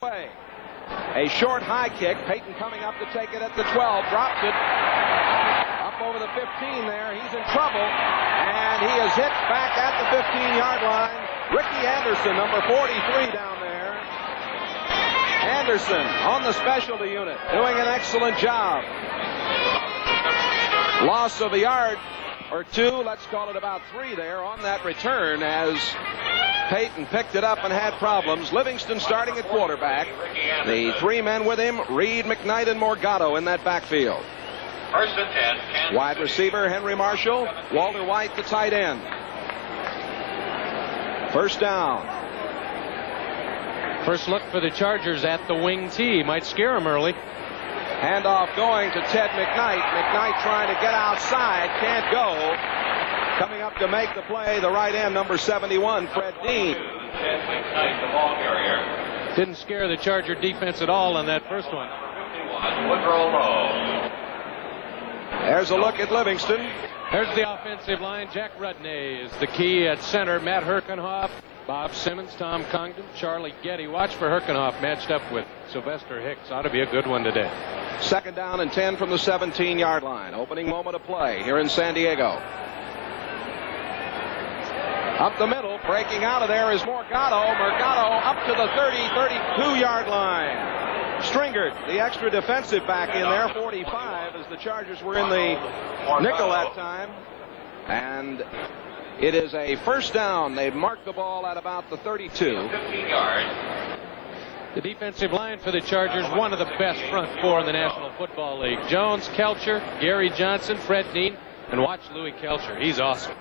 Way. A short high kick. Peyton coming up to take it at the 12. Drops it. Up over the 15 there. He's in trouble. And he is hit back at the 15-yard line. Ricky Anderson, number 43 down there. Anderson on the specialty unit, doing an excellent job. Loss of a yard or two. Let's call it about 3 there on that return as Peyton picked it up and had problems. Livingston starting at quarterback. The 3 men with him, Reed, McKnight, and Morgado in that backfield. First and 10. Wide receiver, Henry Marshall. Walter White, the tight end. First down. First look for the Chargers at the wing tee. Might scare him early. Handoff going to Ted McKnight. McKnight trying to get outside. Can't go. Coming up to make the play, the right end, number 71, Fred Dean. Ted McKnight, the ball carrier. Didn't scare the Charger defense at all on that first one. Number 51, Woodrow Lowe. There's a look at Livingston. There's the offensive line. Jack Rudnay is the key at center. Matt Herkenhoff, Bob Simmons, Tom Congdon, Charlie Getty. Watch for Herkenhoff matched up with Sylvester Hicks. Ought to be a good one today. Second down and 10 from the 17-yard line. Opening moment of play here in San Diego. Up the middle, breaking out of there is Morgado. Morgado up to the 32-yard line. Stringert, the extra defensive back in there, 45, as the Chargers were in the nickel that time. And it is a first down. They've marked the ball at about the 32. 15 yards. The defensive line for the Chargers, one of the best front four in the National Football League. Jones, Kelcher, Gary Johnson, Fred Dean, and watch Louis Kelcher. He's awesome.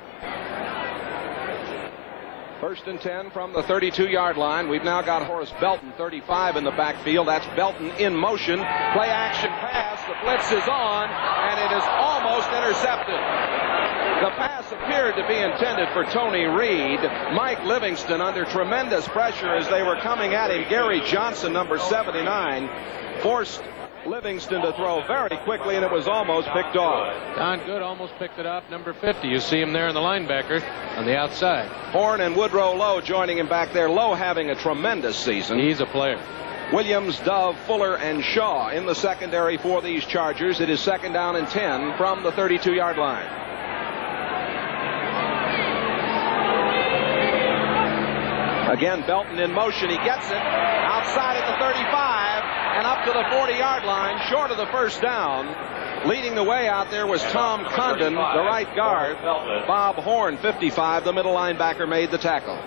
First and 10 from the 32-yard line. We've now got Horace Belton, 35, in the backfield. That's Belton in motion. Play action pass. The blitz is on, and it is almost intercepted. The pass appeared to be intended for Tony Reed. Mike Livingston under tremendous pressure as they were coming at him. Gary Johnson, number 79, forced Livingston to throw very quickly, and it was almost picked off. Don Good almost picked it off. Number 50. You see him there in the linebacker on the outside. Horn and Woodrow Lowe joining him back there. Lowe having a tremendous season. He's a player. Williams, Dove, Fuller, and Shaw in the secondary for these Chargers. It is second down and 10 from the 32-yard line. Again, Belton in motion. He gets it outside at the 35 and up to the 40-yard line, short of the first down. Leading the way out there was Tom Condon, the right guard. Bob Horn, 55, the middle linebacker, made the tackle.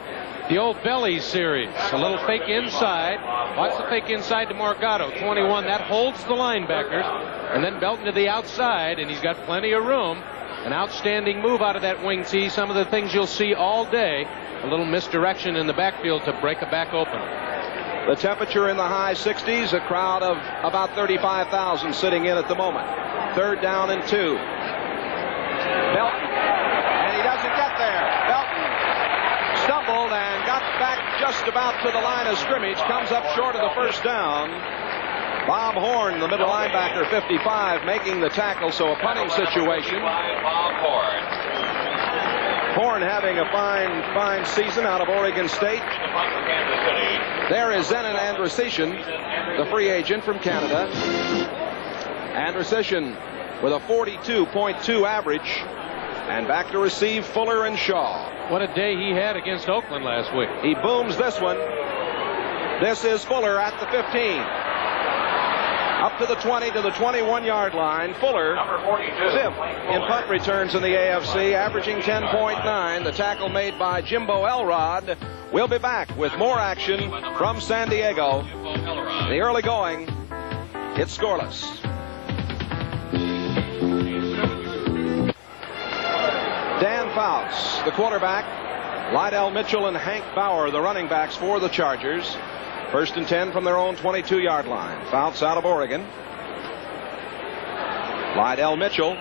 The old Belly series. A little fake inside. Watch the fake inside to Morgado, 21. That holds the linebackers. And then Belton to the outside, and he's got plenty of room. An outstanding move out of that wing tee. Some of the things you'll see all day. A little misdirection in the backfield to break a back open. The temperature in the high 60s, a crowd of about 35,000 sitting in at the moment. Third down and 2. Belton, and he doesn't get there. Belton stumbled and got back just about to the line of scrimmage, comes up short of the first down. Bob Horn, the middle linebacker, 55, making the tackle, so a punting situation. Bob Horn. Horn having a fine season out of Oregon State. There is Zenon Andrusician, the free agent from Canada. Andrusician with a 42.2 average. And back to receive Fuller and Shaw. What a day he had against Oakland last week. He booms this one. This is Fuller at the 15. Up to the 20 to the 21-yard line. Fuller, fifth in punt returns in the AFC, averaging 10.9. The tackle made by Jimbo Elrod. We'll be back with more action from San Diego. The early going, it's scoreless. Dan Fouts, the quarterback. Lydell Mitchell and Hank Bauer, the running backs for the Chargers. First and 10 from their own 22-yard line. Fouts out of Oregon. Lydell Mitchell.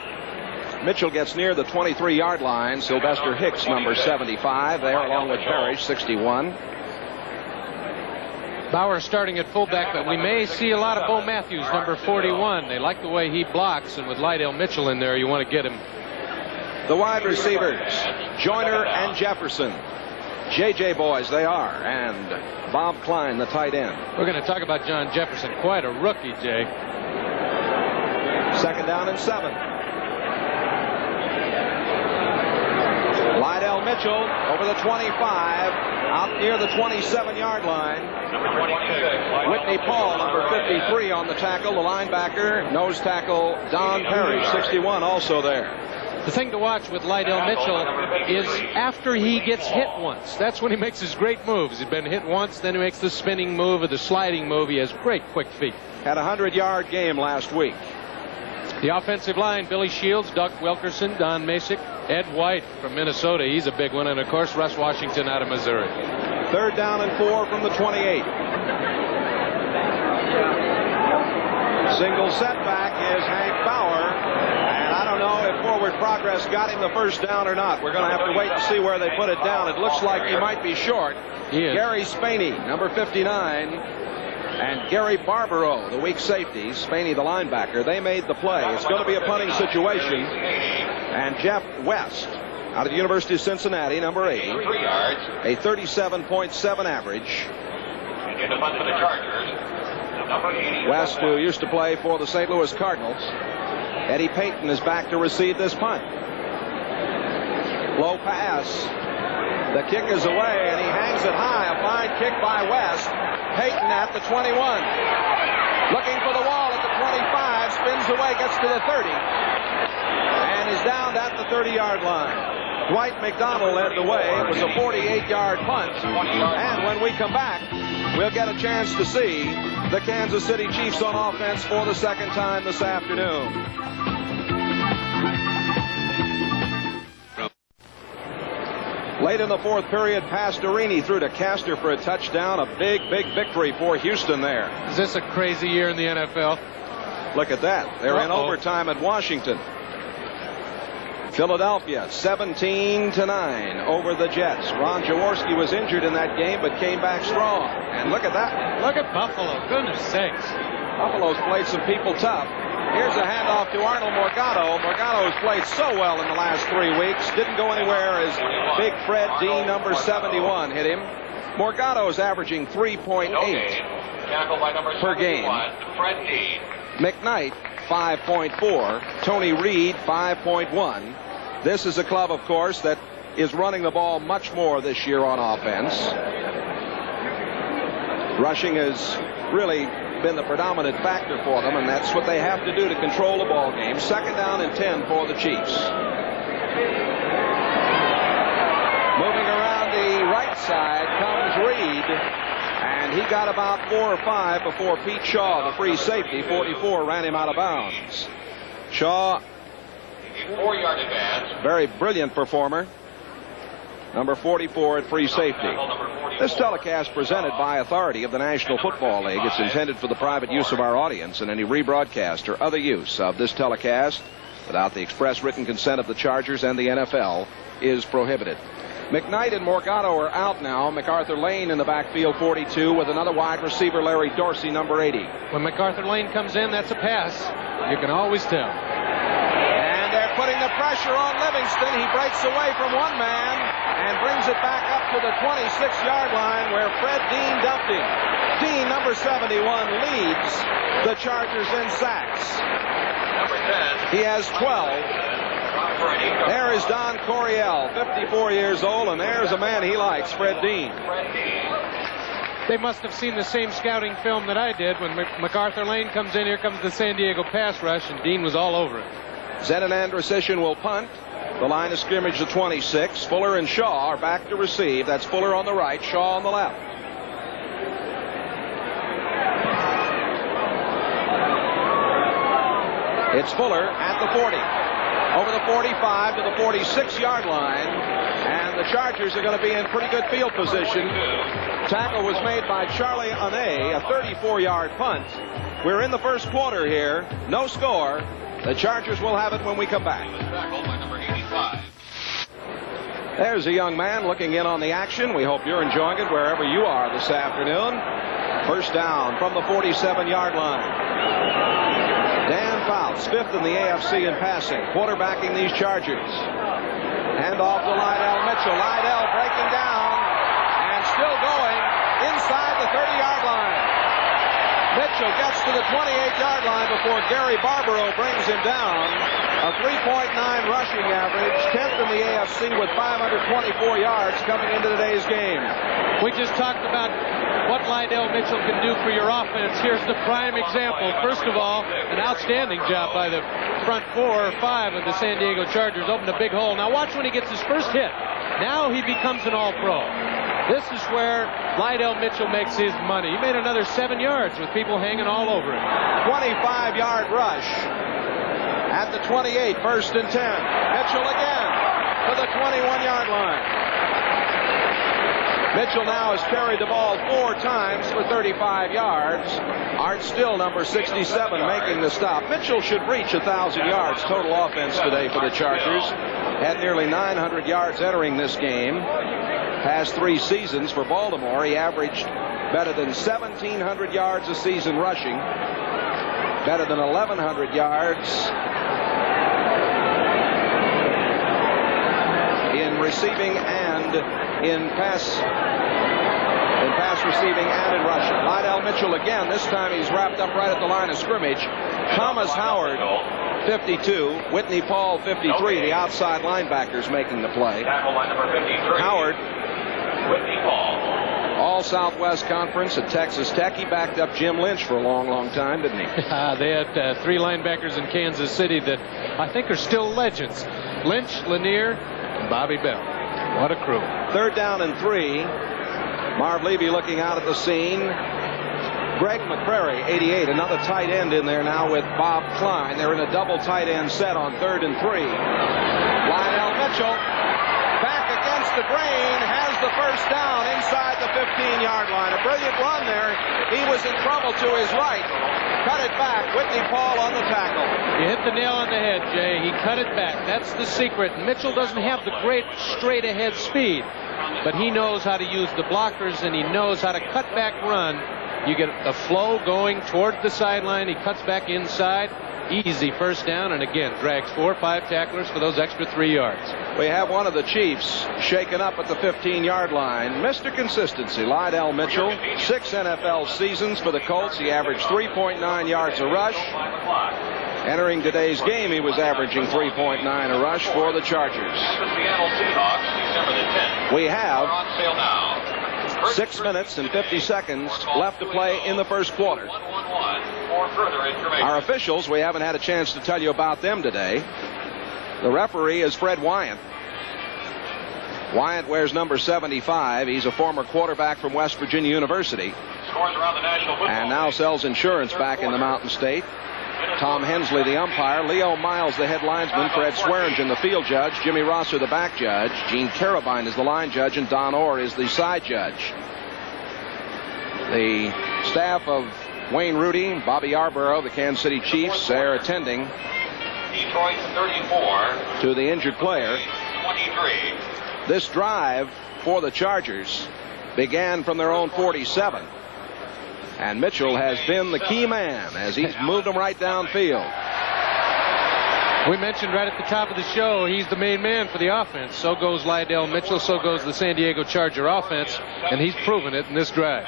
Mitchell gets near the 23-yard line. Sylvester Hicks, number 75, there along with Parrish, 61. Bauer starting at fullback, but we may see a lot of Bo Matthews, number 41. They like the way he blocks, and with Lydell Mitchell in there, you want to get him. The wide receivers, Joyner and Jefferson. J.J. boys, they are. And Bob Klein, the tight end. We're going to talk about John Jefferson. Quite a rookie, Jay. 2nd down and 7. Lydell Mitchell over the 25, out near the 27-yard line. Whitney Paul, number 53, on the tackle. The linebacker, nose tackle Don Perry, 61, also there. The thing to watch with Lydell Mitchell is after he gets hit once. That's when he makes his great moves. He's been hit once, then he makes the spinning move or the sliding move. He has great quick feet. Had a 100-yard game last week. The offensive line, Billy Shields, Doug Wilkerson, Don Masick, Ed White from Minnesota. He's a big one. And, of course, Russ Washington out of Missouri. 3rd down and 4 from the 28. Single setback is Hank Bauer. And I don't know if forward progress got him the first down or not. We're going to have to wait to see where they put it down. It looks like he might be short. Gary Spaney, number 59, and Gary Barbaro, the weak safety, Spaney, the linebacker, they made the play. It's going to be a punting situation. And Jeff West, out of the University of Cincinnati, number 8, a 37.7 average. West, who used to play for the St. Louis Cardinals. Eddie Payton is back to receive this punt. Low pass. The kick is away, and he hangs it high. A fine kick by West. Payton at the 21. Looking for the wall at the 25. Spins away, gets to the 30. And is down at the 30-yard line. Dwight McDonald led the way. It was a 48-yard punt. And when we come back, we'll get a chance to see the Kansas City Chiefs on offense for the 2nd time this afternoon. Late in the 4th period, Pastorini threw to Castor for a touchdown. A big, big victory for Houston there. Is this a crazy year in the NFL? Look at that. They're in overtime at Washington. Philadelphia 17-9 over the Jets. Ron Jaworski was injured in that game but came back strong. And look at that. Look at Buffalo. Goodness sakes. Buffalo's played some people tough. Here's a handoff to Arnold Morgado. Morgado's played so well in the last 3 weeks. Didn't go anywhere as big Fred Dean, number 71, hit him. Morgado's averaging 3.8 per game. McKnight, 5.4. Tony Reed, 5.1. This is a club, of course, that is running the ball much more this year on offense. Rushing has really been the predominant factor for them, and that's what they have to do to control the ball game. 2nd down and 10 for the Chiefs. Moving around the right side comes Reed, and he got about 4 or 5 before Pete Shaw, the free safety, 44, ran him out of bounds. Shaw, 4-yard advance. very brilliant performer. Number 44 at free safety. This telecast presented by authority of the National Football League. It's intended for the private use of our audience, and any rebroadcast or other use of this telecast without the express written consent of the Chargers and the NFL is prohibited. McKnight and Morgado are out now. MacArthur Lane in the backfield, 42, with another wide receiver, Larry Dorsey, number 80. When MacArthur Lane comes in, that's a pass. You can always tell. And they're putting the pressure on Livingston. He breaks away from one man and brings it back up to the 26-yard line where Fred Dean dumped him. Dean, number 71, leads the Chargers in sacks. Number 10. He has 12. There is Don Coryell, 54 years old, and there's a man he likes, Fred Dean. They must have seen the same scouting film that I did. When MacArthur Lane comes in, here comes the San Diego pass rush, and Dean was all over it. Zenon Andrusician will punt. The line of scrimmage, the 26. Fuller and Shaw are back to receive. That's Fuller on the right, Shaw on the left. It's Fuller at the 40. Over the 45 to the 46-yard line. And the Chargers are going to be in pretty good field position. Tackle was made by Charlie Ane, a 34-yard punt. We're in the first quarter here. No score. The Chargers will have it when we come back. There's a young man looking in on the action. We hope you're enjoying it wherever you are this afternoon. First down from the 47-yard line. Dan Fouts, 5th in the AFC in passing, quarterbacking these Chargers. Hand off to Lydell Mitchell. Lydell breaking down, still going inside the 30-yard line. Mitchell gets to the 28-yard line before Gary Barbaro brings him down. A 3.9 rushing average, 10th in the AFC with 524 yards coming into today's game. We just talked about what Lydell Mitchell can do for your offense. Here's the prime example. First of all, an outstanding job by the front 4 or 5 of the San Diego Chargers. Opened a big hole. Now watch when he gets his first hit. Now he becomes an all-pro. This is where Lydell Mitchell makes his money. He made another 7 yards with people hanging all over him. 25-yard rush at the 28, 1st and 10. Mitchell again to the 21-yard line. Mitchell now has carried the ball 4 times for 35 yards. Art Still, number 67, making the stop. Mitchell should reach 1,000 yards total offense today for the Chargers. Had nearly 900 yards entering this game. Past 3 seasons for Baltimore, he averaged better than 1,700 yards a season rushing, better than 1,100 yards in receiving and in pass receiving and in rushing. Lydell Mitchell again. This time he's wrapped up right at the line of scrimmage. Thomas Howard, 52. Whitney Paul, 53. The outside linebackers making the play. Howard, Whitney Paul. All Southwest Conference at Texas Tech. He backed up Jim Lynch for a long, long time, didn't he? They had 3 linebackers in Kansas City that I think are still legends. Lynch, Lanier, and Bobby Bell. What a crew. 3rd down and 3. Marv Levy looking out at the scene. Greg McCrary, 88, another tight end in there now with Bob Klein. They're in a double tight end set on 3rd and 3. Lydell Mitchell back against the grain, has the first down inside the 15-yard line. A brilliant run there. He was in trouble to his right. Cut it back. Whitney Paul on the tackle. You hit the nail on the head, Jay. He cut it back. That's the secret. Mitchell doesn't have the great straight-ahead speed, but he knows how to use the blockers, and he knows how to cut back run. You get a flow going toward the sideline. He cuts back inside. Easy first down, and again drags 4 or 5 tacklers for those extra 3 yards. We have one of the Chiefs shaken up at the 15-yard line. Mr. Consistency, Lydell Mitchell, 6 NFL seasons for the Colts. He averaged 3.9 yards a rush. Entering today's game, he was averaging 3.9 a rush for the Chargers. We have 6 minutes and 50 seconds left to play in the first quarter. Our officials, we haven't had a chance to tell you about them today. The referee is Fred Wyant. Wyant wears number 75. He's a former quarterback from West Virginia University and now sells insurance back in the Mountain State. Tom Hensley, the umpire. Leo Miles, the head linesman. Fred Swearingen, the field judge. Jimmy Rosser, the back judge. Gene Carabine is the line judge, and Don Orr is the side judge. The staff of Wayne Rudy, Bobby Yarborough, the Kansas City Chiefs, are attending Detroit 34 to the injured player. 23. This drive for the Chargers began from their own 47. And Mitchell has been the key man as he's moved them right downfield. We mentioned right at the top of the show, he's the main man for the offense. So goes Lydell Mitchell, so goes the San Diego Charger offense, and he's proven it in this drive.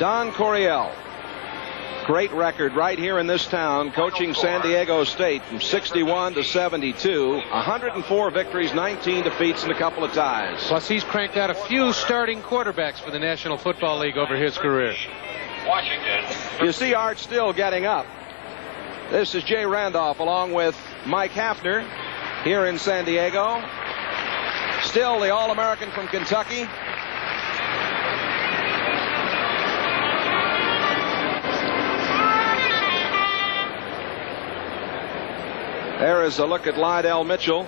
Don Coryell, great record right here in this town, coaching San Diego State from 61 to 72, 104 victories, 19 defeats, and a couple of ties. Plus, he's cranked out a few starting quarterbacks for the National Football League over his career. Washington. You see Art Still getting up. This is Jay Randolph along with Mike Hafner here in San Diego. Still the All-American from Kentucky. There is a look at Lydell Mitchell.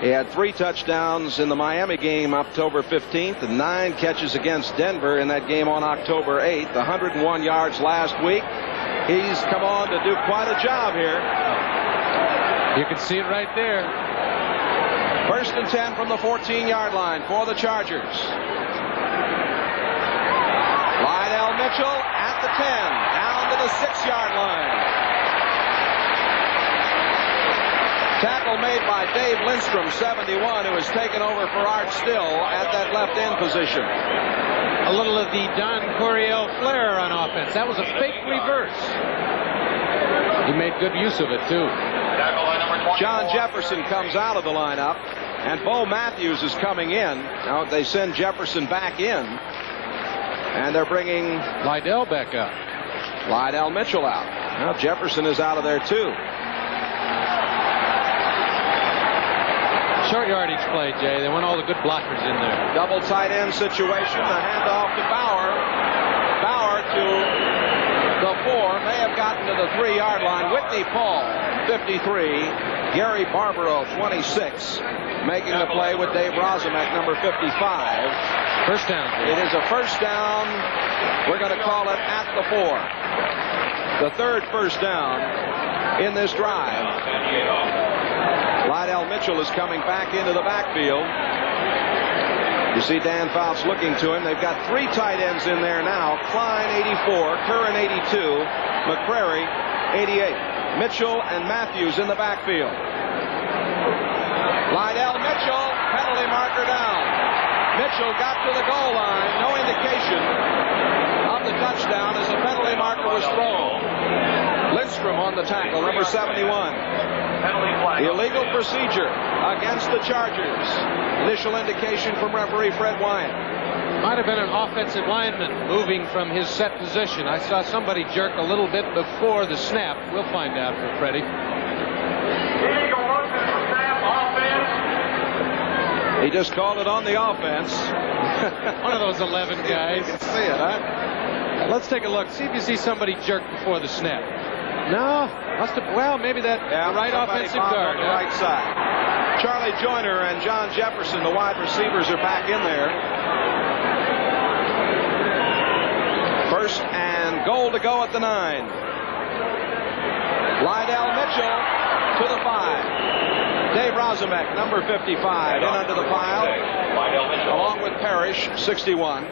He had 3 touchdowns in the Miami game October 15th and 9 catches against Denver in that game on October 8th. 101 yards last week. He's come on to do quite a job here. You can see it right there. 1st and 10 from the 14-yard line for the Chargers. Lydell Mitchell at the 10, down to the 6-yard line. Tackle made by Dave Lindstrom, 71, who has taken over for Art Still at that left end position. A little of the Don Coryell flair on offense. That was a fake reverse. He made good use of it, too. John Jefferson comes out of the lineup, and Bo Matthews is coming in. Now they send Jefferson back in, and they're bringing Lydell back up. Lydell Mitchell out. Now Jefferson is out of there, too. Short yardage play, Jay. They want all the good blockers in there. Double tight end situation. The handoff to Bauer. Bauer to the 4. May have gotten to the 3-yard line. Whitney Paul, 53. Gary Barbaro, 26. Making the play with Dave Rozumek, number 55. First down. Jay. It is a first down. We're going to call it at the 4. The third first down in this drive. Lydell Mitchell is coming back into the backfield. You see Dan Fouts looking to him. They've got 3 tight ends in there now. Klein, 84. Curran, 82. McCrary, 88. Mitchell and Matthews in the backfield. Lydell Mitchell, penalty marker down. Mitchell got to the goal line. No indication of the touchdown as the penalty marker was thrown. Lindstrom on the tackle, number 71. Illegal procedure against the Chargers. Initial indication from referee Fred Wyant. Might have been an offensive lineman moving from his set position. I saw somebody jerk a little bit before the snap. We'll find out for Freddie. He just called it on the offense. One of those 11 guys. You can see it, huh? Let's take a look. See if you see somebody jerk before the snap. No. Must have, well, maybe that right offensive guard. On the right side. Charlie Joyner and John Jefferson, the wide receivers, are back in there. First and goal to go at the 9. Lydell Mitchell to the 5. Dave Rozumek, number 55, in under the pile, along with Parrish, 61.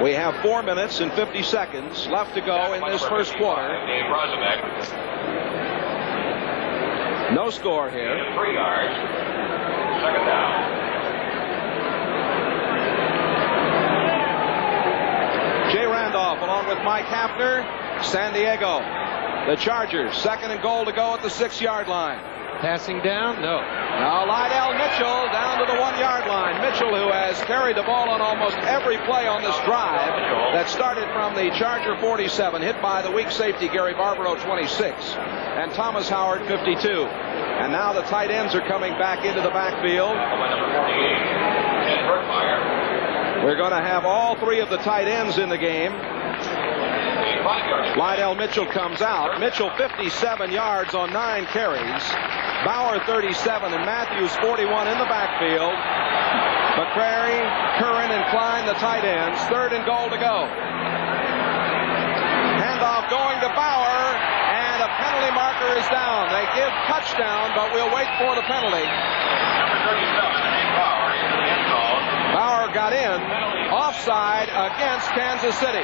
We have 4 minutes and 50 seconds left to go in this first quarter. No score here. 3 yards. Second down. Jay Randolph along with Mike Hafner, San Diego. The Chargers, second and goal to go at the 6-yard line. Passing down? No. Now Lydell Mitchell down to the 1-yard line. Mitchell, who has carried the ball on almost every play on this drive that started from the Charger 47, hit by the weak safety Gary Barbaro, 26, and Thomas Howard, 52. And now the tight ends are coming back into the backfield. We're going to have all 3 of the tight ends in the game. Lydell Mitchell comes out. Mitchell 57 yards on 9 carries. Bauer 37 and Matthews 41 in the backfield. McCrary, Curran, and Klein, the tight ends. Third and goal to go. Handoff going to Bauer, and a penalty marker is down. They give touchdown, but we'll wait for the penalty. Bauer got in, offside against Kansas City.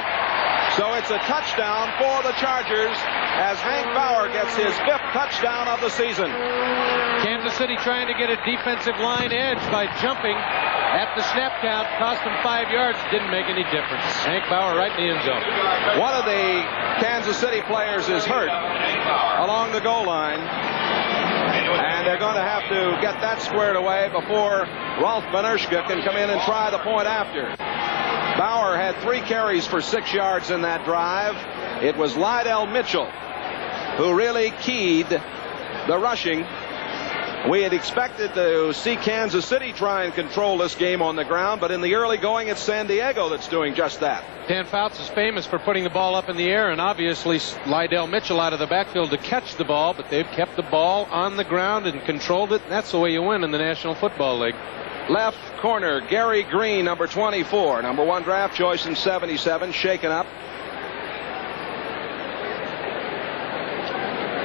So it's a touchdown for the Chargers as Hank Bauer gets his 5th touchdown of the season. Kansas City trying to get a defensive line edge by jumping at the snap count. Cost them 5 yards. Didn't make any difference. Hank Bauer right in the end zone. One of the Kansas City players is hurt along the goal line. And they're going to have to get that squared away before Rolf Benerschke can come in and try the point after. Bauer had 3 carries for 6 yards in that drive. It was Lydell Mitchell who really keyed the rushing. We had expected to see Kansas City try and control this game on the ground, but in the early going, it's San Diego that's doing just that. Dan Fouts is famous for putting the ball up in the air, and obviously Lydell Mitchell out of the backfield to catch the ball, but they've kept the ball on the ground and controlled it. That's the way you win in the National Football League. Left corner, Gary Green, number 24. Number 1 draft choice in 77, shaken up.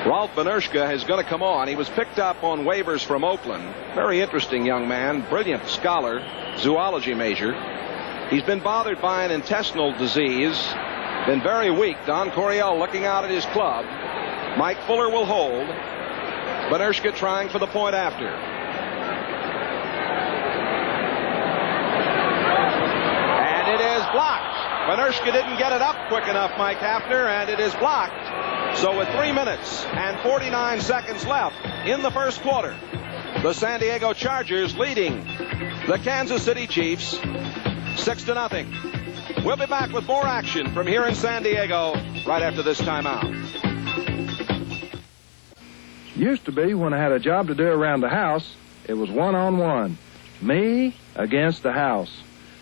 Rolf Benerschke is going to come on. He was picked up on waivers from Oakland. Very interesting young man, brilliant scholar, zoology major. He's been bothered by an intestinal disease, been very weak. Don Coryell looking out at his club. Mike Fuller will hold. Benershka trying for the point after. And it is blocked. Benershka didn't get it up quick enough, Mike Hafner, and it is blocked. So with 3 minutes and 49 seconds left in the first quarter, the San Diego Chargers leading the Kansas City Chiefs 6-0. We'll be back with more action from here in San Diego right after this timeout. Used to be when I had a job to do around the house, it was one-on-one. Me against the house.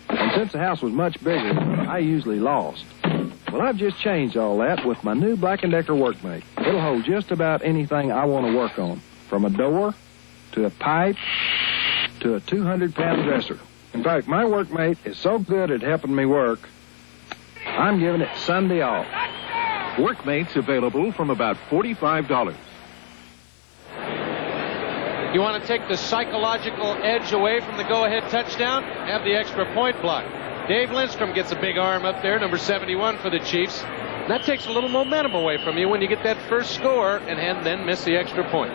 And since the house was much bigger, I usually lost. Well, I've just changed all that with my new Black & Decker Workmate. It'll hold just about anything I want to work on, from a door to a pipe to a 200-pound dresser. In fact, my Workmate is so good at helping me work, I'm giving it Sunday off. Workmate's available from about $45. You want to take the psychological edge away from the go-ahead touchdown? Have the extra point block. Dave Lindstrom gets a big arm up there, number 71 for the Chiefs. That takes a little momentum away from you when you get that first score and then miss the extra point.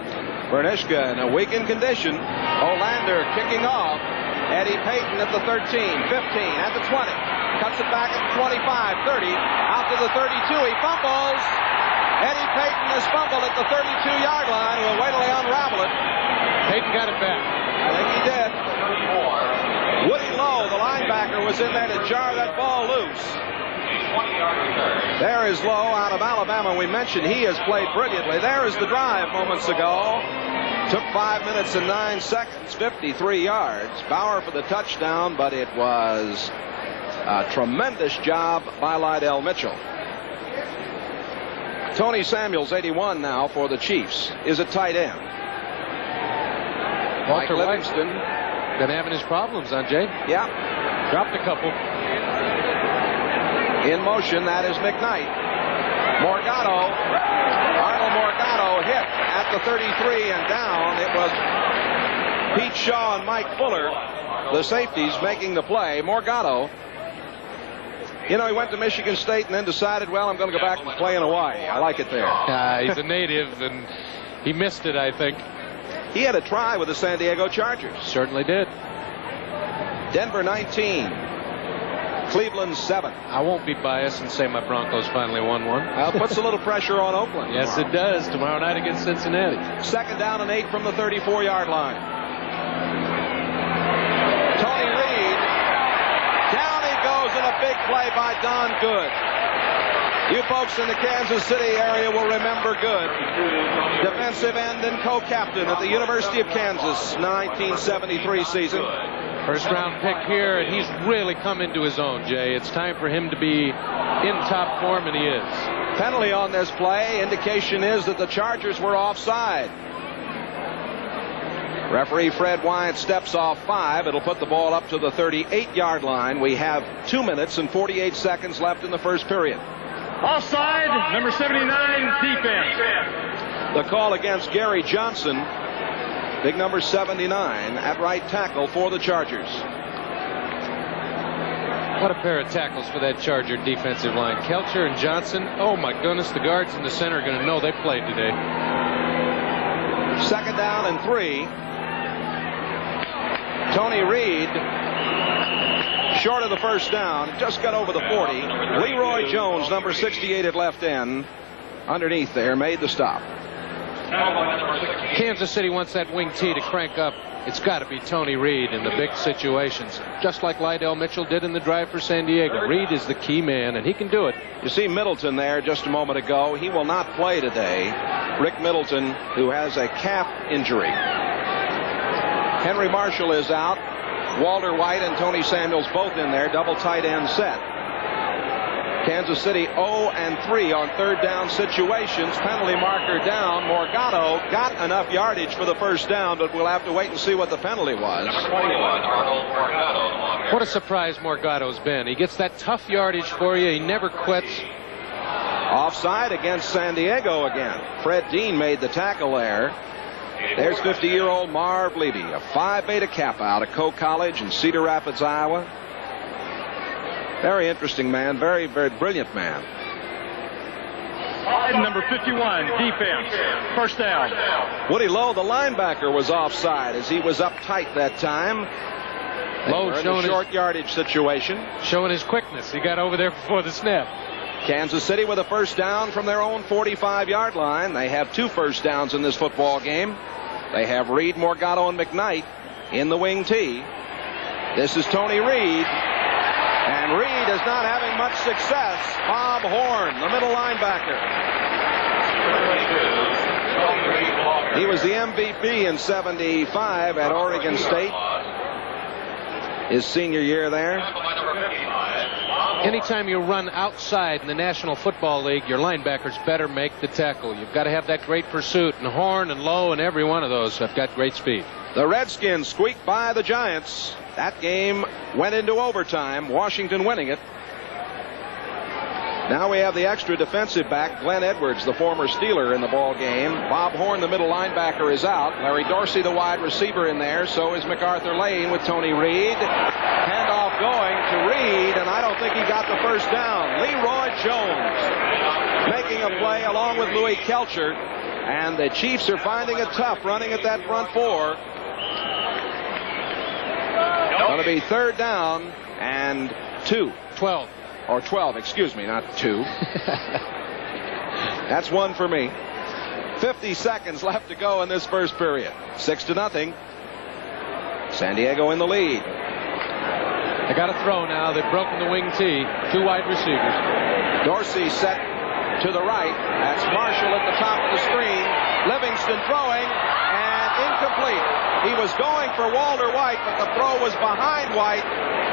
Benershka in a weakened condition. Olander kicking off. Eddie Payton at the 13, 15, at the 20. Cuts it back at the 25, 30, out to the 32. He fumbles. Eddie Payton has fumbled at the 32-yard line. We'll wait till they unravel it. Payton got it back. I think he did. Woody Lowe, the linebacker, was in there to jar that ball loose. There is Lowe out of Alabama. We mentioned he has played brilliantly. There is the drive moments ago. Took 5 minutes and 9 seconds, 53 yards. Bauer for the touchdown, but it was a tremendous job by Lydell Mitchell. Tony Samuels, 81 now for the Chiefs, is at tight end. Walter Mike White's Livingston been having his problems, huh, Jay? Yeah. Dropped a couple. In motion, that is McKnight. Morgado. Arnold Morgado hit at the 33 and down. It was Pete Shaw and Mike Fuller, the safeties, making the play. Morgado, you know, he went to Michigan State and then decided, well, I'm going to go back and play in Hawaii. I like it there. He's a native, and he missed it, I think. He had a try with the San Diego Chargers. Certainly did. Denver 19. Cleveland 7. I won't be biased and say my Broncos finally won one. Well, it puts a little pressure on Oakland. Yes, it does. Tomorrow night against Cincinnati. Second down and 8 from the 34-yard line. Tony Reed. Down he goes in a big play by Don Good. You folks in the Kansas City area will remember Good. Defensive end and co-captain at the University of Kansas, 1973 season. First round pick here, and he's really come into his own, Jay. It's time for him to be in top form, and he is. Penalty on this play. Indication is that the Chargers were offside. Referee Fred Wyatt steps off 5. It'll put the ball up to the 38-yard line. We have 2 minutes and 48 seconds left in the first period. Offside, number 79, defense. The call against Gary Johnson, big number 79, at right tackle for the Chargers. What a pair of tackles for that Charger defensive line. Kelcher and Johnson. Oh, my goodness, the guards in the center are going to know they played today. Second down and 3. Tony Reed, short of the first down, just got over the 40. Leroy Jones, number 68 at left end, underneath there, made the stop. Kansas City wants that wing T to crank up. It's got to be Tony Reed in the big situations, just like Lydell Mitchell did in the drive for San Diego. Reed is the key man, and he can do it. You see Middleton there just a moment ago. He will not play today. Rick Middleton, who has a calf injury. Henry Marshall is out. Walter White and Tony Samuels both in there. Double tight end set. Kansas City 0-3 on third down situations. Penalty marker down. Morgado got enough yardage for the first down, but we'll have to wait and see what the penalty was. What a surprise Morgado's been. He gets that tough yardage for you. He never quits. Offside against San Diego again. Fred Dean made the tackle there. There's 50-year-old Marv Levy, a Phi Beta Kappa out of Coe College in Cedar Rapids, Iowa. Very interesting man, very, very brilliant man. Number 51, defense. First down. Woody Lowe, the linebacker, was offside as he was up tight that time. Lowe showing a short yardage situation. Showing his quickness. He got over there before the snap. Kansas City with a first down from their own 45-yard line. They have 2 first downs in this football game. They have Reed, Morgado, and McKnight in the wing T. This is Tony Reed. And Reed is not having much success. Bob Horn, the middle linebacker. He was the MVP in '75 at Oregon State. His senior year there. Anytime you run outside in the National Football League, your linebackers better make the tackle. You've got to have that great pursuit. And Horn and Lowe and every one of those have got great speed. The Redskins squeaked by the Giants. That game went into overtime, Washington winning it. Now we have the extra defensive back, Glenn Edwards, the former Steeler, in the ball game. Bob Horn, the middle linebacker, is out. Larry Dorsey, the wide receiver, in there. So is MacArthur Lane with Tony Reed. Handoff going to Reed, and I don't think he got the first down. Leroy Jones making a play along with Louis Kelcher. And the Chiefs are finding it tough running at that front 4. Going to be 3rd down and 2. 12. Or 12, excuse me, not 2. That's 1 for me. 50 seconds left to go in this first period. 6-0. San Diego in the lead. They got a throw now. They've broken the wing T. 2 wide receivers. Dorsey set to the right. That's Marshall at the top of the screen. Livingston throwing, and incomplete. He was going for Walter White, but the throw was behind White,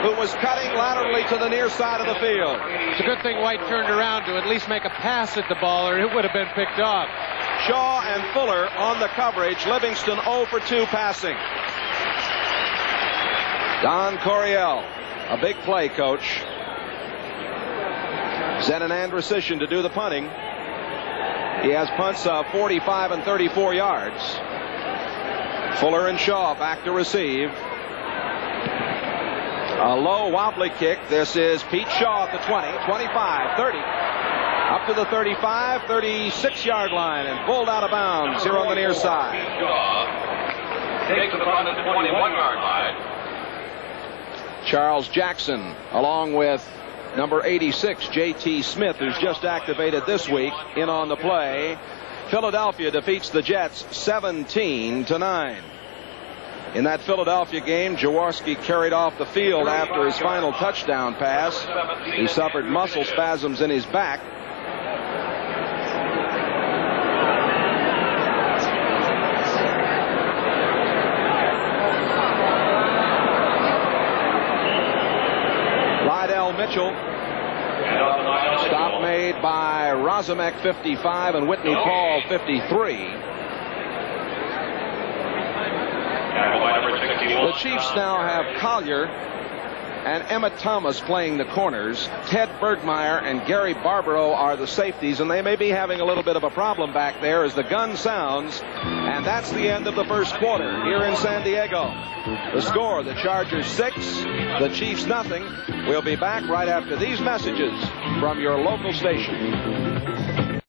who was cutting laterally to the near side of the field. It's a good thing White turned around to at least make a pass at the ball, or it would have been picked off. Shaw and Fuller on the coverage. Livingston 0 for 2 passing. Don Coryell, a big play coach. Zenon Andrusician to do the punting. He has punts of 45 and 34 yards. Fuller and Shaw back to receive. A low wobbly kick. This is Pete Shaw at the 20, 25, 30. Up to the 35, 36-yard line and pulled out of bounds here on the near side. Takes the punt at the 21-yard line. Charles Jackson along with number 86, J.T. Smith, who's just activated this week, in on the play. Philadelphia defeats the Jets 17-9. In that Philadelphia game, Jaworski carried off the field after his final touchdown pass. He suffered muscle spasms in his back. Lydell Mitchell. Stop made by Rozamek, 55, and Whitney Paul, 53. The Chiefs now have Collier and Emmett Thomas playing the corners. Ted Bergmeyer and Gary Barbaro are the safeties, and they may be having a little bit of a problem back there as the gun sounds. And that's the end of the first quarter here in San Diego. The score, the Chargers 6, the Chiefs nothing. We'll be back right after these messages from your local station.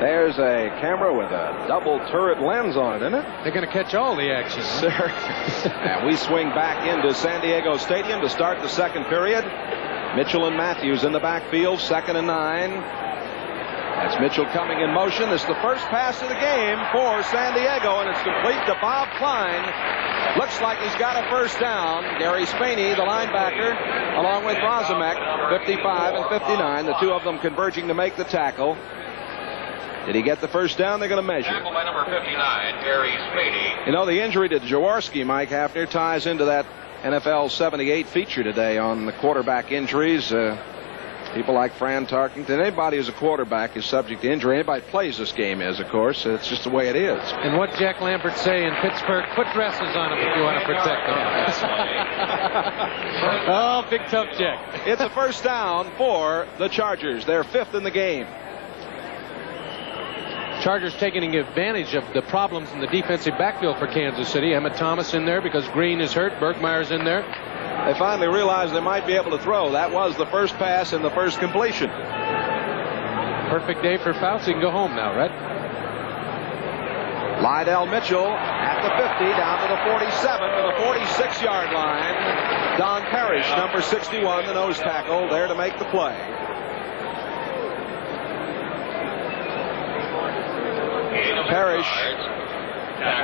There's a camera with a double turret lens on it, isn't it? They're going to catch all the action. Sir. And we swing back into San Diego Stadium to start the second period. Mitchell and Matthews in the backfield, 2nd and 9. That's Mitchell coming in motion. This is the first pass of the game for San Diego, and it's complete to Bob Klein. Looks like he's got a first down. Gary Spaney, the linebacker, along with Rozamek, 55 and 59, the two of them converging to make the tackle. Did he get the first down? They're going to measure. Tackle by number 59, Gary Spaney. You know, the injury to Jaworski, Mike Hafner, ties into that NFL 78 feature today on the quarterback injuries. People like Fran Tarkington, anybody who's a quarterback is subject to injury. Anybody who plays this game is, of course. It's just the way it is. And what Jack Lambert say in Pittsburgh, put dresses on them if you want to protect them. Oh, big tough Jack. It's a first down for the Chargers. They're 5th in the game. Chargers taking advantage of the problems in the defensive backfield for Kansas City. Emmett Thomas in there because Green is hurt. Bergmeyer's in there. They finally realized they might be able to throw. That was the first pass and the first completion. Perfect day for Fouts. He can go home now, right? Lydell Mitchell at the 50, down to the 47, to the 46-yard line. Don Parrish, number 61, the nose tackle, there to make the play. Parrish,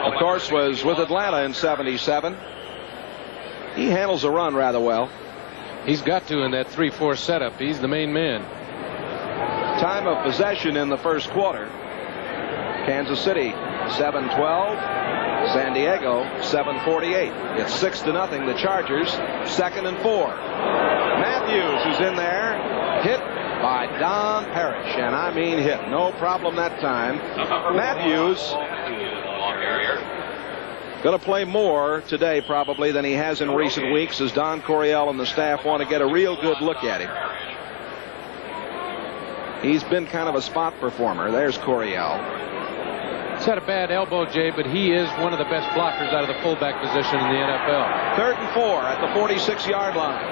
of course, was with Atlanta in '77. He handles a run rather well. He's got to in that 3-4 setup. He's the main man. Time of possession in the first quarter. Kansas City 7-12. San Diego 7-48. It's 6-0. The Chargers. 2nd and 4. Matthews, who's in there, hit by Don Parrish, and I mean hit. No problem that time. Matthews going to play more today probably than he has in recent weeks, as Don Coryell and the staff want to get a real good look at him. He's been kind of a spot performer. There's Coryell. He's had a bad elbow, Jay, but he is one of the best blockers out of the fullback position in the NFL. 3rd and 4 at the 46-yard line.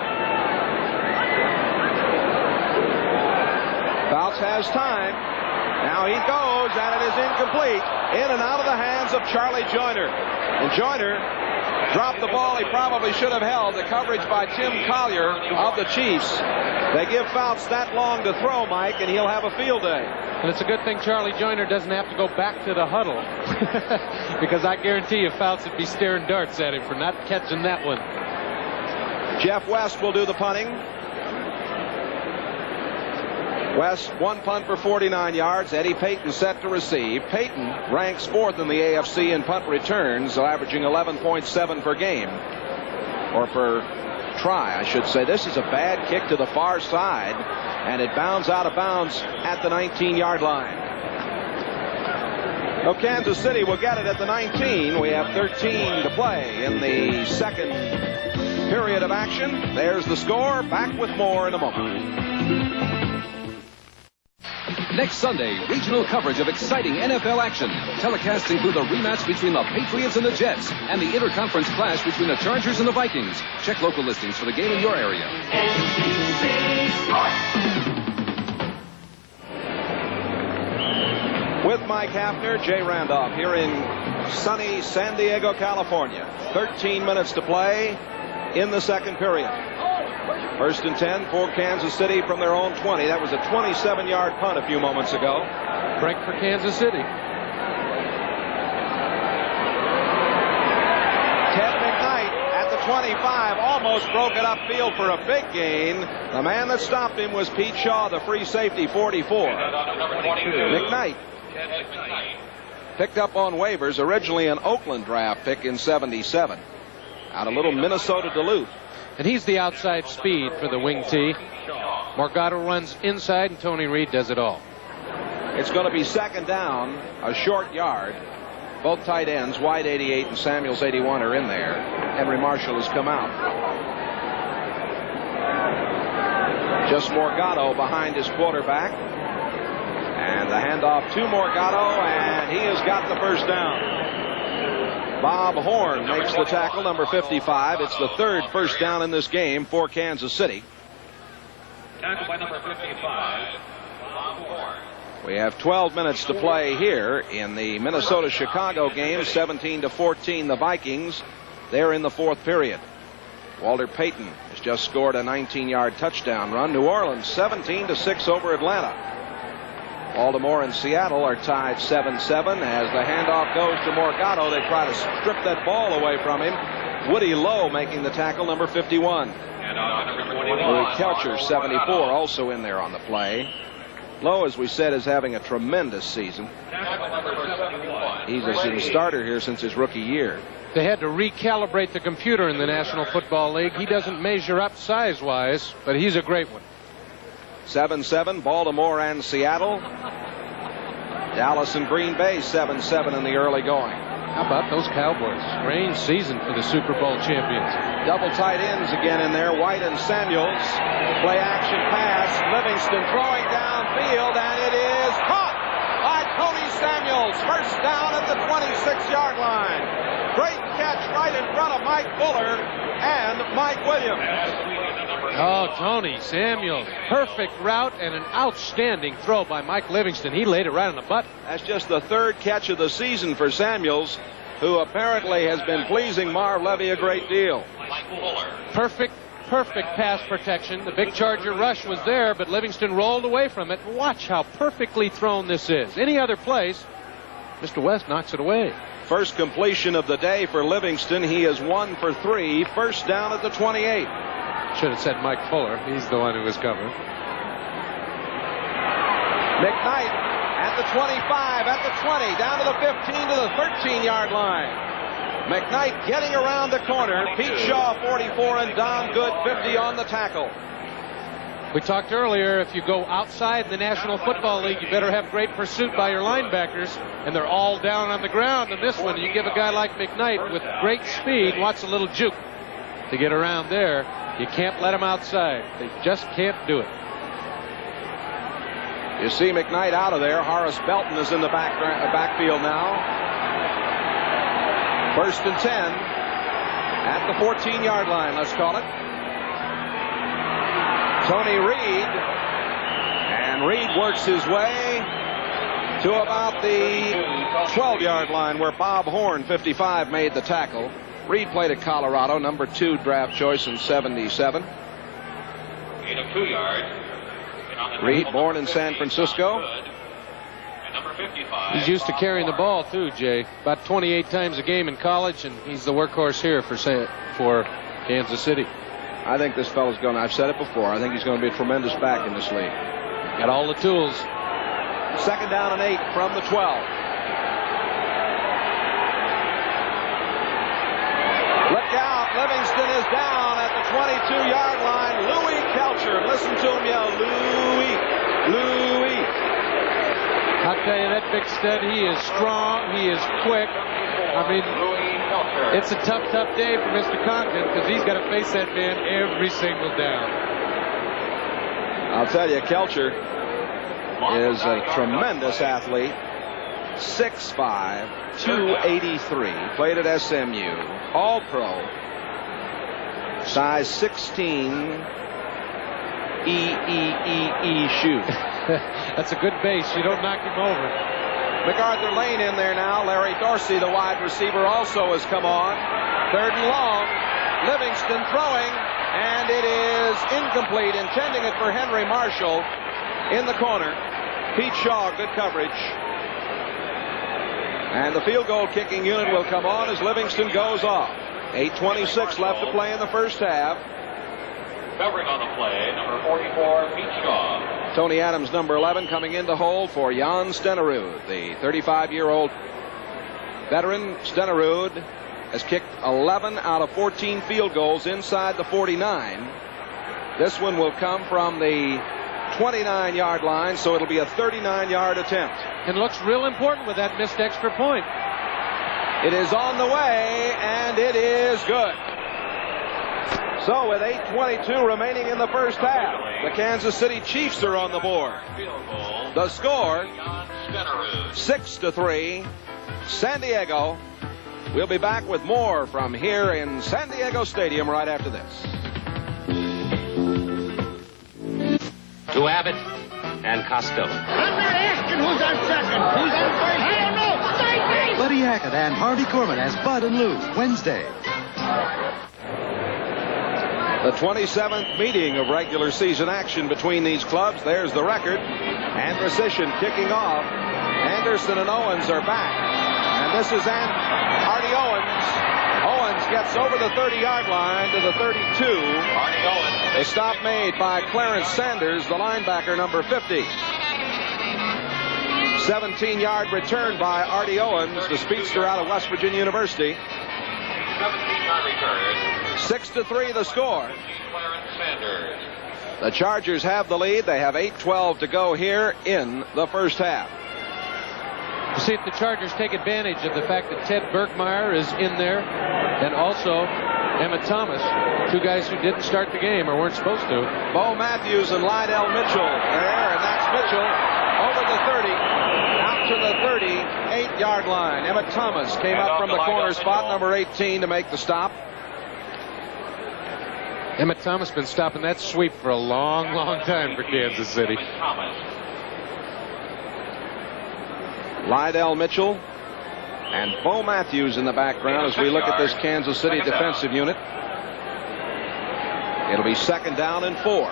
Fouts has time. Now he goes, and it is incomplete. In and out of the hands of Charlie Joyner. And Joyner dropped the ball he probably should have held. The coverage by Tim Collier of the Chiefs. They give Fouts that long to throw, Mike, and he'll have a field day. And it's a good thing Charlie Joyner doesn't have to go back to the huddle. Because I guarantee you Fouts would be staring darts at him for not catching that one. Jeff West will do the punting. West, one punt for 49 yards. Eddie Payton set to receive. Payton ranks 4th in the AFC in punt returns, averaging 11.7 per game. Or per try, I should say. This is a bad kick to the far side, and it bounds out of bounds at the 19-yard line. So Kansas City will get it at the 19. We have 13 to play in the second period of action. There's the score. Back with more in a moment. Next Sunday, regional coverage of exciting NFL action. Telecasts include the rematch between the Patriots and the Jets and the interconference clash between the Chargers and the Vikings. Check local listings for the game in your area. With Mike Hafner, Jay Randolph here in sunny San Diego, California. 13 minutes to play in the second period. 1st and 10 for Kansas City from their own 20. That was a 27-yard punt a few moments ago. Break for Kansas City. Ted McKnight at the 25 almost broke it upfield for a big gain. The man that stopped him was Pete Shaw, the free safety, 44. McKnight picked up on waivers, originally an Oakland draft pick in '77 out of little Minnesota Duluth. And he's the outside speed for the wing T. Morgado runs inside, and Tony Reed does it all. It's going to be 2nd down, a short yard. Both tight ends, White 88 and Samuels 81, are in there. Henry Marshall has come out. Just Morgado behind his quarterback. And the handoff to Morgado, and he has got the first down. Bob Horn makes the tackle, number 55. It's the 3rd first down in this game for Kansas City. Tackle by number 55, Bob Horn. We have 12 minutes to play here in the Minnesota-Chicago game. 17-14 the Vikings. They're in the 4th period. Walter Payton has just scored a 19-yard touchdown run. New Orleans 17-6 over Atlanta. Baltimore and Seattle are tied 7-7 as the handoff goes to Morgado. They try to strip that ball away from him. Woody Lowe making the tackle, number 51. Louis Kelcher, 74, also in there on the play. Lowe, as we said, is having a tremendous season. He's a starter here since his rookie year. They had to recalibrate the computer in the National Football League. He doesn't measure up size-wise, but he's a great one. 7-7, Baltimore and Seattle. Dallas and Green Bay 7-7 in the early going. How about those Cowboys? Strange season for the Super Bowl champions. Double tight ends again in there, White and Samuels. Play action pass. Livingston throwing downfield, and it is caught by Tony Samuels. First down at the 26-yard line. Great catch right in front of Mike Fuller and Mike Williams. Oh, Tony Samuels. Perfect route and an outstanding throw by Mike Livingston. He laid it right on the button. That's just the third catch of the season for Samuels, who apparently has been pleasing Marv Levy a great deal. Perfect pass protection. The big Charger rush was there, but Livingston rolled away from it. Watch how perfectly thrown this is. Any other place, Mr. West knocks it away. First completion of the day for Livingston. He is 1 for 3. First down at the 28. Should have said Mike Fuller. He's the one who was covering. McKnight at the 25, at the 20, down to the 15, to the 13-yard line. McKnight getting around the corner. Pete Shaw 44 and Don Good 50 on the tackle. We talked earlier, if you go outside the National Football League, you better have great pursuit by your linebackers, and they're all down on the ground. In this one, you give a guy like McKnight with great speed, wants a little juke to get around there. You can't let him outside. They just can't do it. You see McKnight out of there. Horace Belton is in the backfield now. First and 10 at the 14-yard line, let's call it. Tony Reed, and Reed works his way to about the 12-yard line where Bob Horn, 55, made the tackle. Reed played at Colorado, number 2 draft choice in '77. Gain of 2 yards. Reed, born in San Francisco. He's used to carrying the ball too, Jay. About 28 times a game in college, and he's the workhorse here for Kansas City. I think this fellow's going to, I've said it before, I think he's going to be a tremendous back in this league. Got all the tools. Second down and 8 from the 12. Look out, Livingston is down at the 22-yard line. Louis Kelcher, listen to him yell, Louis. I'll tell you, that big stud, he is strong, he is quick. I mean, it's a tough day for Mr. Condon because he's got to face that man every single down. I'll tell you, Kelcher is a tremendous athlete. 6'5", 283. Played at SMU. All-Pro. Size 16. shoe. That's a good base. You don't knock him over. MacArthur Lane in there now. Larry Dorsey, the wide receiver, also has come on. Third and long. Livingston throwing, and it is incomplete, intending it for Henry Marshall in the corner. Pete Shaw, good coverage. And the field goal kicking unit will come on as Livingston goes off. 8:26 left to play in the first half. Covering on the play, number 44, Pete Shaw. Tony Adams, number 11, coming in to hold for Jan Stenerud. The 35-year-old veteran Stenerud has kicked 11 out of 14 field goals inside the 49. This one will come from the 29-yard line, so it'll be a 39-yard attempt. And looks real important with that missed extra point. It is on the way, and it is good. So with 8:22 remaining in the first half, the Kansas City Chiefs are on the board. The score, 6-3, San Diego. We'll be back with more from here in San Diego Stadium right after this. To Abbott and Costello. I'm not asking who's on second. Who's on first? I don't know. Buddy Hackett and Harvey Korman as Bud and Lou, Wednesday. The 27th meeting of regular season action between these clubs. There's the record. Andrusician kicking off. Anderson and Owens are back. And this is Artie Owens. Owens gets over the 30-yard line to the 32. Artie Owens. A stop made by Clarence Sanders, the linebacker, number 50. 17-yard return by Artie Owens, the speedster out of West Virginia University. 17-yard return. 6-3 the score. The Chargers have the lead. They have 8:12 to go here in the first half. To see if the Chargers take advantage of the fact that Ted Berkmeyer is in there, and also Emmett Thomas, two guys who didn't start the game or weren't supposed to. Bo Matthews and Lydell Mitchell there, and that's Mitchell over the 30, out to the 38-yard line. Emmett Thomas came up from the corner spot, number 18, to make the stop. Emmett Thomas been stopping that sweep for a long, long time for Kansas City. Lydell Mitchell and Bo Matthews in the background as we look at this Kansas City defensive unit. It'll be 2nd down and 4.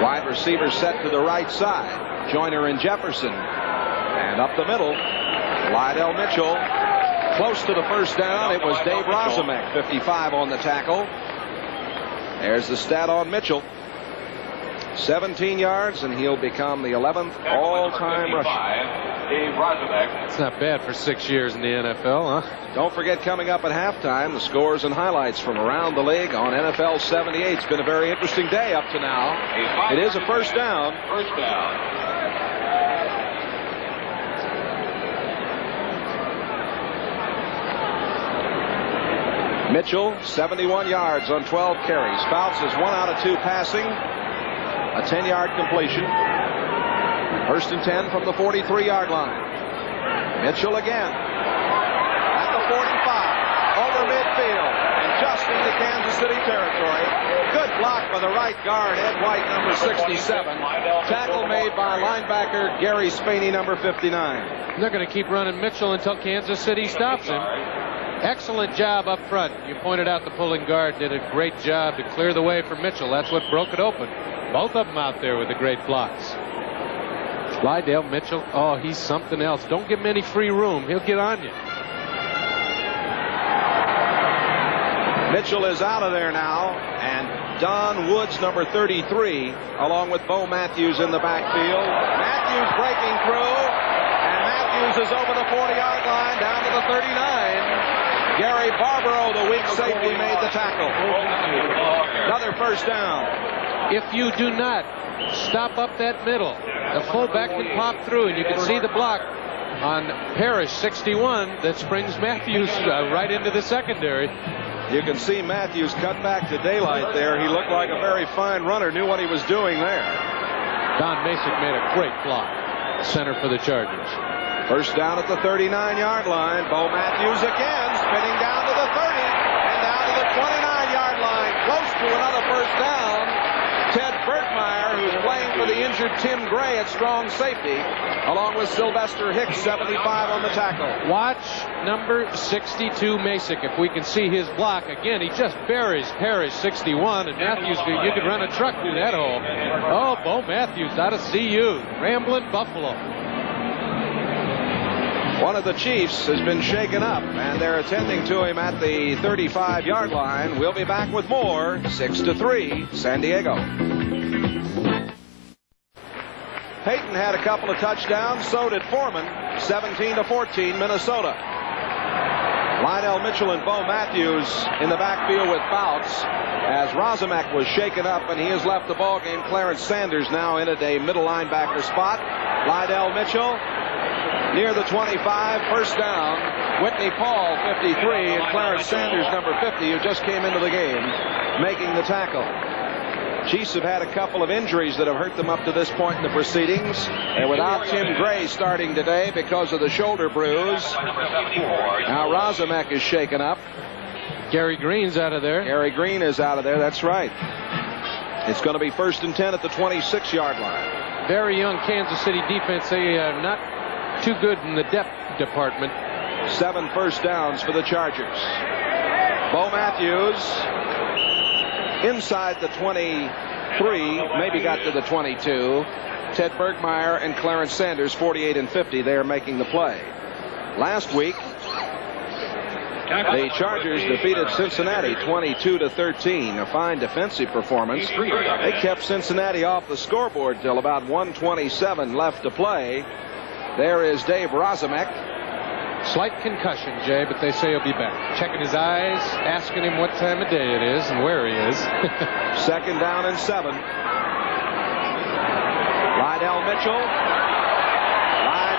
Wide receiver set to the right side. Joyner and Jefferson. And up the middle, Lydell Mitchell. Close to the first down. It was Dave Rozumek, 55 on the tackle. There's the stat on Mitchell. 17 yards, and he'll become the 11th all-time rusher. Dave Rozumek. It's not bad for 6 years in the NFL, huh? Don't forget, coming up at halftime, the scores and highlights from around the league on NFL 78. It's been a very interesting day up to now. It is a first down. First down. Mitchell, 71 yards on 12 carries. Fouts is 1 out of 2 passing. A 10-yard completion. 1st and 10 from the 43-yard line. Mitchell again. At the 45. Over midfield. And just into Kansas City territory. Good block by the right guard, Ed White, number 67. Tackle made by linebacker Gary Spaney, number 59. They're going to keep running Mitchell until Kansas City stops him. Excellent job up front. You pointed out the pulling guard did a great job to clear the way for Mitchell. That's what broke it open. Both of them out there with the great blocks. Lydell Mitchell, oh, he's something else. Don't give him any free room. He'll get on you. Mitchell is out of there now, and Don Woods, number 33, along with Bo Matthews in the backfield. Matthews breaking through, and Matthews is over the 40-yard line down to the 39. Gary Barbaro, the weak safety, made the tackle. Another first down. If you do not stop up that middle, the fullback can pop through, and you can see the block on Parrish, 61, that springs Matthews right into the secondary. You can see Matthews cut back to daylight there. He looked like a very fine runner, knew what he was doing there. Don Masick made a great block. Center for the Chargers. First down at the 39-yard line. Bo Matthews again, spinning down to the 30 and down to the 29-yard line. Close to another first down. Ted Bergmeyer, who's playing for the injured Tim Gray at strong safety, along with Sylvester Hicks, 75 on the tackle. Watch number 62, Masick. If we can see his block again, he just buries Parrish, 61, and Matthews, you could run a truck through that hole. Oh, Bo Matthews out of CU, Ramblin' Buffalo. One of the Chiefs has been shaken up, and they're attending to him at the 35-yard line. We'll be back with more. 6-3, San Diego. Peyton had a couple of touchdowns. So did Foreman. 17-14, Minnesota. Lydell Mitchell and Bo Matthews in the backfield with Fouts as Rozumek was shaken up, and he has left the ball game. Clarence Sanders now in at a middle linebacker spot. Lydell Mitchell near the 25, first down. Whitney Paul, 53, and Clarence Sanders, number 50, who just came into the game, making the tackle. Chiefs have had a couple of injuries that have hurt them up to this point in the proceedings. And without Tim Gray starting today because of the shoulder bruise. Now Rozumek is shaken up. Gary Green's out of there. Gary Green is out of there, that's right. It's going to be 1st and 10 at the 26-yard line. Very young Kansas City defense. They are not too good in the depth department. 7 first downs for the Chargers. Bo Matthews inside the 23, maybe got to the 22. Ted Bergmeyer and Clarence Sanders, 48 and 50. They are making the play. Last week, the Chargers defeated Cincinnati 22-13. A fine defensive performance. They kept Cincinnati off the scoreboard till about 1:27 left to play. There is Dave Rozumek. Slight concussion, Jay, but they say he'll be back. Checking his eyes, asking him what time of day it is and where he is. 2nd down and 7. Lydell Mitchell.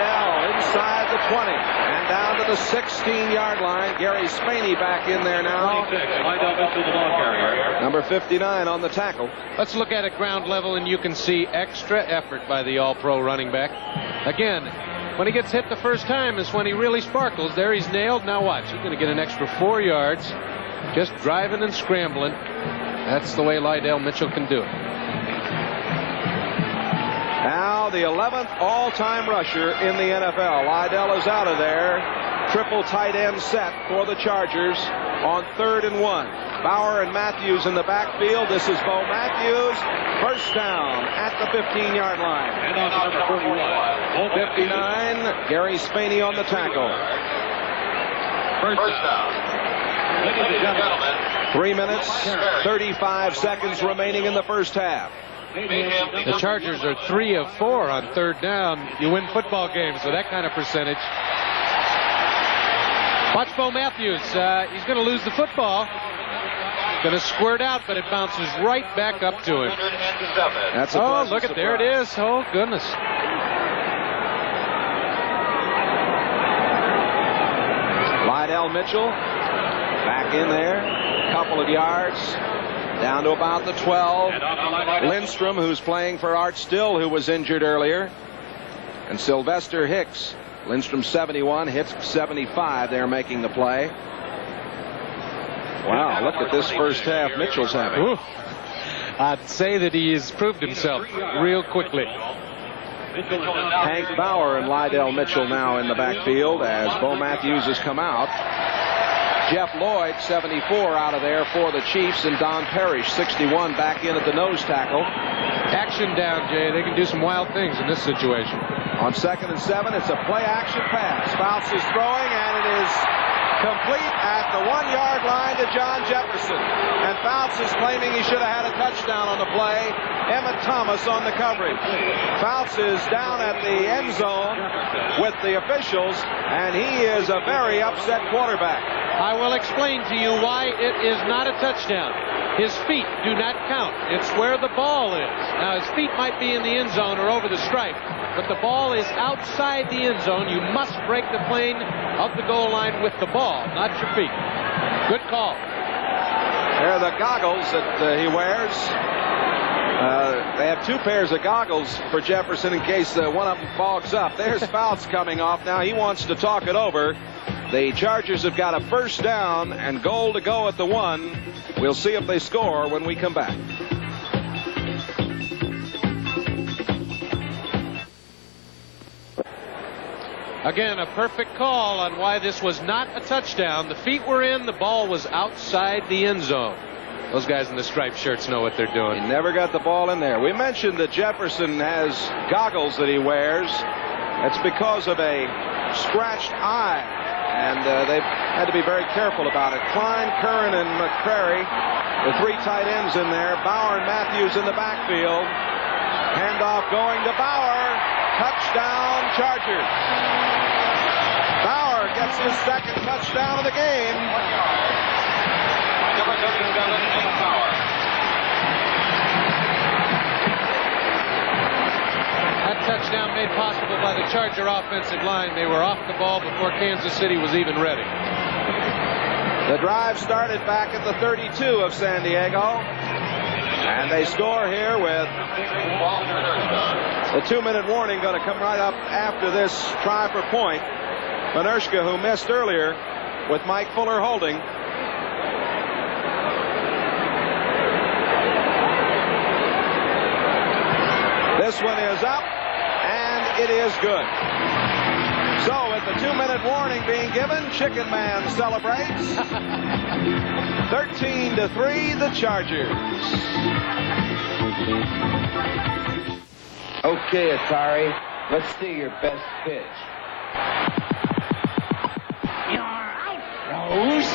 Lydell inside the 20 and down to the 16-yard line. Gary Spaney back in there now. Number 59 on the tackle. Let's look at it ground level, and you can see extra effort by the All-Pro running back. Again, when he gets hit the first time is when he really sparkles. There he's nailed. Now watch. He's going to get an extra 4 yards just driving and scrambling. That's the way Lydell Mitchell can do it. Now the 11th all-time rusher in the NFL. Lydell is out of there. Triple tight end set for the Chargers on 3rd and 1. Bauer and Matthews in the backfield. This is Bo Matthews. First down at the 15-yard line. And on number 41. 59, Gary Spaney on the tackle. First down. Ladies and gentlemen. 3 minutes, 35 seconds remaining in the first half. The Chargers are 3 of 4 on 3rd down. You win football games with that kind of percentage. Watch Bo Matthews. He's going to lose the football. Going to squirt out, but it bounces right back up to him. That's a look at there it is. Oh, goodness. Lydell Mitchell back in there. Couple of yards. Down to about the 12. Lindstrom, who's playing for Art Still, who was injured earlier. And Sylvester Hicks. Lindstrom 71, Hicks 75. They're making the play. Wow, look at this first half Mitchell's having. Ooh. I'd say that he has proved himself real quickly. Hank Bauer and Lydell Mitchell now in the backfield as Bo Matthews has come out. Jeff Lloyd, 74, out of there for the Chiefs, and Don Parrish, 61, back in at the nose tackle. Action down, Jay. They can do some wild things in this situation. On 2nd and 7, it's a play-action pass. Fouts is throwing, and it is complete at the 1-yard line to John Jefferson. And Fouts is claiming he should have had a touchdown on the play. Emmett Thomas on the coverage. Fouts is down at the end zone with the officials, and he is a very upset quarterback. I will explain to you why it is not a touchdown. His feet do not count. It's where the ball is. Now, his feet might be in the end zone or over the stripe, but the ball is outside the end zone. You must break the plane of the goal line with the ball, not your feet. Good call. There are the goggles that he wears. They have 2 pairs of goggles for Jefferson in case one of them fogs up. There's Fouts coming off. Now he wants to talk it over. The Chargers have got a first down and goal to go at the 1. We'll see if they score when we come back. Again, a perfect call on why this was not a touchdown. The feet were in. The ball was outside the end zone. Those guys in the striped shirts know what they're doing. He never got the ball in there. We mentioned that Jefferson has goggles that he wears. That's because of a scratched eye. And they've had to be very careful about it. Klein, Curran, and McCrary, the 3 tight ends in there. Bauer and Matthews in the backfield. Handoff going to Bauer. Touchdown, Chargers. Bauer gets his 2nd touchdown of the game. That touchdown made possible by the Charger offensive line. They were off the ball before Kansas City was even ready. The drive started back at the 32 of San Diego. And they score here with the 2-minute warning going to come right up after this try for point. Manershka, who missed earlier with Mike Fuller holding. This one is up, and it is good. So with the 2-minute warning being given, Chicken Man celebrates. 13-3, the Chargers. Okay, Atari, let's see your best pitch. You're out, Rose.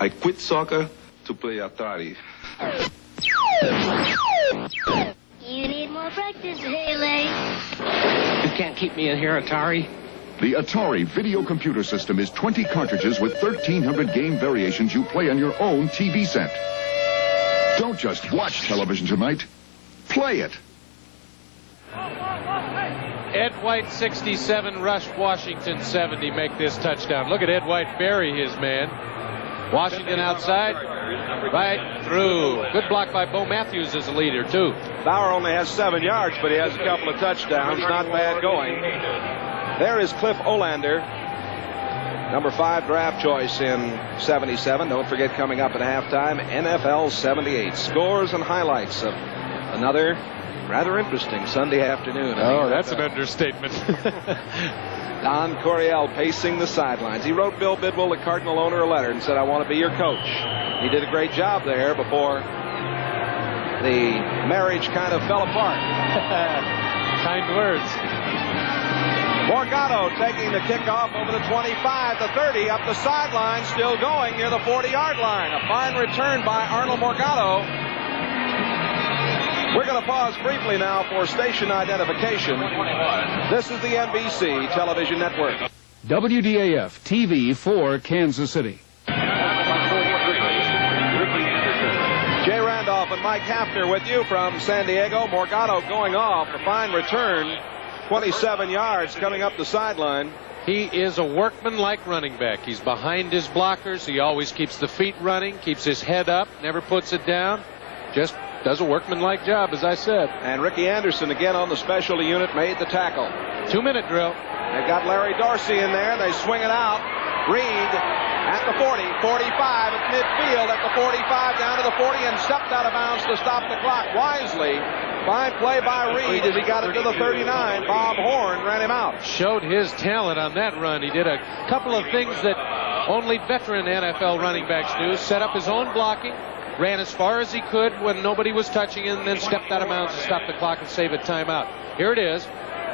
I quit soccer to play Atari. You need more practice, Haley. You can't keep me in here, Atari. The Atari video computer system is 20 cartridges with 1,300 game variations you play on your own TV set. Don't just watch television tonight. Play it. Ed White 67, Rush Washington 70 make this touchdown. Look at Ed White bury his man. Washington outside, right through. Good block by Bo Matthews as a leader, too. Bauer only has 7 yards, but he has a couple of touchdowns. Not bad going. There is Cliff Olander, number 5 draft choice in 77. Don't forget, coming up at halftime, NFL 78. Scores and highlights of another rather interesting Sunday afternoon. Oh, that's an understatement. Don Coryell pacing the sidelines. He wrote Bill Bidwell, the Cardinal owner, a letter and said, I want to be your coach. He did a great job there before the marriage kind of fell apart. Kind words. Morgado taking the kickoff over the 25, the 30, up the sideline, still going near the 40-yard line. A fine return by Arnold Morgado. We're going to pause briefly now for station identification. This is the NBC television network. WDAF TV for Kansas City. Jay Randolph and Mike Hafner with you from San Diego. Morgado going off. A fine return. 27 yards coming up the sideline. He is a workman-like running back. He's behind his blockers. He always keeps the feet running, keeps his head up, never puts it down. Just does a workman-like job, as I said. And Ricky Anderson again on the specialty unit made the tackle. 2-minute drill. They've got Larry Dorsey in there. They swing it out. Reed at the 40, 45 at midfield, at the 45 down to the 40 and stepped out of bounds to stop the clock wisely. Fine play by Reed as he got it to the 39. Bob Horn ran him out. Showed his talent on that run. He did a couple of things that only veteran NFL running backs do. Set up his own blocking. Ran as far as he could when nobody was touching him, and then stepped out of bounds to stop the clock and save a timeout. Here it is.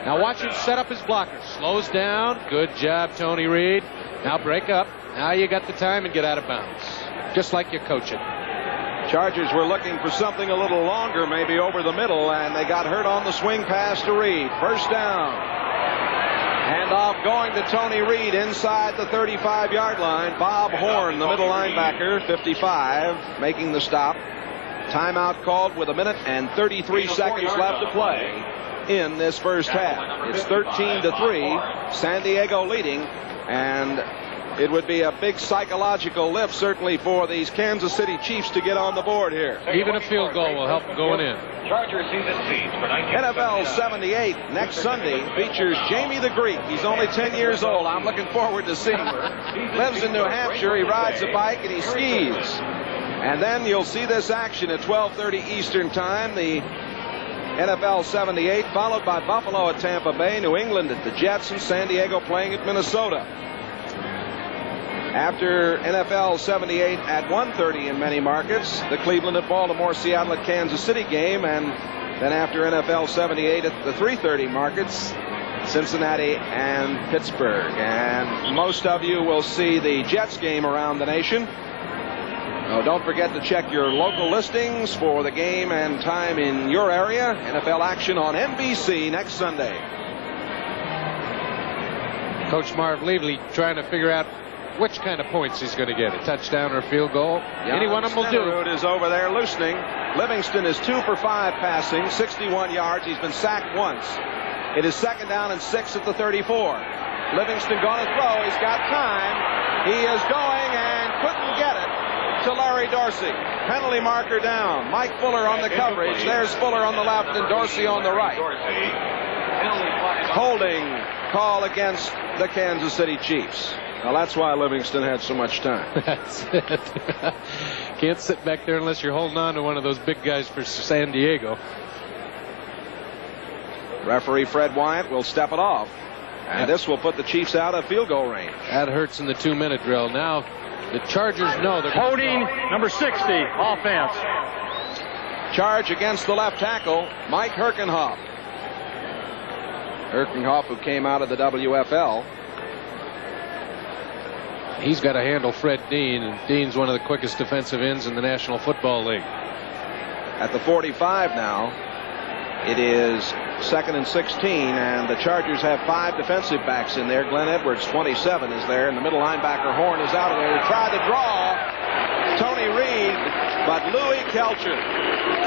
Now watch him set up his blockers. Slows down. Good job, Tony Reed. Now break up. Now you got the time and get out of bounds. Just like you coach it. Chargers were looking for something a little longer, maybe over the middle, and they got hurt on the swing pass to Reed. First down. Handoff going to Tony Reed inside the 35-yard line. Bob Horn, the middle linebacker, 55, making the stop. Timeout called with 1 minute and 33 seconds left to play in this first half. It's 13-3, San Diego leading, and it would be a big psychological lift, certainly, for these Kansas City Chiefs to get on the board here. Even a field goal will help them going in. NFL 78 next Sunday features Jamie the Greek. He's only 10 years old. I'm looking forward to seeing him. Lives in New Hampshire. He rides a bike and he skis. And then you'll see this action at 12:30 Eastern Time. The NFL 78 followed by Buffalo at Tampa Bay, New England at the Jets, and San Diego playing at Minnesota. After NFL 78 at 1:30 in many markets, the Cleveland at Baltimore, Seattle at Kansas City game, and then after NFL 78 at the 3:30 markets, Cincinnati and Pittsburgh. And most of you will see the Jets game around the nation. Oh, don't forget to check your local listings for the game and time in your area. NFL action on NBC next Sunday. Coach Marv Levy trying to figure out which kind of points he's going to get, a touchdown or a field goal. Any one of them will do. Stenerud is over there loosening. Livingston is 2 for 5 passing, 61 yards. He's been sacked once. It is 2nd down and 6 at the 34. Livingston going to throw. He's got time. He is going and couldn't get it to Larry Dorsey. Penalty marker down. Mike Fuller on the coverage. There's Fuller on the left and Dorsey on the right. Holding call against the Kansas City Chiefs. Well, that's why Livingston had so much time. That's it. Can't sit back there unless you're holding on to one of those big guys for San Diego. Referee Fred Wyatt will step it off. And this will put the Chiefs out of field goal range. That hurts in the 2-minute drill. Now the Chargers know they're holding number 60, offense. Charge against the left tackle, Mike Herkenhoff. Herkenhoff, who came out of the WFL. He's got to handle Fred Dean, and Dean's one of the quickest defensive ends in the National Football League. At the 45 now, it is 2nd and 16, and the Chargers have 5 defensive backs in there. Glenn Edwards, 27, is there, and the middle linebacker Horn is out of there. He tried to draw Tony Reed, but Louis Kelcher,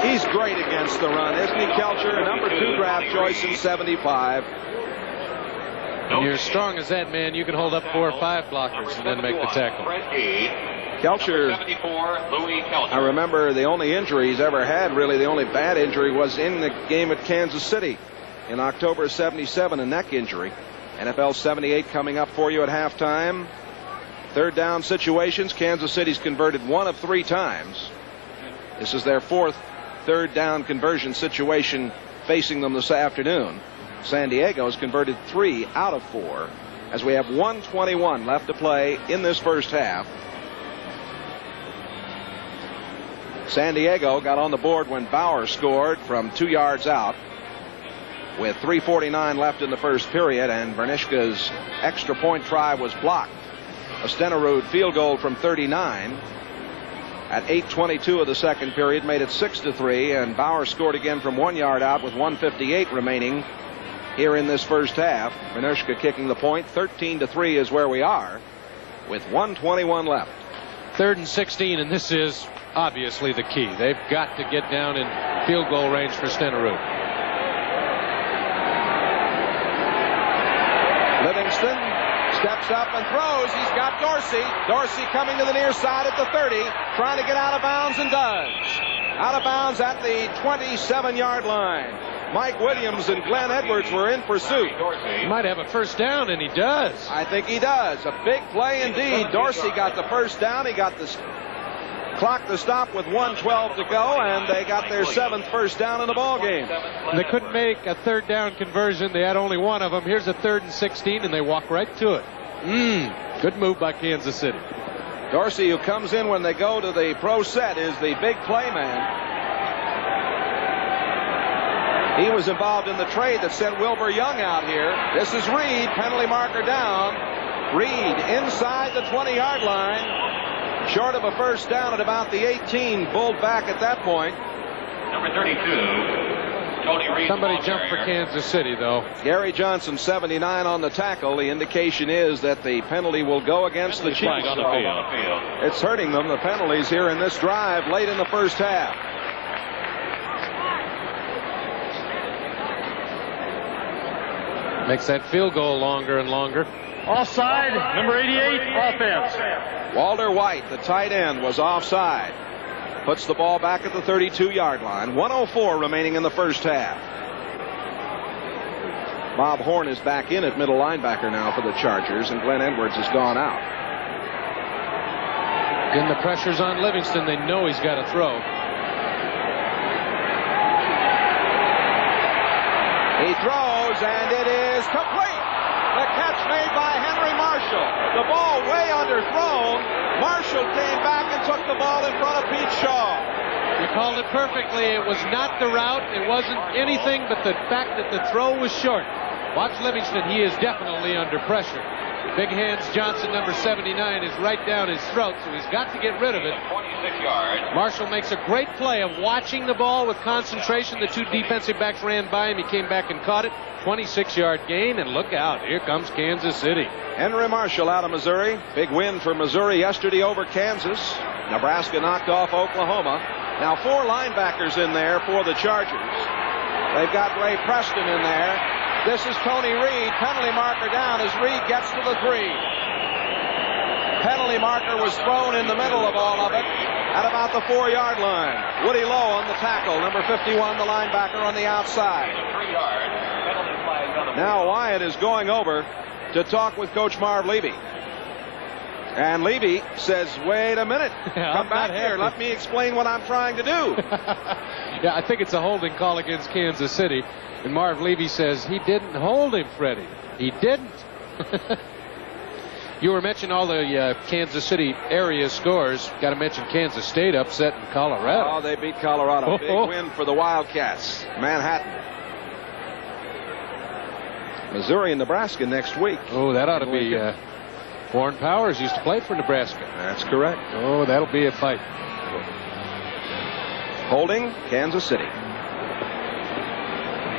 he's great against the run, isn't he, Kelcher? Number 2 draft choice in 75. When you're as strong as that man, you can hold up 4 or 5 blockers and then make the tackle. Kelcher, I remember the only injury he's ever had, really the only bad injury, was in the game at Kansas City in October of '77, a neck injury. NFL 78 coming up for you at halftime. Third down situations. Kansas City's converted 1 of 3 times. This is their 4th third down conversion situation facing them this afternoon. San Diego's converted 3 out of 4 as we have 1:21 left to play in this first half. San Diego got on the board when Bauer scored from 2 yards out with 3:49 left in the first period, and Bernishka's extra point try was blocked. A Stenerud field goal from 39 at 8:22 of the second period made it 6-3, and Bauer scored again from 1 yard out with 1:58 remaining here in this first half. Bernishka kicking the point. 13-3 is where we are with 1:21 left. 3rd and 16, and this is obviously the key. They've got to get down in field goal range for Stenerud. Livingston steps up and throws. He's got Dorsey. Dorsey coming to the near side at the 30, trying to get out of bounds, and does. Out of bounds at the 27-yard line. Mike Williams and Glenn Edwards were in pursuit. He might have a first down, and he does. I think he does. A big play indeed. Dorsey got the first down. He got the clock to stop with 1:12 to go, and they got their 7th first down in the ball game. They couldn't make a third down conversion. They had only one of them. Here's a 3rd and 16, and they walk right to it. Good move by Kansas City. Dorsey, who comes in when they go to the pro set, is the big play man. He was involved in the trade that sent Wilbur Young out here. This is Reed, penalty marker down. Reed inside the 20-yard line. Short of a first down at about the 18. Bulled back at that point. Number 32, Tony Reed. Somebody jumped for Kansas City, though. Gary Johnson, 79 on the tackle. The indication is that the penalty will go against the Chiefs. On the field. It's hurting them, the penalties here in this drive late in the first half. Makes that field goal longer and longer. Offside, number 88, offense. Walter White, the tight end, was offside. Puts the ball back at the 32-yard line. 1:04 remaining in the first half. Bob Horn is back in at middle linebacker now for the Chargers, and Glenn Edwards has gone out. Again, the pressure's on Livingston. They know he's got to throw. He throws, and it is complete. The catch made by Henry Marshall. The ball way underthrown. Marshall came back and took the ball in front of Pete Shaw. You called it perfectly. It was not the route. It wasn't anything but the fact that the throw was short. Watch Livingston. He is definitely under pressure. Big Hands Johnson, number 79, is right down his throat, so he's got to get rid of it. 26 yards. Marshall makes a great play of watching the ball with concentration. The 2 defensive backs ran by him. He came back and caught it. 26-yard gain, and look out. Here comes Kansas City. Henry Marshall out of Missouri. Big win for Missouri yesterday over Kansas. Nebraska knocked off Oklahoma. Now 4 linebackers in there for the Chargers. They've got Ray Preston in there. This is Tony Reed. Penalty marker down as Reed gets to the 3. Penalty marker was thrown in the middle of all of it at about the 4-yard line. Woody Lowe on the tackle. Number 51, the linebacker on the outside. Now Wyatt is going over to talk with Coach Marv Levy. And Levy says, wait a minute. Come back here. Let me explain what I'm trying to do. Yeah, I think it's a holding call against Kansas City. And Marv Levy says he didn't hold him, Freddie. He didn't. You were mentioning all the Kansas City area scores. Got to mention Kansas State upset in Colorado. Oh, they beat Colorado. Big win for the Wildcats. Manhattan. Missouri and Nebraska next week. Oh, that ought to be. Warren Powers used to play for Nebraska. That's correct. Oh, that'll be a fight. Holding Kansas City.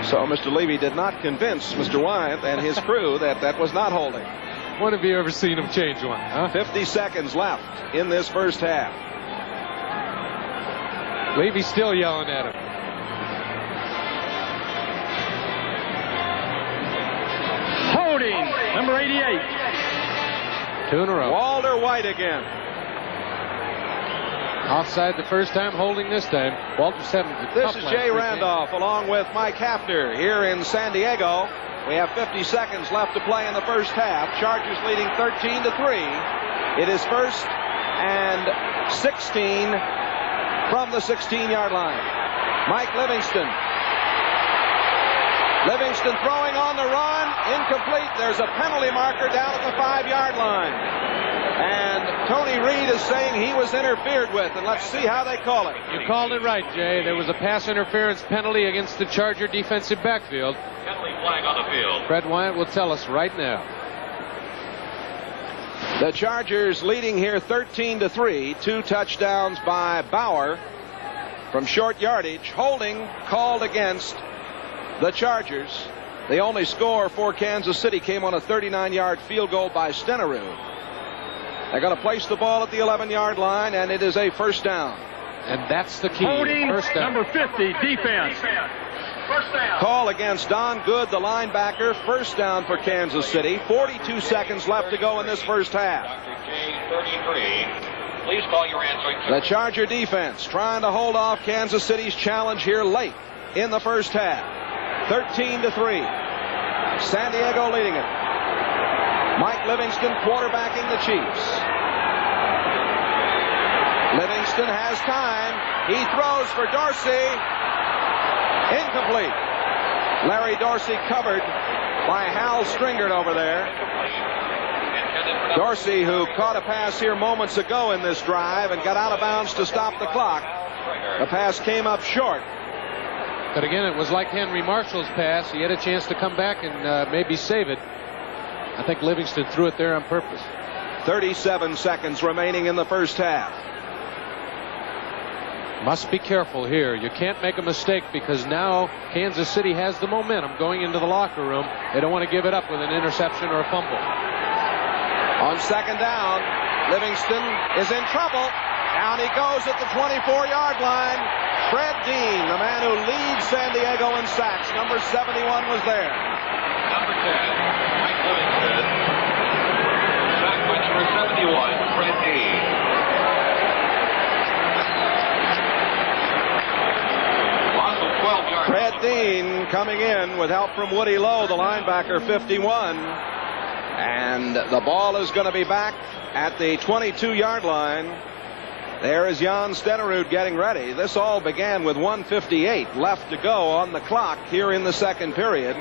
So Mr. Levy did not convince Mr. Wyatt and his crew that that was not holding. When have you ever seen him change one? Huh? 50 seconds left in this first half. Levy's still yelling at him. Holding, number 88. 2 in a row. Walter White again. Offside the first time, holding this time. Walter's having a This tough is last Jay week. Randolph along with Mike Hafner here in San Diego. We have 50 seconds left to play in the first half. Chargers leading 13-3. It is 1st and 16 from the 16-yard line. Mike Livingston. Livingston throwing on the run. Incomplete. There's a penalty marker down at the 5-yard line. And Tony Reed is saying he was interfered with, and let's see how they call it. You called it right, Jay. There was a pass interference penalty against the Charger defensive backfield. Penalty flag on the field. Fred Wyatt will tell us right now. The Chargers leading here 13-3. 2 touchdowns by Bauer from short yardage. Holding called against the Chargers. The only score for Kansas City came on a 39-yard field goal by Stenerud. They're going to place the ball at the 11-yard line, and it is a first down. And that's the key. Holding, First down. number 50, defense. First down. Call against Don Good, the linebacker. First down for Kansas City. 42 seconds left to go in this first half. Dr. J, 33. Please call your answering. The Charger defense trying to hold off Kansas City's challenge here late in the first half. 13-3. San Diego leading it. Mike Livingston quarterbacking the Chiefs. Livingston has time. He throws for Dorsey. Incomplete. Larry Dorsey covered by Hal Stringard over there. Dorsey, who caught a pass here moments ago in this drive and got out of bounds to stop the clock. The pass came up short. But again, it was like Henry Marshall's pass. He had a chance to come back and maybe save it. I think Livingston threw it there on purpose. 37 seconds remaining in the first half. Must be careful here. You can't make a mistake because now Kansas City has the momentum going into the locker room. They don't want to give it up with an interception or a fumble. On second down, Livingston is in trouble. Down he goes at the 24-yard line. Fred Dean, the man who leads San Diego in sacks. Number 71 was there. Number 10, Mike Livingston. Sack by number 71, Fred Dean. Loss of 12 yards. Fred Dean coming in with help from Woody Lowe, the linebacker, 51. And the ball is going to be back at the 22-yard line. There is Jan Stenerud getting ready. This all began with 1:58 left to go on the clock here in the second period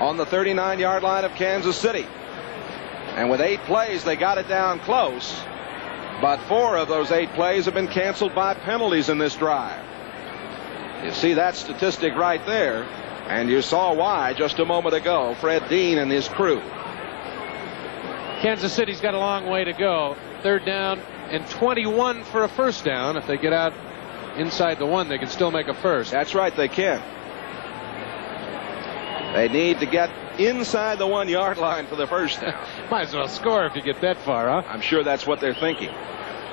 on the 39-yard line of Kansas City. And with 8 plays, they got it down close. But 4 of those 8 plays have been canceled by penalties in this drive. You see that statistic right there, and you saw why just a moment ago. Fred Dean and his crew. Kansas City's got a long way to go. Third down and 21 for a first down. If they get out inside the 1, they can still make a first. That's right, they can. They need to get inside the 1-yard line for the first down. Might as well score if you get that far, huh? I'm sure that's what they're thinking.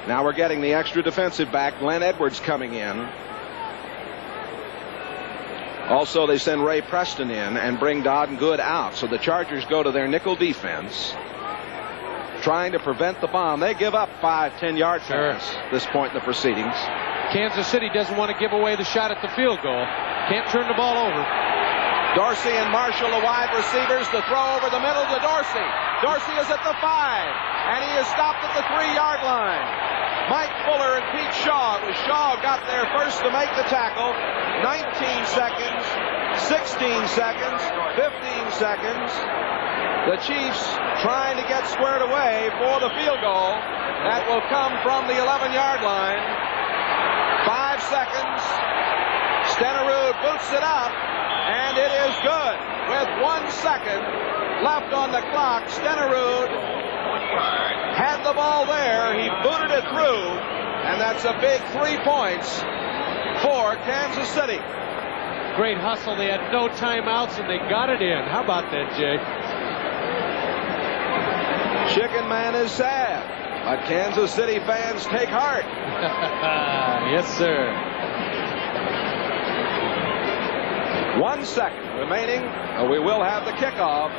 Now we're getting the extra defensive back, Glenn Edwards, coming in. Also, they send Ray Preston in and bring Don Good out. So the Chargers go to their nickel defense, trying to prevent the bomb. They give up 5-10-yard pass this point in the proceedings. Kansas City doesn't want to give away the shot at the field goal. Can't turn the ball over. Dorsey and Marshall, the wide receivers. The throw over the middle to Dorsey. Dorsey is at the 5, and he is stopped at the 3-yard line. Mike Fuller and Pete Shaw. Shaw got there first to make the tackle. 19 seconds, 16 seconds, 15 seconds. The Chiefs trying to get squared away for the field goal. That will come from the 11-yard line. 5 seconds. Stenerud boots it up, and it is good. With 1 second left on the clock, Stenerud had the ball there. He booted it through, and that's a big 3 points for Kansas City. Great hustle. They had no timeouts, and they got it in. How about that, Jay? Chicken Man is sad, but Kansas City fans take heart. Yes, sir. 1 second remaining. We will have the kickoff.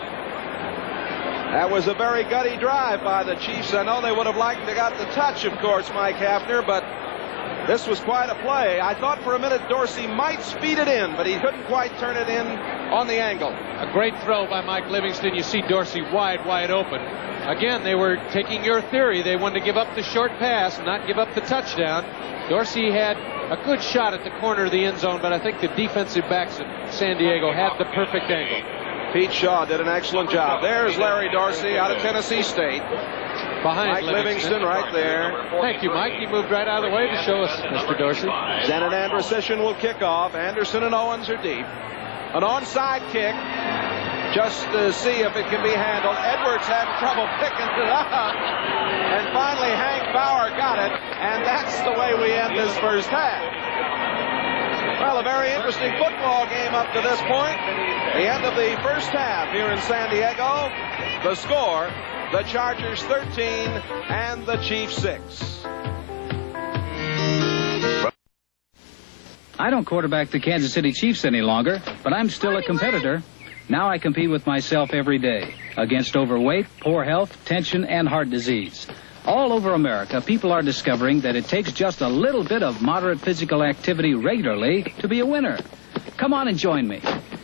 That was a very gutty drive by the Chiefs. I know they would have liked to got the touch, of course, Mike Hafner, but this was quite a play. I thought for a minute Dorsey might speed it in, but he couldn't quite turn it in on the angle. A great throw by Mike Livingston. You see Dorsey wide open. Again, they were taking your theory. They wanted to give up the short pass, not give up the touchdown. Dorsey had a good shot at the corner of the end zone, but I think the defensive backs at San Diego had the perfect angle. Pete Shaw did an excellent job. There's Larry Dorsey out of Tennessee State. Behind Mike Livingston right there. Thank you, Mike. You moved right out of the way to show us, Mr. Dorsey. Zenit Andrusician will kick off. Anderson and Owens are deep. An onside kick just to see if it can be handled. Edwards had trouble picking it up. And finally, Hank Bauer got it. And that's the way we end this first half. Well, a very interesting football game up to this point. The end of the first half here in San Diego. The score, the Chargers 13 and the Chiefs 6. I don't quarterback the Kansas City Chiefs any longer, but I'm still a competitor. Now I compete with myself every day against overweight, poor health, tension, and heart disease. All over America, people are discovering that it takes just a little bit of moderate physical activity regularly to be a winner. Come on and join me.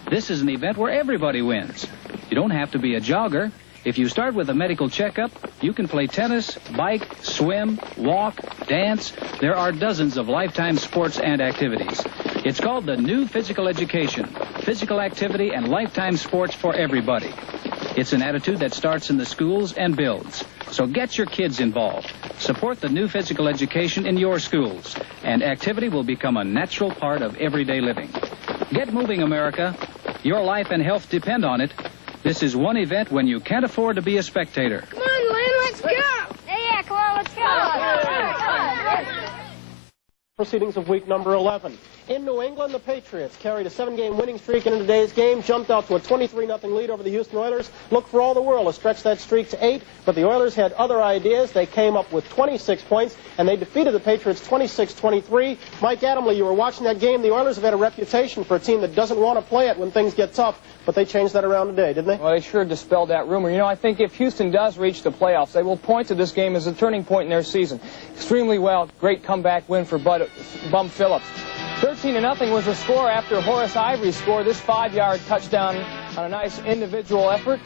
This is an event where everybody wins. You don't have to be a jogger. If you start with a medical checkup, you can play tennis, bike, swim, walk, dance. There are dozens of lifetime sports and activities. It's called the New Physical Education, physical activity and lifetime sports for everybody. It's an attitude that starts in the schools and builds. So get your kids involved. Support the New Physical Education in your schools, and activity will become a natural part of everyday living. Get moving, America. Your life and health depend on it. This is one event when you can't afford to be a spectator. Come on, Lynn, let's go. Yeah, come on, let's go. Proceedings of week number 11. In New England, the Patriots carried a 7-game winning streak into today's game, jumped out to a 23-0 lead over the Houston Oilers. Looked for all the world to stretch that streak to 8, but the Oilers had other ideas. They came up with 26 points, and they defeated the Patriots 26-23. Mike Adamle, you were watching that game. The Oilers have had a reputation for a team that doesn't want to play it when things get tough, but they changed that around today, didn't they? Well, they sure dispelled that rumor. You know, I think if Houston does reach the playoffs, they will point to this game as a turning point in their season. Extremely well, great comeback win for Bum Phillips. 13-0 was the score after Horace Ivory scored this 5-yard touchdown on a nice individual effort.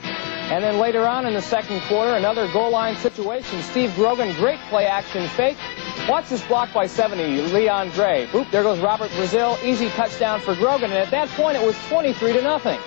And then later on in the second quarter, another goal line situation. Steve Grogan, great play action fake. Watch this block by 70, Leon Gray. Oop, there goes Robert Brazil. Easy touchdown for Grogan. And at that point, it was 23-0.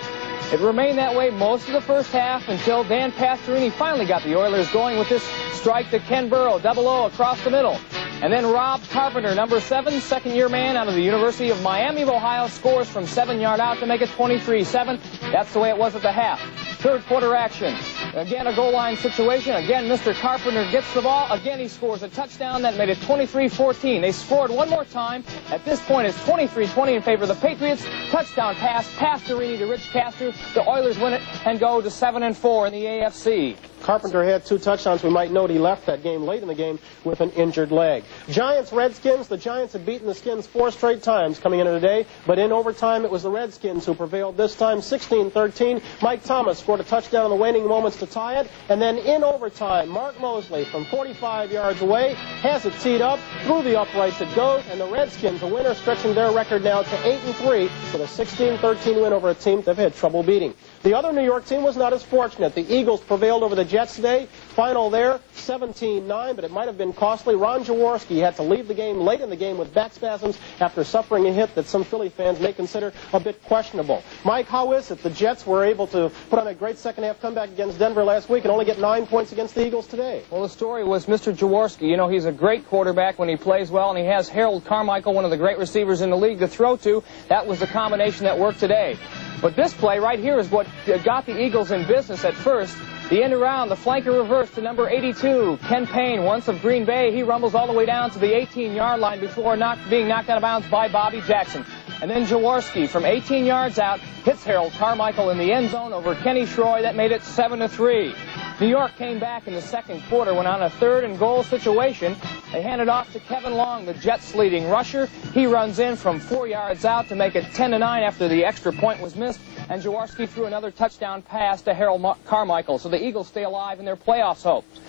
It remained that way most of the first half until Dan Pastorini finally got the Oilers going with this strike to Ken Burrow, 0-0 across the middle. And then Rob Carpenter, number 7, second-year man out of the University of Miami of Ohio, scores from 7-yard out to make it 23-7. That's the way it was at the half. Third quarter action. Again, a goal line situation. Again, Mr. Carpenter gets the ball. Again, he scores a touchdown. That made it 23-14. They scored one more time. At this point, it's 23-20 in favor of the Patriots. Touchdown pass, Pastorini to Rich Castor. The Oilers win it and go to 7-4 in the AFC. Carpenter had 2 touchdowns. We might note he left that game late in the game with an injured leg. Giants-Redskins. The Giants had beaten the Skins 4 straight times coming into today, but in overtime it was the Redskins who prevailed this time, 16-13. Mike Thomas scored a touchdown in the waning moments to tie it, and then in overtime, Mark Mosley from 45 yards away has it teed up, through the uprights it goes, and the Redskins, the winner, stretching their record now to 8-3 with a 16-13 win over a team they've had trouble beating. The other New York team was not as fortunate. The Eagles prevailed over the Jets today. Final there, 17-9, but it might have been costly. Ron Jaworski had to leave the game late in the game with back spasms after suffering a hit that some Philly fans may consider a bit questionable. Mike, how is it the Jets were able to put on a great second-half comeback against Denver last week and only get 9 points against the Eagles today? Well, the story was Mr. Jaworski. You know, he's a great quarterback when he plays well, and he has Harold Carmichael, one of the great receivers in the league, to throw to. That was the combination that worked today. But this play right here is what got the Eagles in business at first. The end around, the flanker reverse to number 82, Ken Payne, once of Green Bay. He rumbles all the way down to the 18-yard line before being knocked out of bounds by Bobby Jackson. And then Jaworski from 18 yards out hits Harold Carmichael in the end zone over Kenny Shroy. That made it 7-3. New York came back in the second quarter when on a 3rd and goal situation. They handed off to Kevin Long, the Jets' leading rusher. He runs in from 4 yards out to make it 10-9 after the extra point was missed. and Jaworski threw another touchdown pass to Harold Carmichael, so the Eagles stay alive in their playoffs hopes.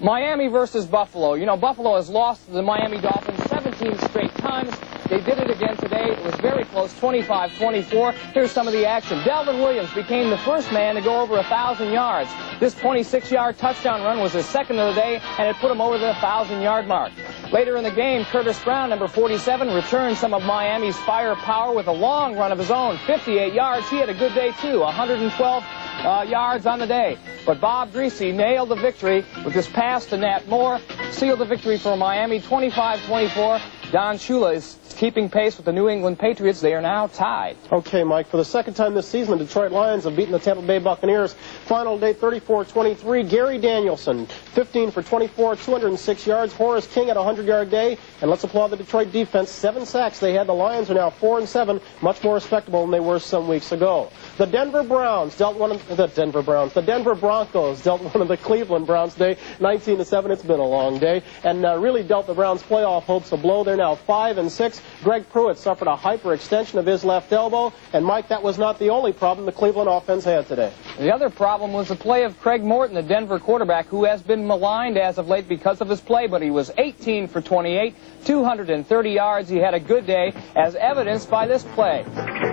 Miami versus Buffalo. You know, Buffalo has lost to the Miami Dolphins 17 straight times. They did it again today. It was very close, 25-24. Here's some of the action. Delvin Williams became the first man to go over 1,000 yards. This 26-yard touchdown run was his second of the day, and it put him over the 1,000-yard mark. Later in the game, Curtis Brown, number 47, returned some of Miami's firepower with a long run of his own, 58 yards. He had a good day, too, 112 yards on the day. But Bob Greasy nailed the victory with his pass to Nat Moore, sealed the victory for Miami, 25-24. Don Shula is keeping pace with the New England Patriots. They are now tied. Okay, Mike, for the second time this season, the Detroit Lions have beaten the Tampa Bay Buccaneers. Final day 34-23. Gary Danielson, 15 for 24, 206 yards. Horace King had a 100-yard day. And let's applaud the Detroit defense. 7 sacks they had. The Lions are now 4-7, much more respectable than they were some weeks ago. The Denver Broncos dealt one of the Cleveland Browns today, 19-7. It's been a long day, and really dealt the Browns' playoff hopes a blow. They're now 5-6. Greg Pruitt suffered a hyperextension of his left elbow, and Mike, that was not the only problem the Cleveland offense had today. The other problem was the play of Craig Morton, the Denver quarterback, who has been maligned as of late because of his play, but he was 18 for 28, 230 yards. He had a good day, as evidenced by this play.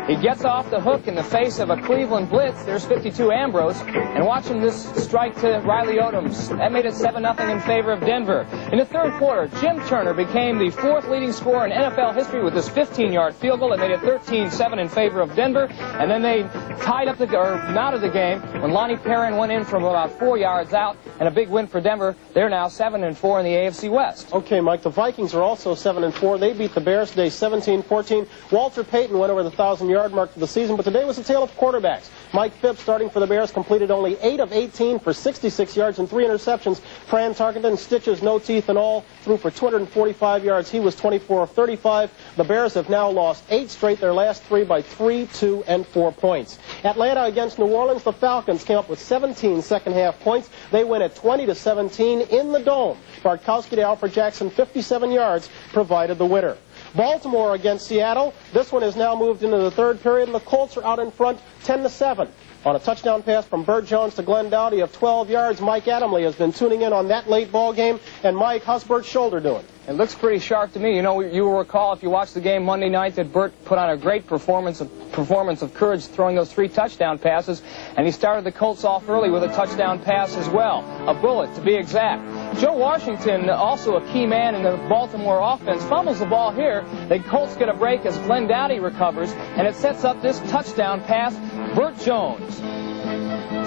He gets off the hook in the face of a Cleveland blitz. There's 52 Ambrose, and watch him this strike to Riley Odoms. That made it 7-0 in favor of Denver. In the third quarter, Jim Turner became the 4th leading scorer in NFL history with this 15-yard field goal that made it 13-7 in favor of Denver. And then they tied up knotted the game when Lonnie Perrin went in from about 4 yards out, and a big win for Denver. They're now 7-4 in the AFC West. Okay, Mike, the Vikings are also 7-4. They beat the Bears today 17-14. Walter Payton went over the 1,000-yard mark for the season, but today was a tale of quarterbacks. Mike Phipps, starting for the Bears, completed only 8 of 18 for 66 yards and 3 interceptions. Fran Tarkenton, stitches, no teeth and all, threw for 245 yards. He was 24 of 35. The Bears have now lost 8 straight, their last 3 by 3, 2, and 4 points. Atlanta against New Orleans, the Falcons came up with 17 second-half points. They win at 20-17 in the Dome. Bartkowski to Alfred Jackson, 57 yards, provided the winner. Baltimore against Seattle. This one has now moved into the third period, and the Colts are out in front 10-7. On a touchdown pass from Burt Jones to Glenn Dowdy of 12 yards, Mike Adamle has been tuning in on that late ball game. And Mike, how's Burt's shoulder doing? It looks pretty sharp to me. You know, you will recall if you watched the game Monday night that Burt put on a great performance of courage throwing those 3 touchdown passes, and he started the Colts off early with a touchdown pass as well. A bullet, to be exact. Joe Washington, also a key man in the Baltimore offense, fumbles the ball here. The Colts get a break as Glenn Dowdy recovers, and it sets up this touchdown pass. Burt Jones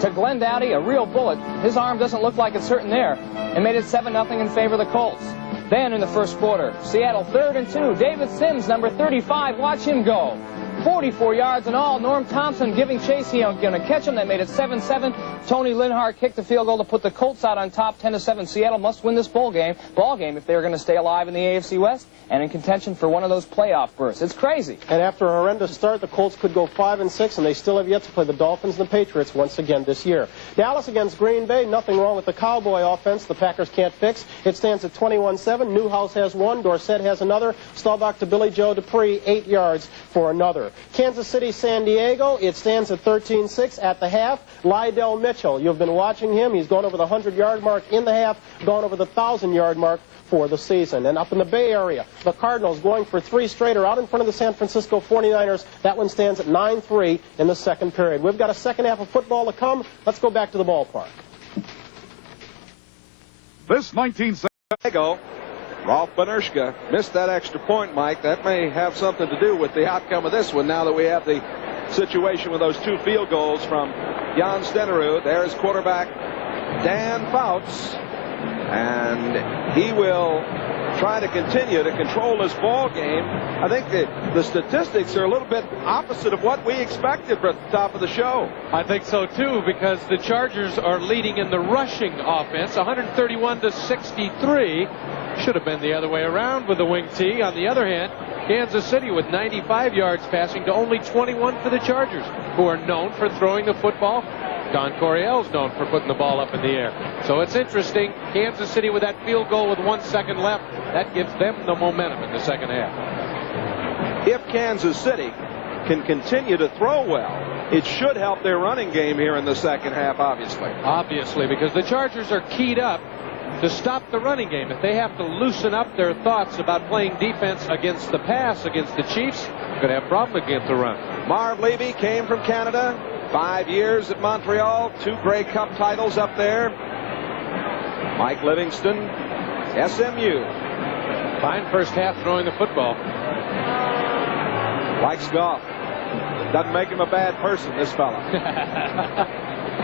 to Glenn Dowdy, a real bullet. His arm doesn't look like it's hurting there, and made it 7-0 in favor of the Colts. Then in the first quarter, Seattle 3rd and 2. David Sims, number 35, watch him go. 44 yards in all. Norm Thompson giving chase. He ain't going to catch him. They made it 7-7. Tony Linhart kicked the field goal to put the Colts out on top 10-7. Seattle must win this ball game if they're going to stay alive in the AFC West and in contention for one of those playoff berths. It's crazy. And after a horrendous start, the Colts could go 5-6, and they still have yet to play the Dolphins and the Patriots once again this year. Dallas against Green Bay. Nothing wrong with the Cowboy offense. The Packers can't fix. It stands at 21-7. Newhouse has 1. Dorsett has another. Staubach to Billy Joe Dupree, 8 yards for another. Kansas City, San Diego. It stands at 13-6 at the half. Lydell Mitchell, you've been watching him. He's gone over the 100-yard mark in the half, gone over the 1,000-yard mark for the season. And up in the Bay Area, the Cardinals going for 3 straight are out in front of the San Francisco 49ers. That one stands at 9-3 in the second period. We've got a second half of football to come. Let's go back to the ballpark. This 1970 Rolf Benerschke missed that extra point, Mike. That may have something to do with the outcome of this one now that we have the situation with those 2 field goals from Jan Stenerud. There's quarterback Dan Fouts, and he will try to continue to control this ball game. I think the statistics are a little bit opposite of what we expected at the top of the show. I think so too, because the Chargers are leading in the rushing offense 131-63. Should have been the other way around with the wing T. On the other hand, Kansas City with 95 yards passing to only 21 for the Chargers, who are known for throwing the football. Don Coryell's known for putting the ball up in the air. So it's interesting. Kansas City with that field goal with 1 second left. That gives them the momentum in the second half. If Kansas City can continue to throw well, It should help their running game here in the second half, obviously. Obviously, because the Chargers are keyed up to stop the running game. If they have to loosen up their thoughts about playing defense against the pass against the Chiefs, they're going to have problems against the run. Marv Levy came from Canada, 5 years at Montreal, 2 Grey Cup titles up there. Mike Livingston, SMU. Fine first half throwing the football. Likes golf. Doesn't make him a bad person, this fella.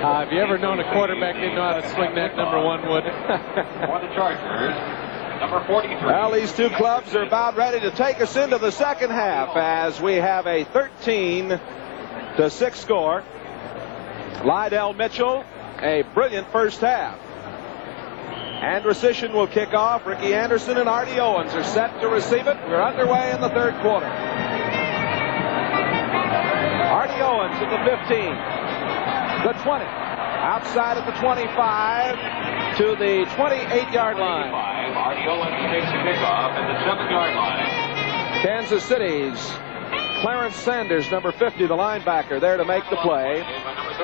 Have you ever known a quarterback didn't know how to swing that, number 1 would? For the Chargers, number 43. Well, these two clubs are about ready to take us into the second half as we have a 13-6 score. Lydell Mitchell, a brilliant first half. Andrusician will kick off. Ricky Anderson and Artie Owens are set to receive it. We're underway in the third quarter. Artie Owens at the 15, the 20, outside at the 25 to the 28-yard line. Artie Owens takes the kickoff at the 7-yard line. Kansas City's Clarence Sanders, number 50, the linebacker, there to make the play.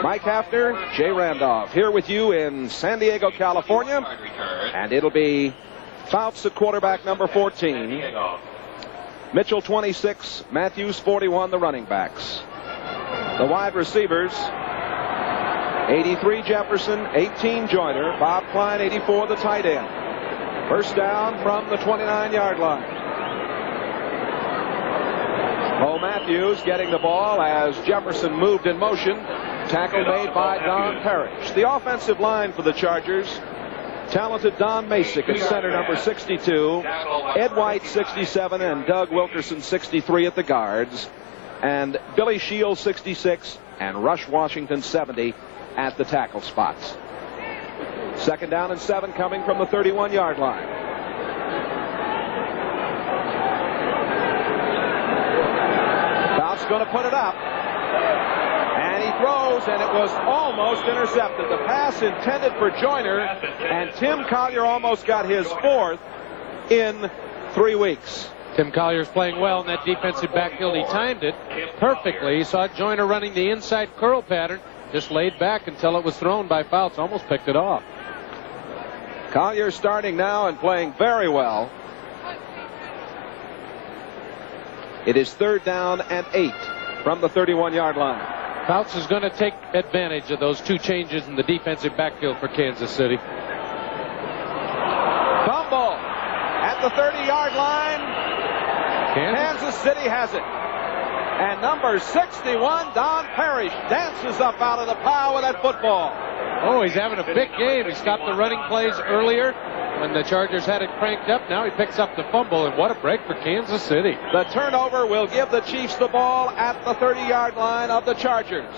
Mike Hafner, Jay Randolph, here with you in San Diego, California. And it'll be Fouts at quarterback, number 14. Mitchell, 26. Matthews, 41, the running backs. The wide receivers, 83 Jefferson, 18 Joyner, Bob Klein, 84, the tight end. First down from the 29-yard line. Bo Matthews getting the ball as Jefferson moved in motion. Tackle made by Don Parrish. The offensive line for the Chargers, talented Don Masick at center, number 62. Ed White, 67, and Doug Wilkerson, 63 at the guards. And Billy Shields, 66, and Rush Washington, 70 at the tackle spots. Second down and 7 coming from the 31-yard line. Fouts going to put it up. And he throws, and it was almost intercepted. The pass intended for Joyner, and Tim Collier almost got his 4th in 3 weeks. Tim Collier's playing well in that defensive backfield. He timed it perfectly. He saw Joyner running the inside curl pattern, just laid back until it was thrown by Fouts, almost picked it off. Collier starting now and playing very well. It is 3rd down and 8 from the 31-yard line. Fouts is going to take advantage of those 2 changes in the defensive backfield for Kansas City. Fumble at the 30-yard line. Kansas City has it. And number 61, Don Parrish, dances up out of the pile with that football. Oh, he's having a big game. He stopped the running plays earlier when the Chargers had it cranked up. Now he picks up the fumble, and what a break for Kansas City. The turnover will give the Chiefs the ball at the 30-yard line of the Chargers.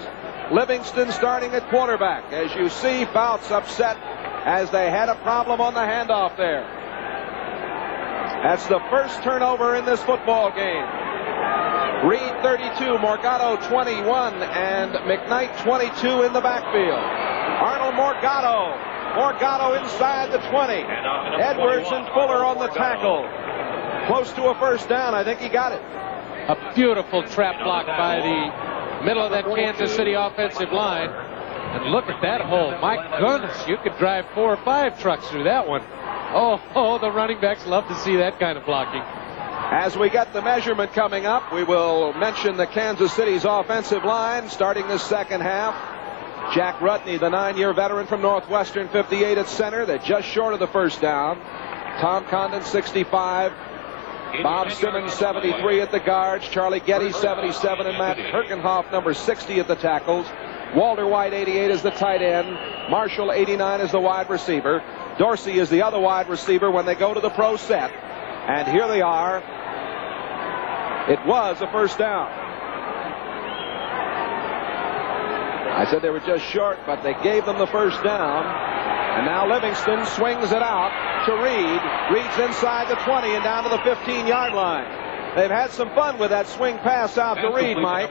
Livingston starting at quarterback. As you see, Fouts upset as they had a problem on the handoff there. That's the first turnover in this football game. Reed 32, Morgado 21, and McKnight 22 in the backfield. Arnold Morgado. Morgado inside the 20. Edwards and Fuller on the tackle. Close to a first down. I think he got it. A beautiful trap block by the middle of that Kansas City offensive line. And look at that hole. My goodness, you could drive 4 or 5 trucks through that one. Oh, the running backs love to see that kind of blocking. As we get the measurement coming up, we will mention the Kansas City's offensive line starting this second half. Jack Rutney, the 9-year veteran from Northwestern, 58 at center. They're just short of the first down. Tom Condon, 65. Bob Simmons, 73 at the guards. Charlie Getty, 77, and Matt Herkenhoff, number 60 at the tackles. Walter White, 88, is the tight end. Marshall, 89, is the wide receiver. Dorsey is the other wide receiver when they go to the pro set. And here they are. It was a first down. I said they were just short, but they gave them the first down. And now Livingston swings it out to Reed. Reed's inside the 20 and down to the 15-yard line. They've had some fun with that swing pass out to Reed, Mike.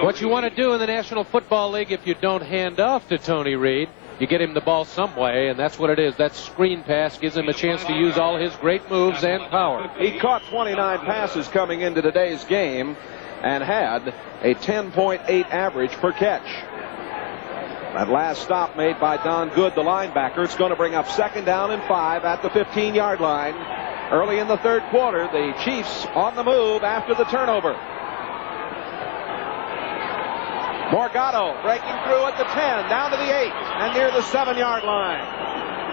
What you want to do in the National Football League, if you don't hand off to Tony Reed, you get him the ball some way, and that's what it is. That screen pass gives him a chance to use all his great moves and power. He caught 29 passes coming into today's game. and had a 10.8 average per catch. That last stop made by Don Good, the linebacker. It's going to bring up 2nd down and 5 at the 15-yard line. Early in the third quarter, the Chiefs on the move after the turnover. Morgado breaking through at the 10, down to the 8, and near the 7-yard line.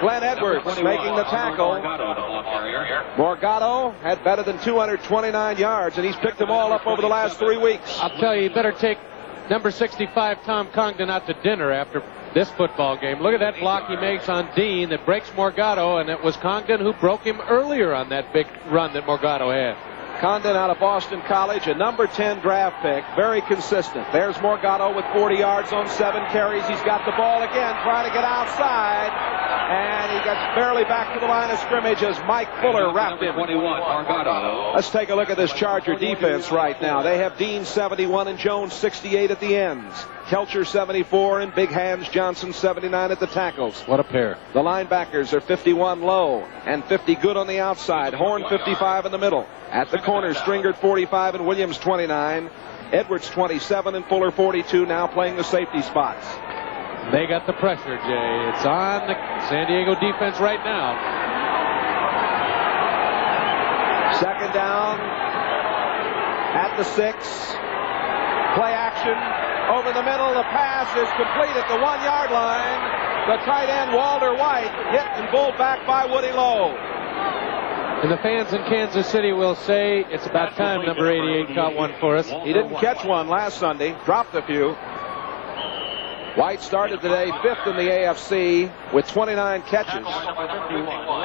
Glenn Edwards making the tackle. Morgado had better than 229 yards, and he's picked them all up over the last 3 weeks. I'll tell you, you better take number 65, Tom Congdon, out to dinner after this football game. Look at that block he makes on Dean that breaks Morgado, and it was Congdon who broke him earlier on that big run that Morgado had. Congdon out of Boston College, a number 10 draft pick, very consistent. There's Morgado with 40 yards on 7 carries. He's got the ball again, trying to get outside, and he gets barely back to the line of scrimmage as Mike Fuller wrapped him. Let's take a look at this Charger defense right now. They have Dean 71 and Jones 68 at the ends. Kelcher 74 and Big Hands Johnson 79 at the tackles. What a pair. The linebackers are 51 low and 50 good on the outside. Horn 55 in the middle. At the corner, Stringert 45 and Williams 29. Edwards 27 and Fuller 42, now playing the safety spots. They got the pressure, Jay. It's on the San Diego defense right now. 2nd down at the 6. Play action. Over the middle, the pass is complete at the 1-yard line. The tight end, Walter White, hit and pulled back by Woody Lowe. And the fans in Kansas City will say it's about time number 88 caught one for us. He didn't catch one last Sunday, dropped a few. White started today 5th in the AFC with 29 catches.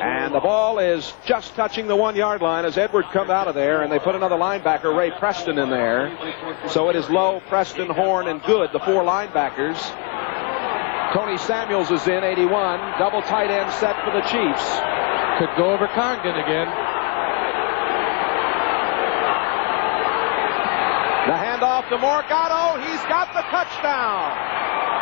And the ball is just touching the 1-yard line as Edward comes out of there, and they put another linebacker, Ray Preston, in there. So it is Lowe, Preston, Horn, and Good, the 4 linebackers. Tony Samuels is in, 81. Double tight end set for the Chiefs. Could go over Congdon again. The handoff to Morgado. He's got the touchdown.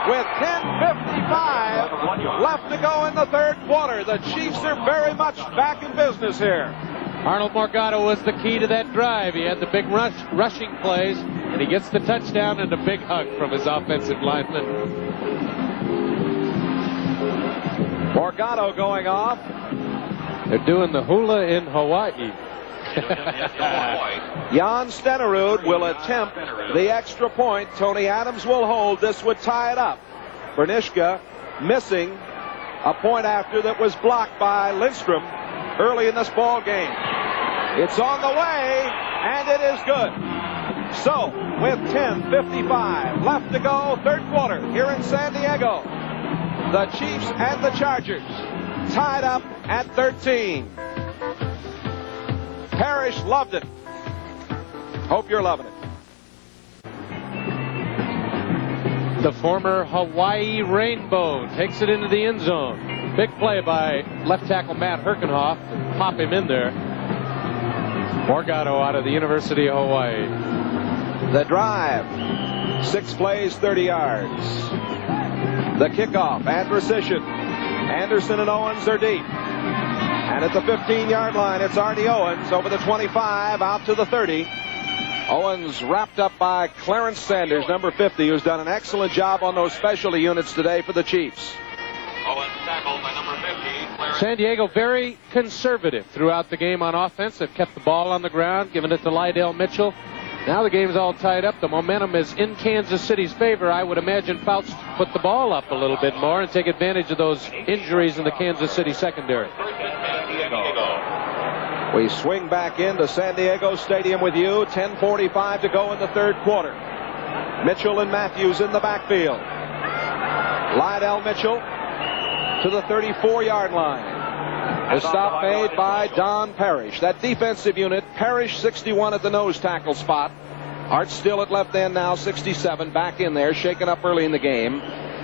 With 10:55 left to go in the third quarter. The Chiefs are very much back in business here. Arnold Morgado was the key to that drive. He had the big rushing plays, and he gets the touchdown and a big hug from his offensive lineman. Morgado going off. They're doing the hula in Hawaii. Jan Stenerud will attempt the extra point. Tony Adams will hold. This would tie it up. Bernishka missing a point after that was blocked by Lindstrom early in this ball game. It's on the way, and it is good. So, with 10:55 left to go, third quarter here in San Diego, the Chiefs and the Chargers tied up at 13. Parrish loved it. Hope you're loving it. The former Hawaii Rainbow takes it into the end zone. Big play by left tackle Matt Herkenhoff to pop him in there. Morgado out of the University of Hawaii. The drive. 6 plays, 30 yards. The kickoff, Andrusician. Anderson and Owens are deep. And at the 15-yard line, it's Arnie Owens over the 25, out to the 30. Owens wrapped up by Clarence Sanders, number 50, who's done an excellent job on those specialty units today for the Chiefs. Owens tackled by number 50. San Diego very conservative throughout the game on offense. They've kept the ball on the ground, given it to Lydell Mitchell. Now the game's all tied up. The momentum is in Kansas City's favor. I would imagine Fouts put the ball up a little bit more and take advantage of those injuries in the Kansas City secondary. We swing back into San Diego Stadium with you. 10:45 to go in the third quarter. Mitchell and Matthews in the backfield. Lydell Mitchell to the 34-yard line. The stop made by Don Parrish. That defensive unit, Parrish 61 at the nose tackle spot. Art Still at left end now, 67, back in there, shaken up early in the game.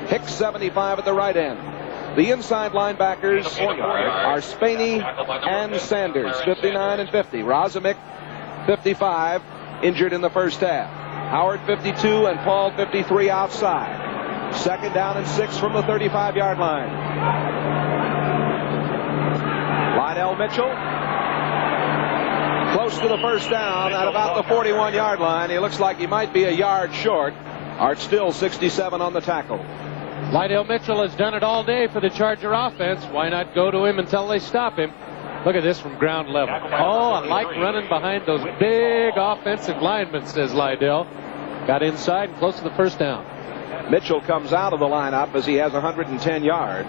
Hicks 75 at the right end. The inside linebackers are Spaney and Sanders, 59 and 50. Rozemick, 55, injured in the first half. Howard, 52, and Paul, 53 outside. 2nd down and 6 from the 35-yard line. Lydell Mitchell Close to the first down at about the 41-yard line. He looks like he might be a yard short. Art Still 67 on the tackle. Lydell Mitchell has done it all day for the Charger offense. Why not go to him until they stop him? Look at this from ground level. Oh, I like running behind those big offensive linemen, says Lydell. Got inside and close to the first down. Mitchell comes out of the lineup as he has 110 yards.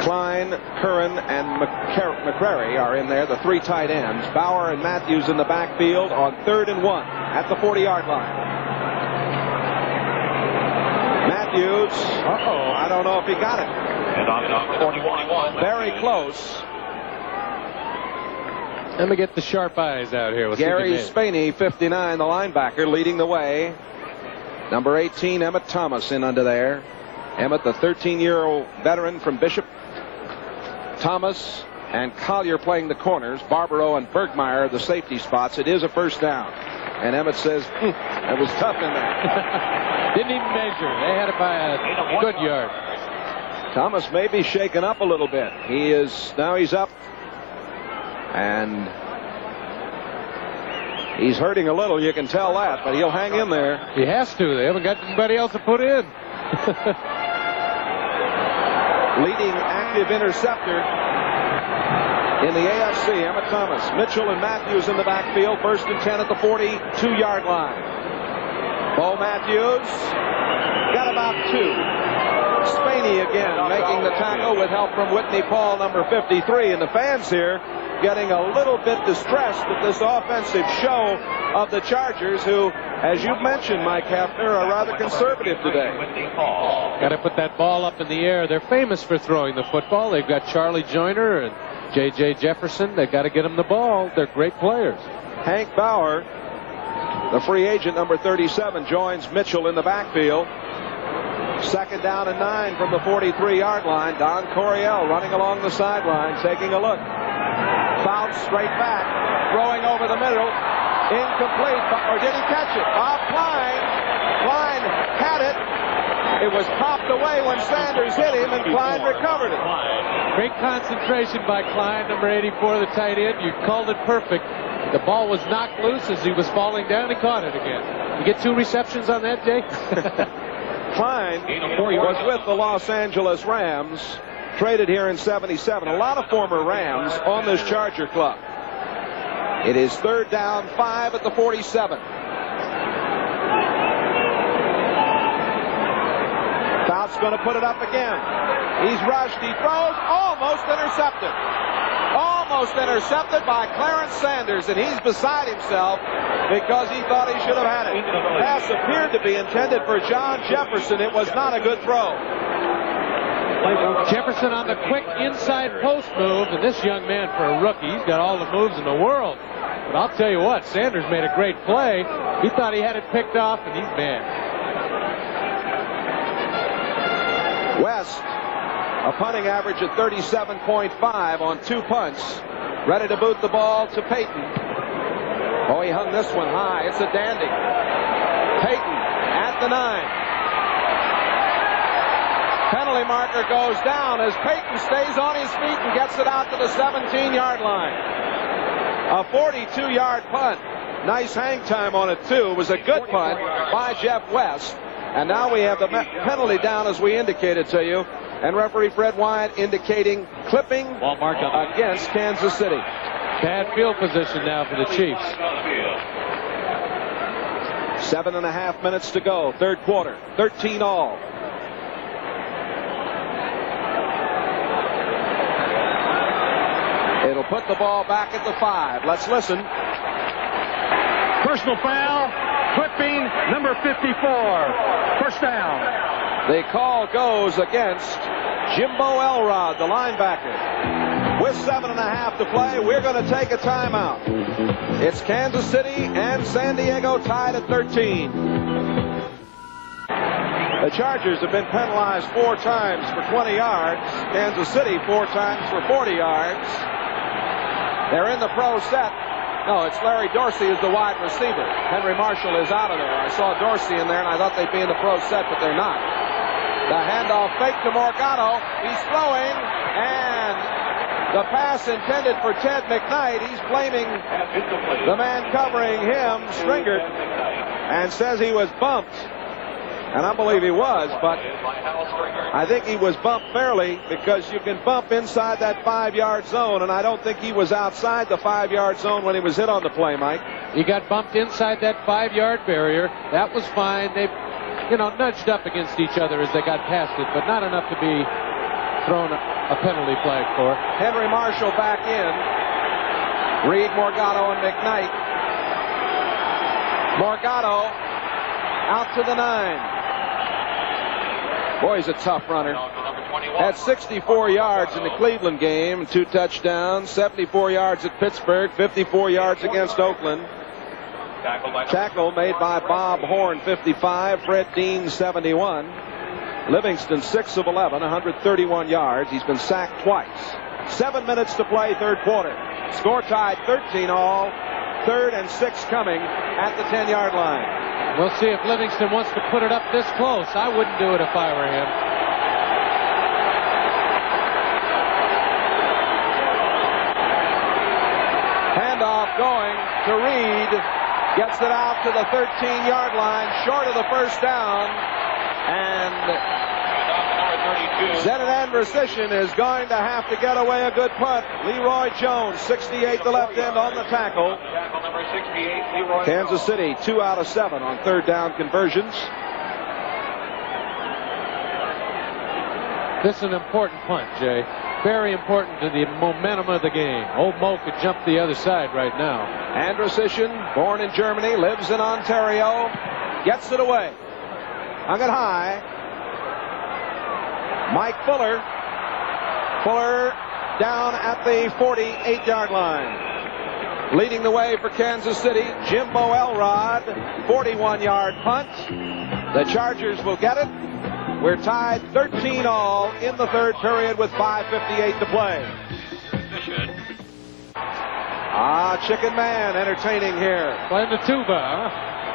Klein, Curran, and McCrary are in there, the three tight ends. Bauer and Matthews in the backfield on 3rd and 1 at the 40-yard line. Matthews, I don't know if he got it. And on 41. Very close. Let me get the sharp eyes out here. Gary Spaney, 59, the linebacker, leading the way. Number 18, Emmett Thomas in under there. Emmett, the 13-year-old veteran from Bishop. Thomas and Collier playing the corners. Barbaro and Bergmeyer the safety spots. It is a first down. And Emmett says, it was tough in there. Didn't even measure. They had it by a good yard. Thomas may be shaken up a little bit. Now he's up. And he's hurting a little, you can tell that, but he'll hang in there. He has to. They haven't got anybody else to put in. Leading active interceptor in the AFC, Emmett Thomas. Mitchell and Matthews in the backfield. 1st and 10 at the 42-yard line. Bo Matthews got about 2. Spaney again making the tackle with help from Whitney Paul, number 53. And the fans here getting a little bit distressed at this offensive show of the Chargers, who, as you mentioned, Mike Hefner, are rather conservative today. Got to put that ball up in the air. They're famous for throwing the football. They've got Charlie Joyner and J.J. Jefferson. They've got to get them the ball. They're great players. Hank Bauer, the free agent, number 37, joins Mitchell in the backfield. 2nd down and 9 from the 43-yard line. Don Coryell running along the sideline, taking a look. Fouled straight back, throwing over the middle. Incomplete, or did he catch it? Bob Klein. Klein had it. It was popped away when Sanders hit him, and Klein recovered it. Great concentration by Klein, number 84, the tight end. You called it perfect. The ball was knocked loose as he was falling down. He caught it again. You get 2 receptions on that, Jay? Klein was with the Los Angeles Rams, traded here in '77. A lot of former Rams on this Charger club. It is 3rd down, 5 at the 47. Fout's going to put it up again. He's rushed. He throws. Almost intercepted. Almost intercepted by Clarence Sanders, and he's beside himself because he thought he should have had it. The pass appeared to be intended for John Jefferson. It was not a good throw. Jefferson on the quick inside post move, and this young man, for a rookie, he's got all the moves in the world. But I'll tell you what, Sanders made a great play. He thought he had it picked off, and he's mad. West, a punting average of 37.5 on 2 punts. Ready to boot the ball to Payton. Oh, he hung this one high. It's a dandy. Payton at the 9. Penalty marker goes down as Payton stays on his feet and gets it out to the 17-yard line. A 42-yard punt. Nice hang time on it, too. It was a good punt by Jeff West. And now we have the penalty down, as we indicated to you. And referee Fred Wyatt indicating clipping against Kansas City. Bad field position now for the Chiefs. 7.5 minutes to go. 3rd quarter. 13 all. It'll put the ball back at the 5. Let's listen. Personal foul. Clipping, number 54. First down. The call goes against Jimbo Elrod, the linebacker. With 7.5 to play, we're going to take a timeout. It's Kansas City and San Diego tied at 13. The Chargers have been penalized 4 times for 20 yards. Kansas City 4 times for 40 yards. They're in the pro set. No, it's Larry Dorsey who's the wide receiver. Henry Marshall is out of there. I saw Dorsey in there, and I thought they'd be in the pro set, but they're not. The handoff fake to Morgado. He's throwing, and The pass intended for Ted McKnight. He's blaming the man covering him, Stringer, and says he was bumped. And I believe he was, but I think he was bumped fairly, because you can bump inside that 5-yard zone, and I don't think he was outside the 5-yard zone when he was hit on the play, Mike. He got bumped inside that 5-yard barrier. That was fine. They, nudged up against each other as they got past it, but not enough to be thrown a penalty flag for. Henry Marshall back in. Reed, Morgado, and McKnight. Morgado out to the 9. Boy, he's a tough runner. Had 64 yards in the Cleveland game, 2 touchdowns, 74 yards at Pittsburgh, 54 yards against Oakland. Tackle made by Bob Horn, 55, Fred Dean, 71. Livingston, 6 of 11, 131 yards. He's been sacked twice. 7 minutes to play, third quarter. Score tied, 13-all. 3rd and 6 coming at the 10-yard line. We'll see if Livingston wants to put it up this close. I wouldn't do it if I were him. Handoff going to Reed. Gets it out to the 13-yard line, short of the first down. And Zenit Andrusician is going to have to get away a good punt. Leroy Jones, 68, the left end, on the tackle. Kansas City, 2 out of 7 on 3rd down conversions. This is an important punt, Jay. Very important to the momentum of the game. Old Mo could jump the other side right now. Andrusician, born in Germany, lives in Ontario, gets it away. Hung it high. Mike Fuller. Fuller down at the 48-yard line. Leading the way for Kansas City, Jimbo Elrod, 41-yard punt. The Chargers will get it. We're tied 13-all in the 3rd period with 5:58 to play. Chicken Man entertaining here. Playing the tuba, huh?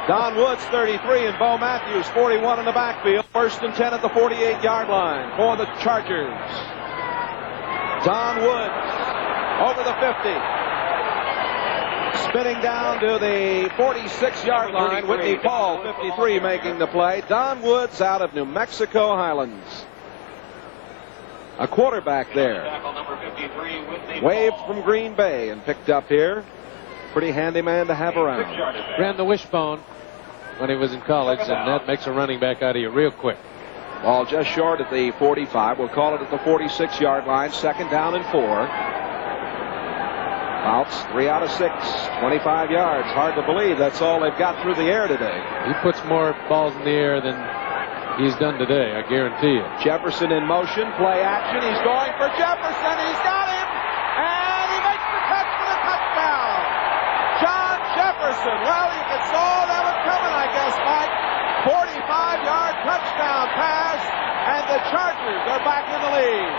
Don Woods, 33, and Bo Matthews, 41 in the backfield. 1st and 10 at the 48-yard line for the Chargers. Don Woods over the 50. Spinning down to the 46-yard line. Whitney Paul, 53, making the play. Don Woods out of New Mexico Highlands. A quarterback there. Waved from Green Bay and picked up here. Pretty handy man to have around. Ran the wishbone when he was in college, and that makes a running back out of you real quick. Ball just short at the 45. We'll call it at the 46-yard line. 2nd down and 4. Fouts, 3 out of 6. 25 yards. Hard to believe that's all they've got through the air today. He puts more balls in the air than he's done today, I guarantee you. Jefferson in motion. Play action. He's going for Jefferson. He's got him. And he makes the catch for the touchdown. John Jefferson. Well, you saw that one coming, I guess, Mike. 45-yard touchdown pass, and the Chargers are back in the lead.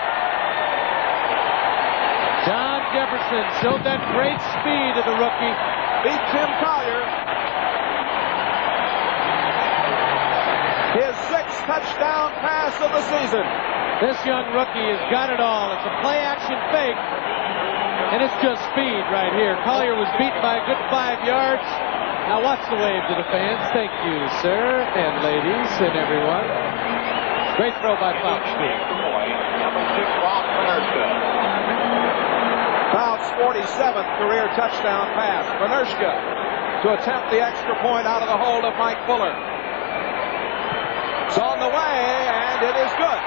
John Jefferson showed that great speed to the rookie. Beat Tim Collier. His 6th touchdown pass of the season. This young rookie has got it all. It's a play-action fake, and it's just speed right here. Collier was beaten by a good 5 yards. Now watch the wave to the fans. Thank you, sir, and ladies, and everyone. Great throw by Fouts. Fouts' 47th career touchdown pass. Benershka to attempt the extra point out of the hold of Mike Fuller. It's on the way, and it is good.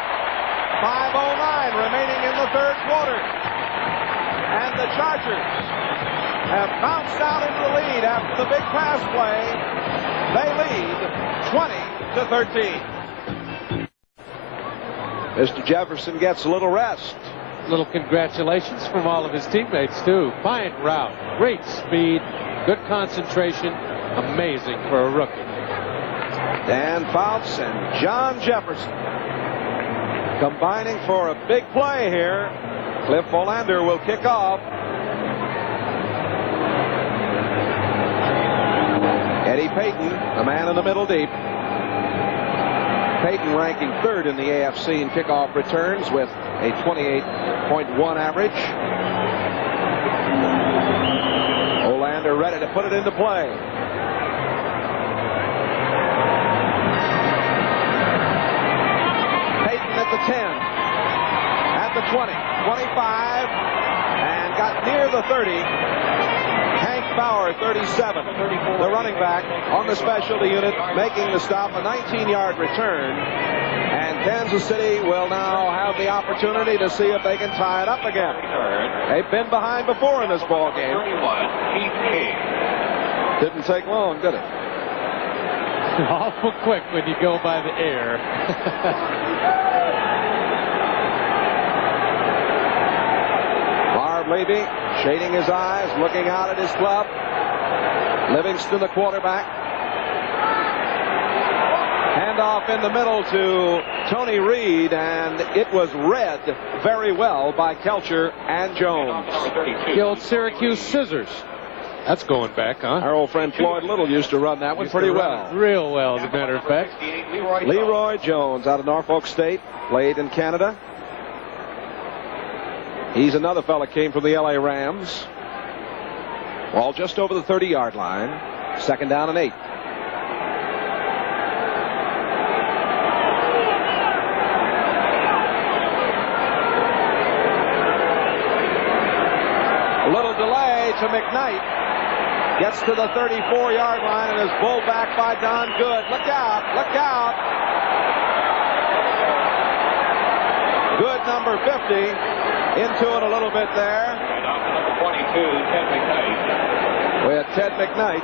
5:09 remaining in the 3rd quarter. And the Chargers have bounced out into the lead after the big pass play. They lead 20-13. Mr. Jefferson gets a little rest. Little congratulations from all of his teammates, too. Fine route, great speed, good concentration, amazing for a rookie. Dan Fouts and John Jefferson combining for a big play here. Cliff Olander will kick off. Eddie Payton, the man in the middle deep. Payton ranking 3rd in the AFC in kickoff returns with a 28.1 average. Olander ready to put it into play. Payton at the 10, at the 20, 25, and got near the 30. Hank Bauer, 37, the running back on the specialty unit, making the stop, a 19-yard return. And Kansas City will now have the opportunity to see if they can tie it up again. They've been behind before in this ball game. Didn't take long, did it? Awful quick when you go by the air. Barb Levy shading his eyes, looking out at his club. Livingston, the quarterback. Handoff in the middle to Tony Reed, and it was read very well by Kelcher and Jones. The old Syracuse scissors. That's going back, huh? Our old friend Floyd Little used to run that one pretty well. Real well, as a matter of fact. Leroy Jones out of Norfolk State, played in Canada. He's another fella came from the LA Rams. Ball just over the 30-yard line. 2nd down and 8. A little delay to McKnight. Gets to the 34-yard line and is pulled back by Don Good. Look out, look out. Good, number 50, into it a little bit there. Number 22, Ted McKnight. We had Ted McKnight.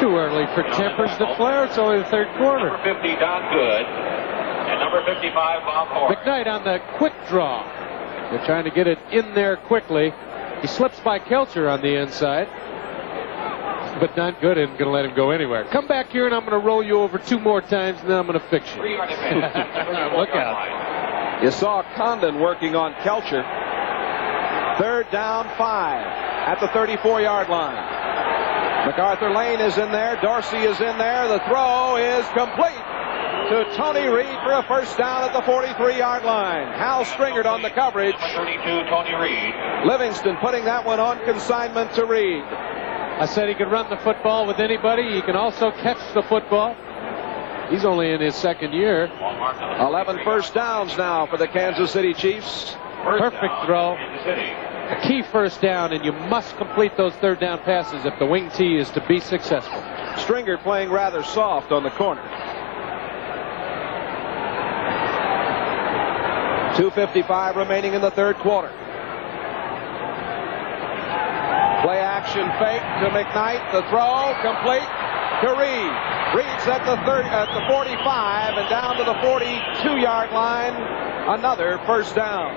Too early for tempers to flare. It's only the 3rd quarter. Number 50, Don Good. And number 55, Bob Moore. McKnight on the quick draw. They're trying to get it in there quickly. He slips by Kelcher on the inside. But Don Good isn't going to let him go anywhere. Come back here and I'm going to roll you over 2 more times and then I'm going to fix you. Look out. You saw Condon working on Kelcher. 3rd down, 5 at the 34-yard line. MacArthur Lane is in there. Dorsey is in there. The throw is complete to Tony Reed for a 1st down at the 43-yard line. Hal Stringert on the coverage. 32, Tony Reed. Livingston putting that one on consignment to Reed. I said he could run the football with anybody. He can also catch the football. He's only in his 2nd year. 11 1st downs now for the Kansas City Chiefs. Perfect throw. A key 1st down, and you must complete those 3rd down passes if the wing T is to be successful. Stringert playing rather soft on the corner. 2:55 remaining in the 3rd quarter. Play action fake to McKnight. The throw complete to Reed. Reed's at the 45 and down to the 42-yard line. Another 1st down.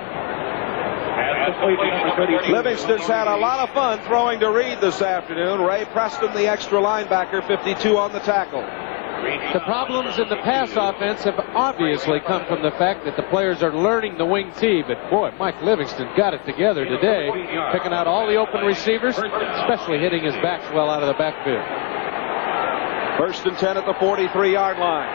Livingston's had a lot of fun throwing to Reed this afternoon. Ray Preston, the extra linebacker, 52 on the tackle. The problems in the pass offense have obviously come from the fact that the players are learning the wing T, but boy, Mike Livingston got it together today, picking out all the open receivers, especially hitting his backs well out of the backfield. 1st and 10 at the 43-yard line.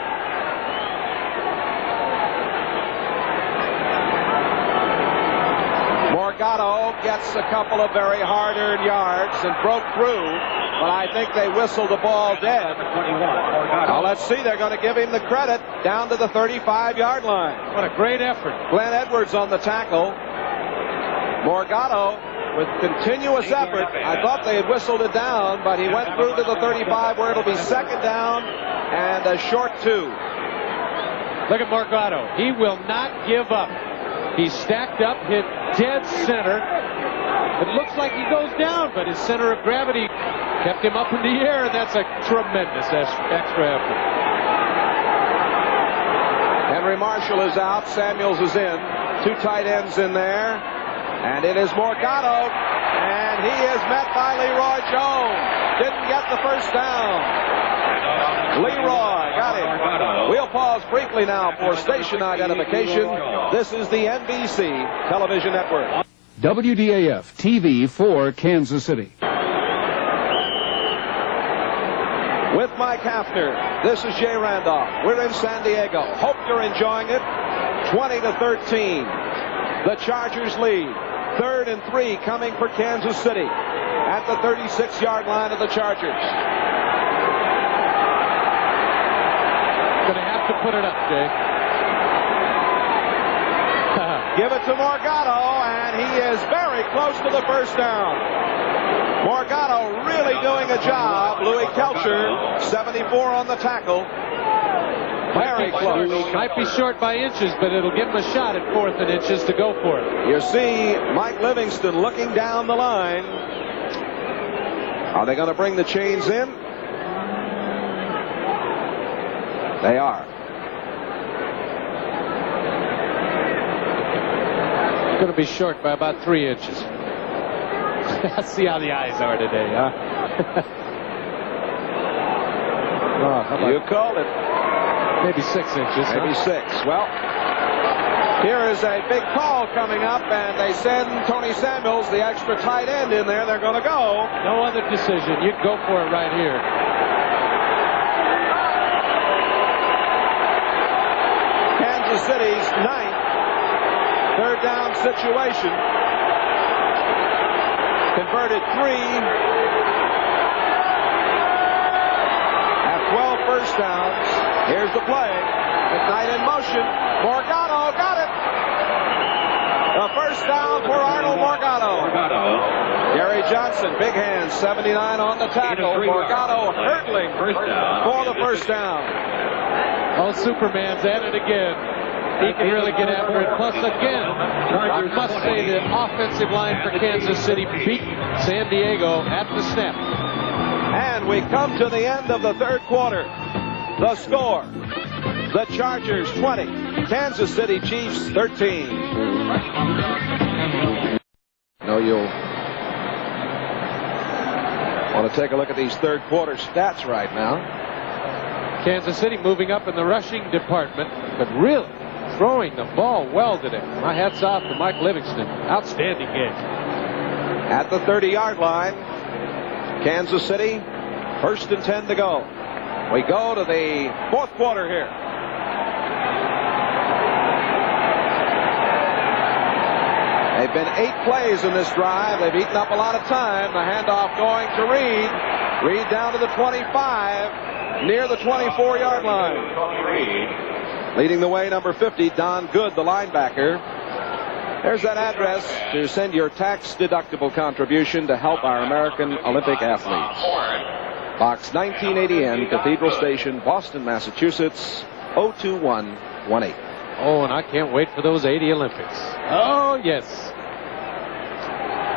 Morgado gets a couple of very hard-earned yards and broke through, but I think they whistled the ball dead. Now let's see, they're going to give him the credit down to the 35-yard line. What a great effort. Glenn Edwards on the tackle. Morgado with continuous effort. I thought they had whistled it down, but he went through to the 35 where it'll be 2nd down and a short 2. Look at Morgado. He will not give up. He's stacked up, hit dead center. It looks like he goes down, but his center of gravity kept him up in the air, and that's a tremendous extra effort. Henry Marshall is out. Samuels is in. 2 tight ends in there. And it is Morgado, and he is met by Leroy Jones. Didn't get the 1st down. Leroy got him. We'll pause briefly now for station identification. This is the NBC Television Network. WDAF TV for Kansas City. With Mike Hafner, this is Jay Randolph. We're in San Diego. Hope you're enjoying it. 20-13. The Chargers lead. 3rd and 3 coming for Kansas City at the 36-yard line of the Chargers. Going to have to put it up, Jay. Give it to Morgado, and he is very close to the first down. Morgado really doing a job. Louis Kelcher, 74 on the tackle. Very close. Might be short by inches, but it'll give him a shot at 4th and inches to go for it. You see Mike Livingston looking down the line. Are they going to bring the chains in? They are. Going to be short by about 3 inches. Let's see how the eyes are today, huh? You called it. Maybe 6 inches. Maybe 6. Well, here is a big call coming up, and they send Tony Samuels, the extra tight end, in there. They're going to go. No other decision. You go for it right here. Kansas City's 9th. 3rd down situation. Converted 3. Have 12 first downs. Here's the play. McKnight in motion. Morgado got it. The first down for Arnold Morgado. Gary Johnson, big hands, 79 on the tackle. Morgado hurdling for the first down. Oh, Superman's at it again. He can really get after it. Plus, again, I must say the offensive line for Kansas City beat San Diego at the snap. And we come to the end of the 3rd quarter. The score, the Chargers 20, Kansas City Chiefs 13. No, you'll want to take a look at these 3rd quarter stats right now. Kansas City moving up in the rushing department, but really throwing the ball well today. My hat's off to Mike Livingston. Outstanding game. At the 30-yard line, Kansas City, 1st and 10 to go. We go to the 4th quarter here. They've been 8 plays in this drive. They've eaten up a lot of time. The handoff going to Reed. Reed down to the 25, near the 24-yard line. Leading the way, number 50, Don Good, the linebacker. There's that address to send your tax-deductible contribution to help our American Olympic athletes. Box 1980N, Cathedral Station, Boston, Massachusetts, 02118. Oh, and I can't wait for those 80 Olympics. Oh, yes.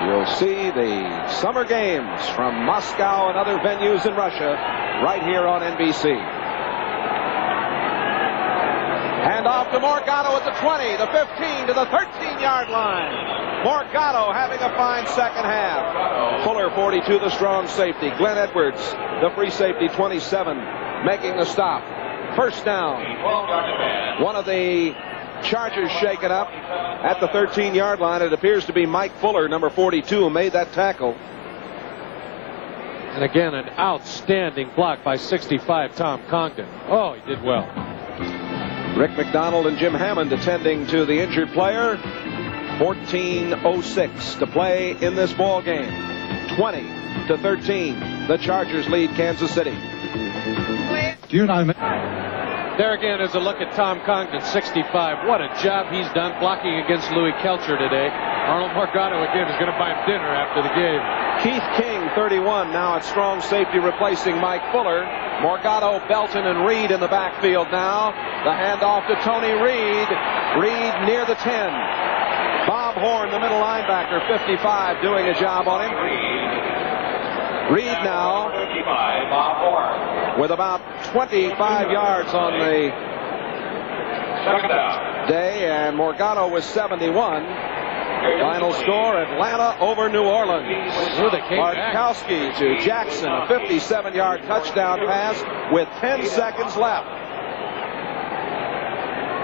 You'll see the summer games from Moscow and other venues in Russia right here on NBC. Hand off to Morgado at the 20, the 15, to the 13-yard line. Morgado having a fine second half. Fuller, 42, the strong safety. Glenn Edwards, the free safety, 27, making the stop. First down. One of the Chargers shaken up at the 13-yard line. It appears to be Mike Fuller, number 42, who made that tackle. And again, an outstanding block by 65 Tom Congdon. Oh, he did well. Rick McDonald and Jim Hammond attending to the injured player. 14:06 to play in this ball game. 20-13. The Chargers lead Kansas City. Do you know? There again is a look at Tom Congdon, 65. What a job he's done blocking against Louis Kelcher today. Arnold Morgado again is going to buy him dinner after the game. Keith King, 31, now at strong safety, replacing Mike Fuller. Morgado, Belton, and Reed in the backfield now. The handoff to Tony Reed. Reed near the 10. Bob Horn, the middle linebacker, 55, doing a job on him. Reed now with about 25 yards on the day, and Morgado was 71. Final score, Atlanta over New Orleans. Bartkowski to Jackson, a 57-yard touchdown pass with 10 seconds left.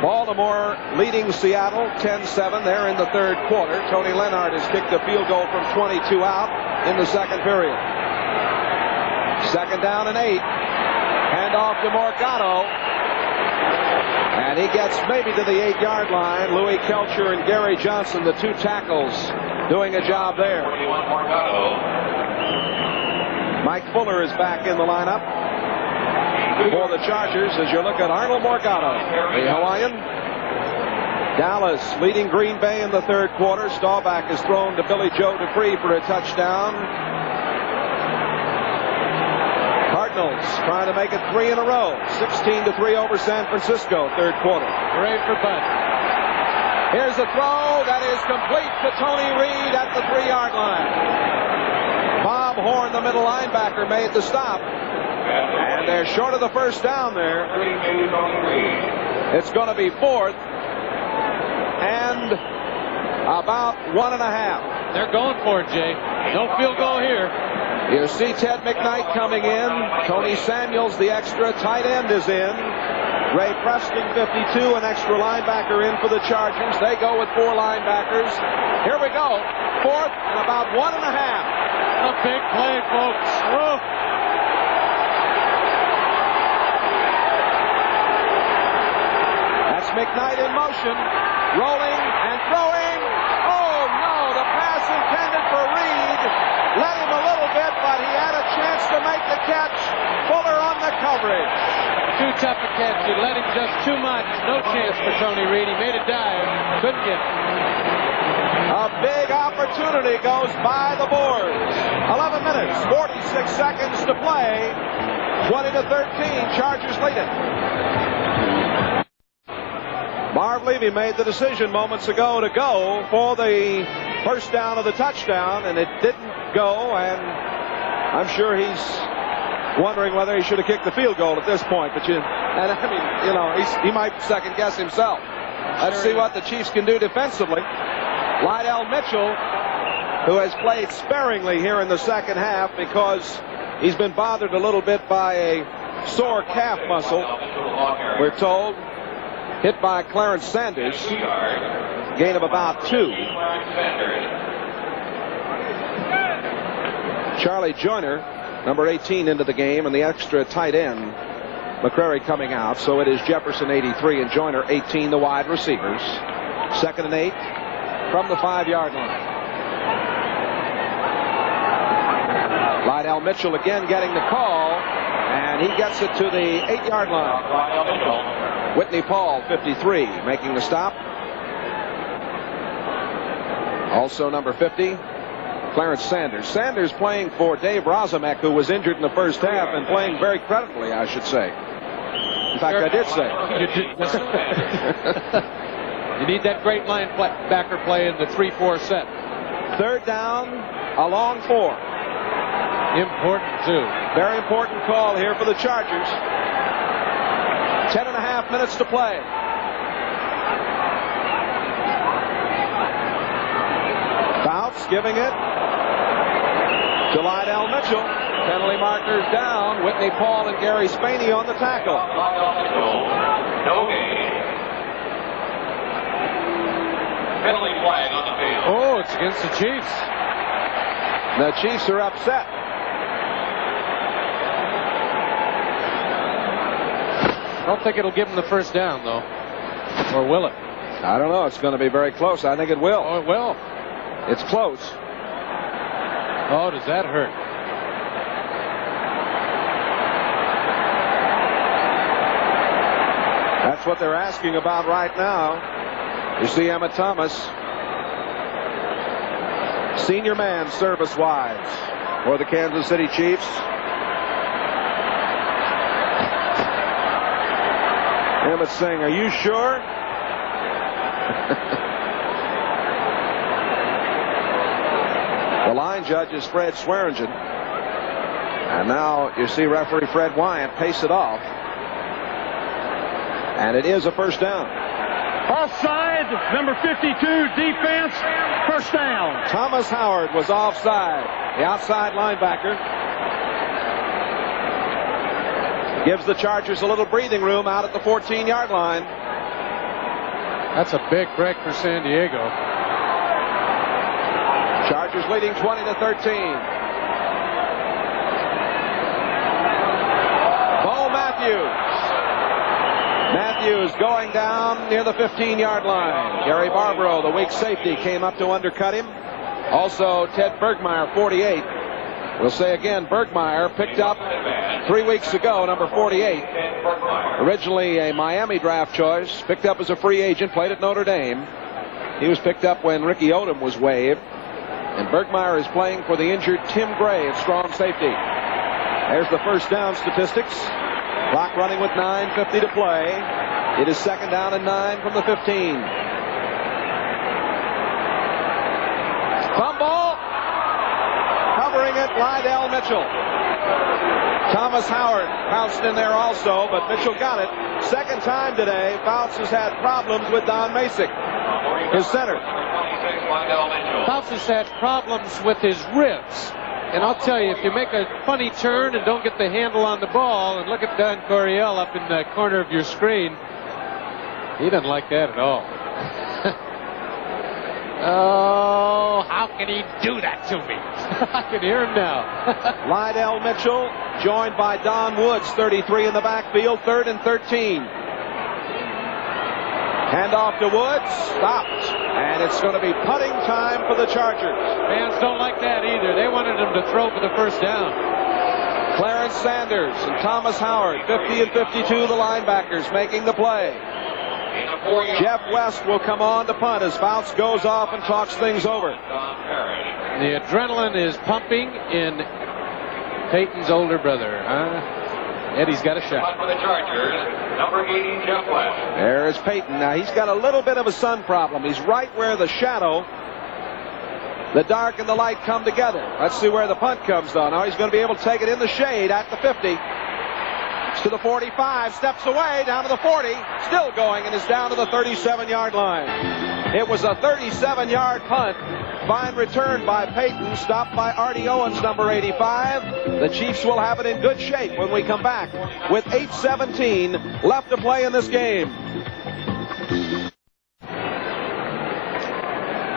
Baltimore leading Seattle 10-7. They're in the 3rd quarter. Tony Leonard has kicked a field goal from 22 out in the 2nd period. 2nd down and 8. Hand off to Morgado. And he gets maybe to the 8-yard line. Louis Kelcher and Gary Johnson, the 2 tackles, doing a job there. Mike Fuller is back in the lineup for the Chargers as you look at Arnold Morgado, the Hawaiian. Dallas leading Green Bay in the 3rd quarter. Staubach is thrown to Billy Joe Dupree for a touchdown. Cardinals trying to make it 3 in a row. 16-3 over San Francisco, 3rd quarter. Hooray for Bud. Here's a throw that is complete to Tony Reed at the 3-yard line. Bob Horn, the middle linebacker, made the stop. And they're short of the first down there. It's going to be 4th and about 1.5. They're going for it, Jay. No field goal here. You see Ted McKnight coming in. Tony Samuels, the extra tight end, is in. Ray Preston, 52, an extra linebacker in for the Chargers. They go with 4 linebackers. Here we go. 4th and about 1.5. A big play, folks. Whoa. That's McKnight in motion, rolling and throwing. Oh, no, the pass intended for Reed. Let him a little bit, but he had a chance to make the catch. Fuller on the coverage. Too tough a catch. You let him just too much. No chance for Tony Reed. He made a dive. Couldn't get it. A big opportunity goes by the boards. 11 minutes, 46 seconds to play. 20-13, Chargers lead it. Marv Levy made the decision moments ago to go for the first down of the touchdown, and it didn't go, and I'm sure he's wondering whether he should have kicked the field goal at this point. But he might second guess himself. Let's see what the Chiefs can do defensively. Lydell Mitchell, who has played sparingly here in the second half because he's been bothered a little bit by a sore calf muscle, we're told. Hit by Clarence Sanders. Gain of about 2. Charlie Joyner, number 18, into the game, and the extra tight end, McCrary, coming out. So it is Jefferson, 83, and Joyner, 18, the wide receivers. 2nd and 8 from the 5-yard line. Lydell Mitchell again getting the call, and he gets it to the 8-yard line. Whitney Paul, 53, making the stop. Also number 50, Clarence Sanders. Sanders playing for Dave Rozamek, who was injured in the first half, and playing very creditably, I should say. In fact, I did say. You did. You need that great linebacker play in the 3-4 set. 3rd down, a long 4. Important, too. Very important call here for the Chargers. 10.5 minutes to play. Fouts giving it to Lydell Mitchell. Penalty markers down. Whitney Paul and Gary Spaney on the tackle. No game. Penalty flag on the field. Oh, it's against the Chiefs. The Chiefs are upset. I don't think it'll give him the first down, though. Or will it? I don't know. It's going to be very close. I think it will. Oh, it will. It's close. Oh, does that hurt? That's what they're asking about right now. You see Emmett Thomas, senior man service-wise for the Kansas City Chiefs. Emmett saying, "Are you sure?" The line judge is Fred Swearingen. And now you see referee Fred Wyant pace it off. And it is a first down. Offside, number 52, defense, first down. Thomas Howard was offside. The outside linebacker gives the Chargers a little breathing room out at the 14-yard line. That's a big break for San Diego. Chargers leading 20-13. Bo Matthews. Hughes going down near the 15-yard line. Gary Barbaro, the weak safety, came up to undercut him. Also, Ted Bergmeyer, 48. We'll say again, Bergmeyer picked up 3 weeks ago, number 48. Originally a Miami draft choice, picked up as a free agent, played at Notre Dame. He was picked up when Ricky Odom was waived. And Bergmeyer is playing for the injured Tim Gray at strong safety. There's the first down statistics. Clock running with 9:50 to play. It is 2nd down and 9 from the 15. Fumble. Covering it, Lydell Mitchell. Thomas Howard bounced in there also, but Mitchell got it. Second time today, Fouts has had problems with Don Masick, his center. Fouts has had problems with his ribs. And I'll tell you, if you make a funny turn and don't get the handle on the ball, and look at Don Coryell up in the corner of your screen, he doesn't like that at all. Oh, how can he do that to me? I can hear him now. Lydell Mitchell joined by Don Woods, 33 in the backfield, 3rd and 13. Handoff to Woods, stopped, and it's going to be punting time for the Chargers. Fans don't like that either. They wanted him to throw for the first down. Clarence Sanders and Thomas Howard, 50 and 52, the linebackers making the play. Jeff West will come on to punt as Fouts goes off and talks things over. The adrenaline is pumping in Peyton's older brother. Eddie's got a shot. For the Chargers, number 80, Jeff West. There's Peyton. Now he's got a little bit of a sun problem. He's right where the shadow, the dark and the light come together. Let's see where the punt comes though. Now he's going to be able to take it in the shade at the 50. To the 45, steps away, down to the 40, still going, and is down to the 37-yard line. It was a 37-yard punt. Fine return by Peyton, stopped by Artie Owens, number 85. The Chiefs will have it in good shape when we come back with 8:17 left to play in this game.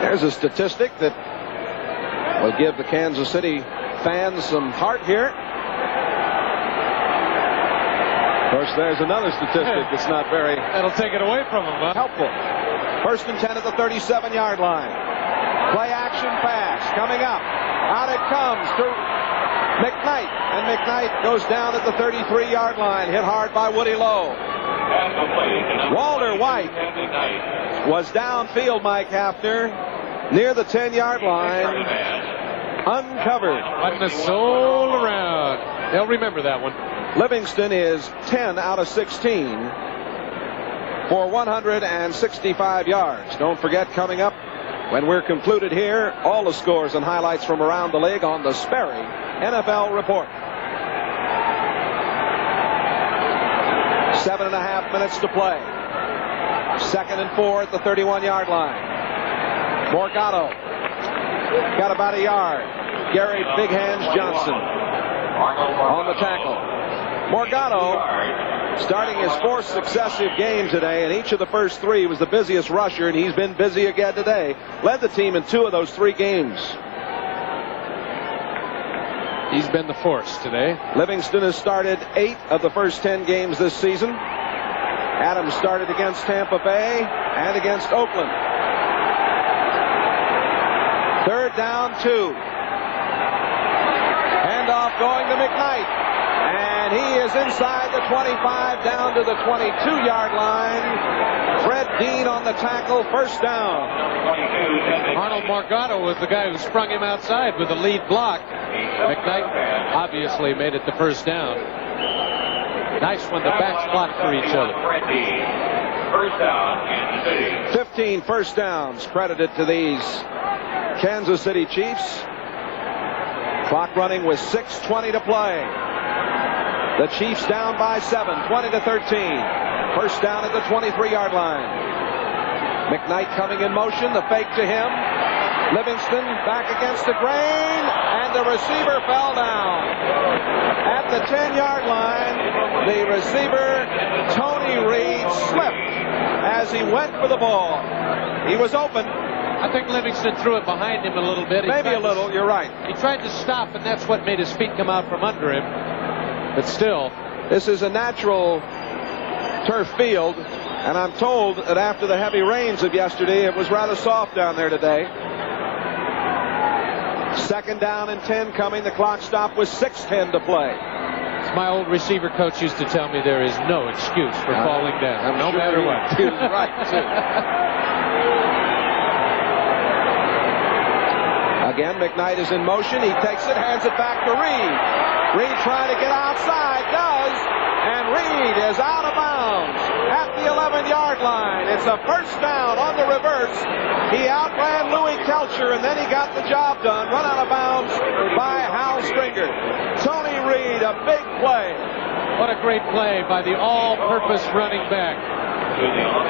There's a statistic that will give the Kansas City fans some heart here. Of course, there's another statistic that's not very... That'll take it away from him, huh? Helpful. 1st and 10 at the 37-yard line. Play action pass coming up. Out it comes to McKnight. And McKnight goes down at the 33-yard line. Hit hard by Woody Lowe. Walter White was downfield, Mike Hafner, near the 10-yard line. Uncovered. Letting the soul around. They'll remember that one. Livingston is 10 out of 16 for 165 yards. Don't forget, coming up when we're concluded here, all the scores and highlights from around the league on the Sperry NFL Report. 7.5 minutes to play. 2nd and 4 at the 31-yard line. Morgado got about a yard. Gary Big Hands Johnson on the tackle. Morgado starting his 4th successive game today, and each of the first 3 was the busiest rusher, and he's been busy again today. Led the team in 2 of those 3 games. He's been the force today. Livingston has started 8 of the first 10 games this season. Adams started against Tampa Bay and against Oakland. 3rd down, 2. Handoff going to McKnight. And he is inside the 25, down to the 22-yard line. Fred Dean on the tackle, 1st down. Arnold Morgado was the guy who sprung him outside with the lead block. McKnight obviously made it the 1st down. Nice when the backs block for each other. 15 first downs credited to these Kansas City Chiefs. Clock running with 6:20 to play. The Chiefs down by 7, 20-13. 1st down at the 23-yard line. McKnight coming in motion, the fake to him. Livingston back against the grain, and the receiver fell down. At the 10-yard line, the receiver, Tony Reed, slipped as he went for the ball. He was open. I think Livingston threw it behind him a little bit. Maybe a little, you're right. He tried to stop, and that's what made his feet come out from under him. But still, this is a natural turf field. And I'm told that after the heavy rains of yesterday, it was rather soft down there today. 2nd down and 10 coming. The clock stopped with 6:10 to play. As my old receiver coach used to tell me, there is no excuse for falling down, no matter what. He was right, too. Again, McKnight is in motion. He takes it, hands it back to Reed. Reed trying to get outside, does, and Reed is out of bounds at the 11-yard line. It's a first down on the reverse. He outran Louis Kelcher, and then he got the job done. Run out of bounds by Hal Stringer. Tony Reed, a big play. What a great play by the all-purpose running back.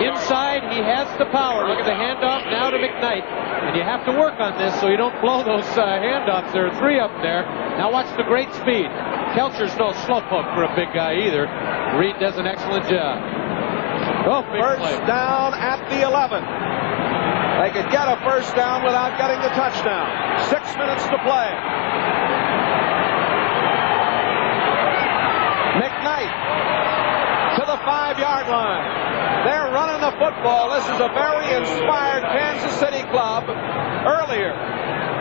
Inside, he has the power. Look at the handoff now to McKnight. And you have to work on this so you don't blow those handoffs. There are 3 up there. Now watch the great speed. Kelcher's no slowpoke for a big guy either. Reed does an excellent job. Oh, big first play. Down at the 11. They could get a first down without getting the touchdown. 6 minutes to play. McKnight to the 5-yard line. They're running the football. This is a very inspired Kansas City club. Earlier,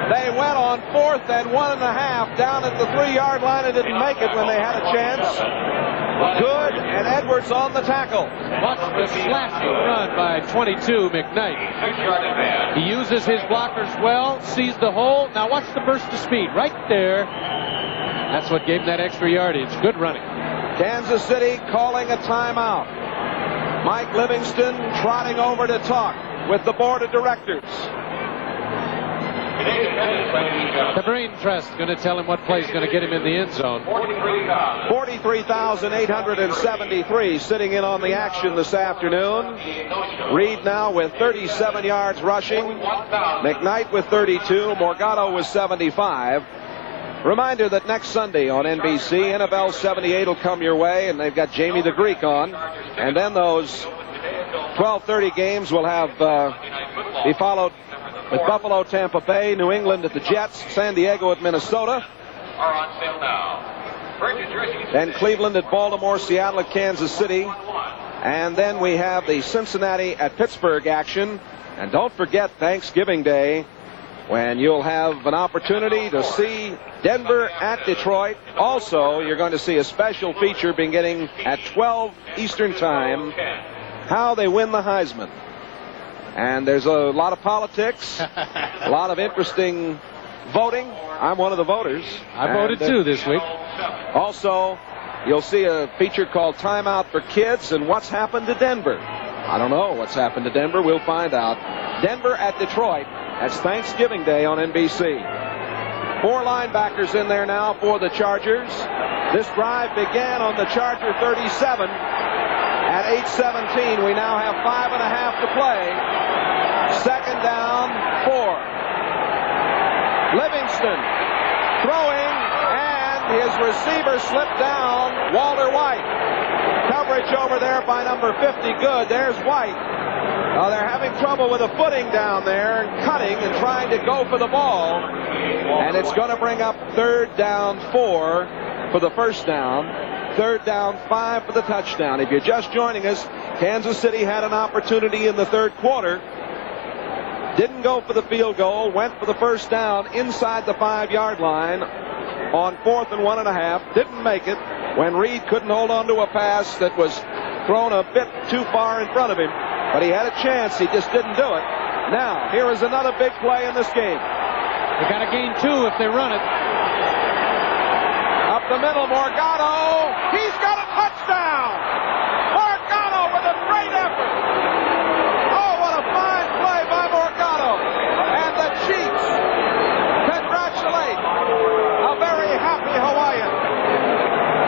they went on 4th and 1.5 down at the 3-yard line and didn't make it when they had a chance. Good, and Edwards on the tackle. Watch the slashing run by 22, McKnight. He uses his blockers well, sees the hole. Now watch the burst of speed right there. That's what gave him that extra yardage. Good running. Kansas City calling a timeout. Mike Livingston trotting over to talk with the board of directors. The Brain Trust going to tell him what play is going to get him in the end zone. 43,873 sitting in on the action this afternoon. Reed now with 37 yards rushing. McKnight with 32. Morgado with 75. Reminder that next Sunday on NBC, NFL 78 will come your way, and they've got Jamie the Greek on. And then those 12:30 games will have be followed with Buffalo, Tampa Bay, New England at the Jets, San Diego at Minnesota. Then Cleveland at Baltimore, Seattle at Kansas City. And then we have the Cincinnati at Pittsburgh action. And don't forget Thanksgiving Day, when you'll have an opportunity to see Denver at Detroit. Also, you're going to see a special feature beginning at 12 Eastern Time, how they win the Heisman. And there's a lot of politics, a lot of interesting voting. I'm one of the voters. I voted too this week. Also, you'll see a feature called Timeout for Kids and What's Happened to Denver. I don't know what's happened to Denver. We'll find out. Denver at Detroit. That's Thanksgiving Day on NBC. 4 linebackers in there now for the Chargers. This drive began on the Charger 37. At 8:17, we now have 5.5 to play. 2nd down, 4. Livingston throwing, and his receiver slipped down, Walter White. Coverage over there by number 50, good. There's White. They're having trouble with the footing down there, cutting and trying to go for the ball. And it's going to bring up 3rd down 4 for the first down. 3rd down 5 for the touchdown. If you're just joining us, Kansas City had an opportunity in the 3rd quarter. Didn't go for the field goal, went for the first down inside the 5-yard line on 4th and 1.5. Didn't make it when Reed couldn't hold on to a pass that was thrown a bit too far in front of him. But he had a chance. He just didn't do it. Now, here is another big play in this game. They got to gain 2 if they run it. Up the middle, Morgado. He's got a touchdown. Morgado with a great effort. Oh, what a fine play by Morgado. And the Chiefs congratulate a very happy Hawaiian.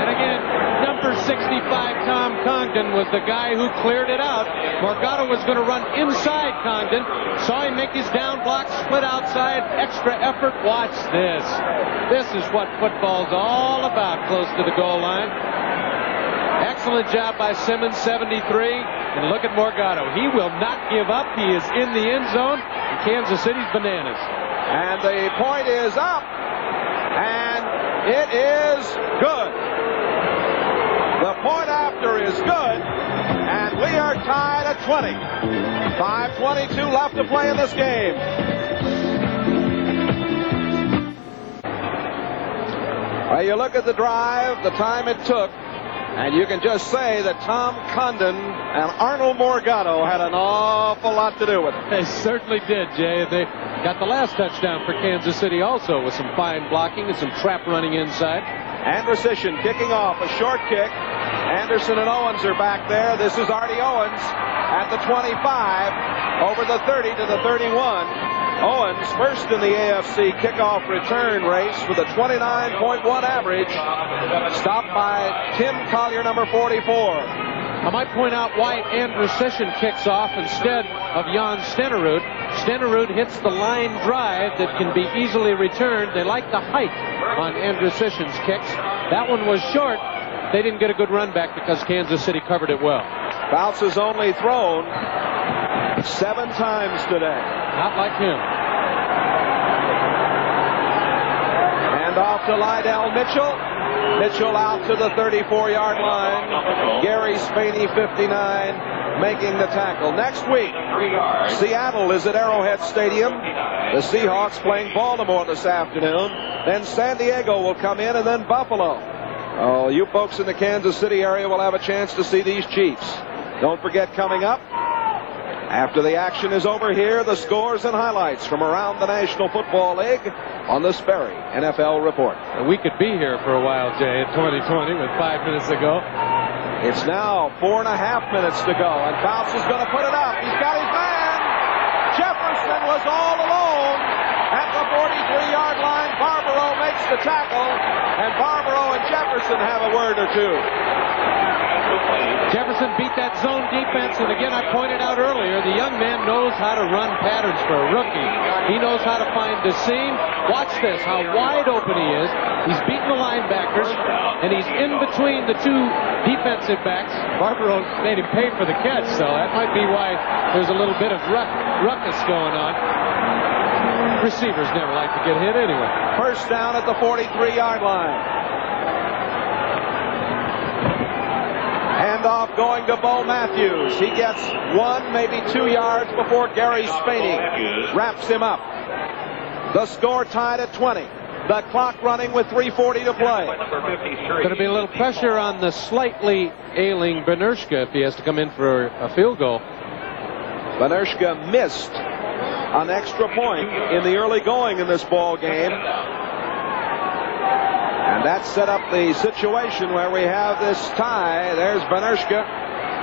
And again, number 65, Tom Congdon, was the guy who cleared it out. Morgado was going to run inside Congdon. Saw him make his down block, split outside, extra effort. Watch this. This is what football's all about, close to the goal line. Excellent job by Simmons, 73. And look at Morgado. He will not give up. He is in the end zone. And Kansas City's bananas. And the point is up. And it is good. The point after is good. And and we are tied at 20. 5:22 left to play in this game. Well, you look at the drive, the time it took, and you can just say that Tom Condon and Arnold Morgado had an awful lot to do with it. They certainly did, Jay. They got the last touchdown for Kansas City also with some fine blocking and some trap running inside. Andrusician kicking off a short kick. Anderson and Owens are back there. This is Artie Owens at the 25, over the 30 to the 31. Owens first in the AFC kickoff return race with a 29.1 average. Stopped by Tim Collier, number 44. I might point out why Andrusician kicks off instead of Jan Stenerud. Stenerud hits the line drive that can be easily returned. They like the height on Andrusician's kicks. That one was short. They didn't get a good run back because Kansas City covered it well. Fouts has only thrown 7 times today. Not like him. And off to Lydell Mitchell. Mitchell out to the 34-yard line. Gary Spaney, 59, making the tackle. Next week, Seattle is at Arrowhead Stadium. The Seahawks playing Baltimore this afternoon. Then San Diego will come in, and then Buffalo. Oh, you folks in the Kansas City area will have a chance to see these Chiefs. Don't forget, coming up, after the action is over here, the scores and highlights from around the National Football League on the Sperry NFL Report. We could be here for a while, Jay, in 2020 with 5 minutes to go. It's now 4.5 minutes to go, and Fouts is going to put it up. He's got his man. Jefferson was all alone at the 43-yard line. Barbaro makes the tackle, and Barbaro and Jefferson have a word or two. Jefferson beat that zone defense, and again, I pointed out earlier, the young man knows how to run patterns for a rookie. He knows how to find the seam. Watch this, how wide open he is. He's beating the linebackers, and he's in between the 2 defensive backs. Barbaro made him pay for the catch, so that might be why there's a little bit of ruckus going on. Receivers never like to get hit anyway. First down at the 43-yard line. Handoff going to Bo Matthews. He gets 1, maybe 2 yards before Gary Spaney wraps him up. The score tied at 20. The clock running with 3:40 to play. Going to be a little pressure on the slightly ailing Benershka if he has to come in for a field goal. Benershka missed an extra point in the early going in this ball game. And that set up the situation where we have this tie. There's Benershka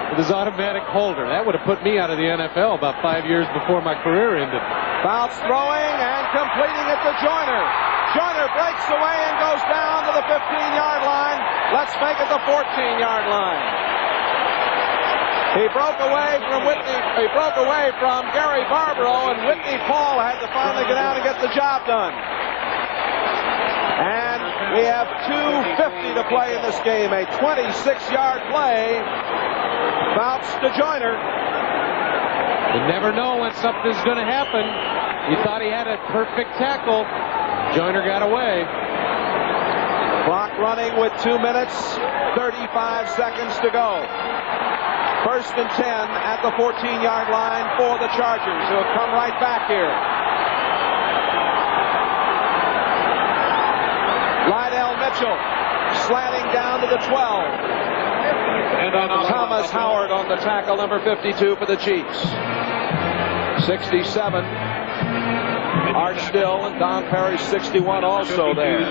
with his automatic holder. That would have put me out of the NFL about 5 years before my career ended. Fouts throwing and completing it to Joyner. Joyner breaks away and goes down to the 15-yard line. Let's make it the 14-yard line. He broke away from Whitney. He broke away from Gary Barbaro, and Whitney Paul had to finally get out and get the job done. And we have 2:50 to play in this game. A 26-yard play. Fouts to Joyner. You never know when something's going to happen. He thought he had a perfect tackle. Joyner got away. Clock running with 2 minutes, 35 seconds to go. First and 10 at the 14-yard line for the Chargers, who have come right back here. Lydell Mitchell slanting down to the 12. And Thomas Howard on the tackle, number 52 for the Chiefs. 67. Art Still and Don Parrish, 61, also there.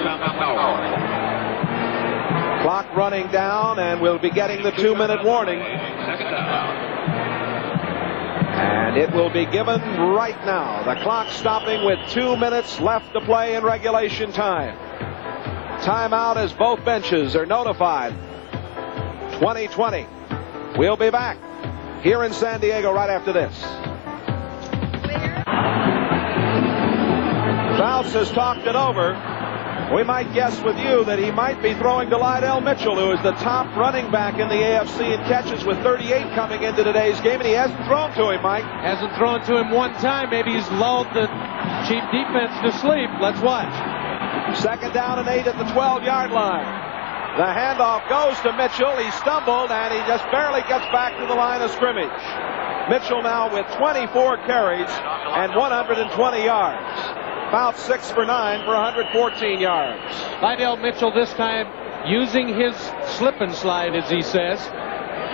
Clock running down, and we'll be getting the 2-minute warning. And it will be given right now. The clock stopping with 2 minutes left to play in regulation time. Timeout as both benches are notified. 2020. We'll be back here in San Diego right after this. Fouts has talked it over. We might guess with you that he might be throwing to Lydell Mitchell, who is the top running back in the AFC in catches with 38 coming into today's game, and he hasn't thrown to him, Mike. Hasn't thrown to him one time. Maybe he's lulled the Chief defense to sleep. Let's watch. Second down and 8 at the 12-yard line. The handoff goes to Mitchell. He stumbled, and he just barely gets back to the line of scrimmage. Mitchell now with 24 carries and 120 yards. About 6 for 9 for 114 yards. Lydell Mitchell this time using his slip and slide, as he says.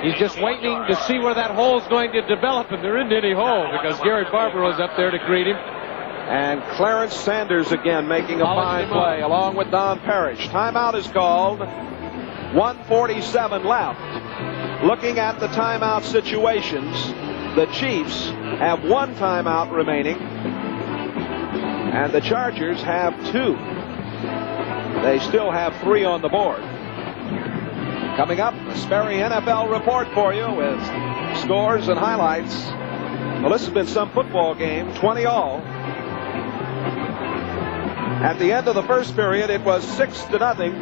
He's just waiting to see where that hole is going to develop, and there isn't any hole because Gary Barbaro is up there to greet him. And Clarence Sanders again making a fine play along with Don Parrish. Timeout is called. 1:47 left. Looking at the timeout situations, the Chiefs have 1 timeout remaining, and the Chargers have 2. They still have 3 on the board. Coming up, a Sperry NFL report for you with scores and highlights. Well, this has been some football game, 20-all. At the end of the first period, it was 6-0.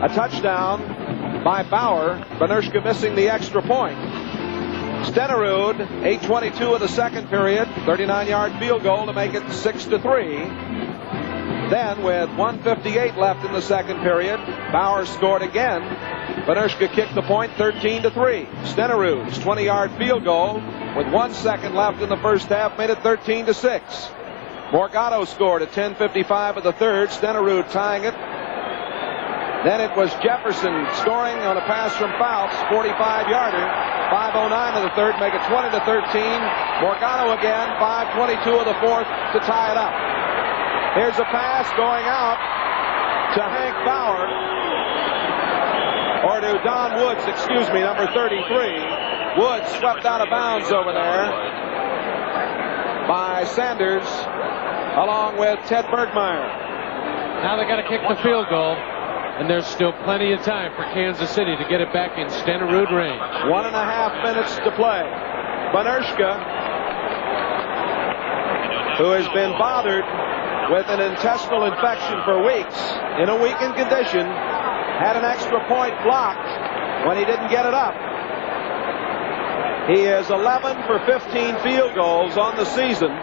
A touchdown by Bauer. Benershka missing the extra point. Stenerud, 8:22 of the second period, 39-yard field goal to make it 6-3. Then, with 1:58 left in the second period, Bauer scored again. Benershka kicked the point, 13-3. Stenerud's 20-yard field goal with 1 second left in the first half made it 13-6. Morgado scored at 10:55 of the third. Stenerud tying it. Then it was Jefferson scoring on a pass from Fouts, 45-yarder. 5:09 of the third, make it 20-13. Morgado again, 5:22 of the fourth to tie it up. Here's a pass going out to Hank Bauer, or to Don Woods, excuse me, number 33. Woods swept out of bounds over there by Sanders, along with Ted Bergmeyer. Now they got to kick the field goal. And there's still plenty of time for Kansas City to get it back in Stenerud range. 1.5 minutes to play. Benershka, who has been bothered with an intestinal infection for weeks, in a weakened condition, had an extra point blocked when he didn't get it up. He is 11 for 15 field goals on the season.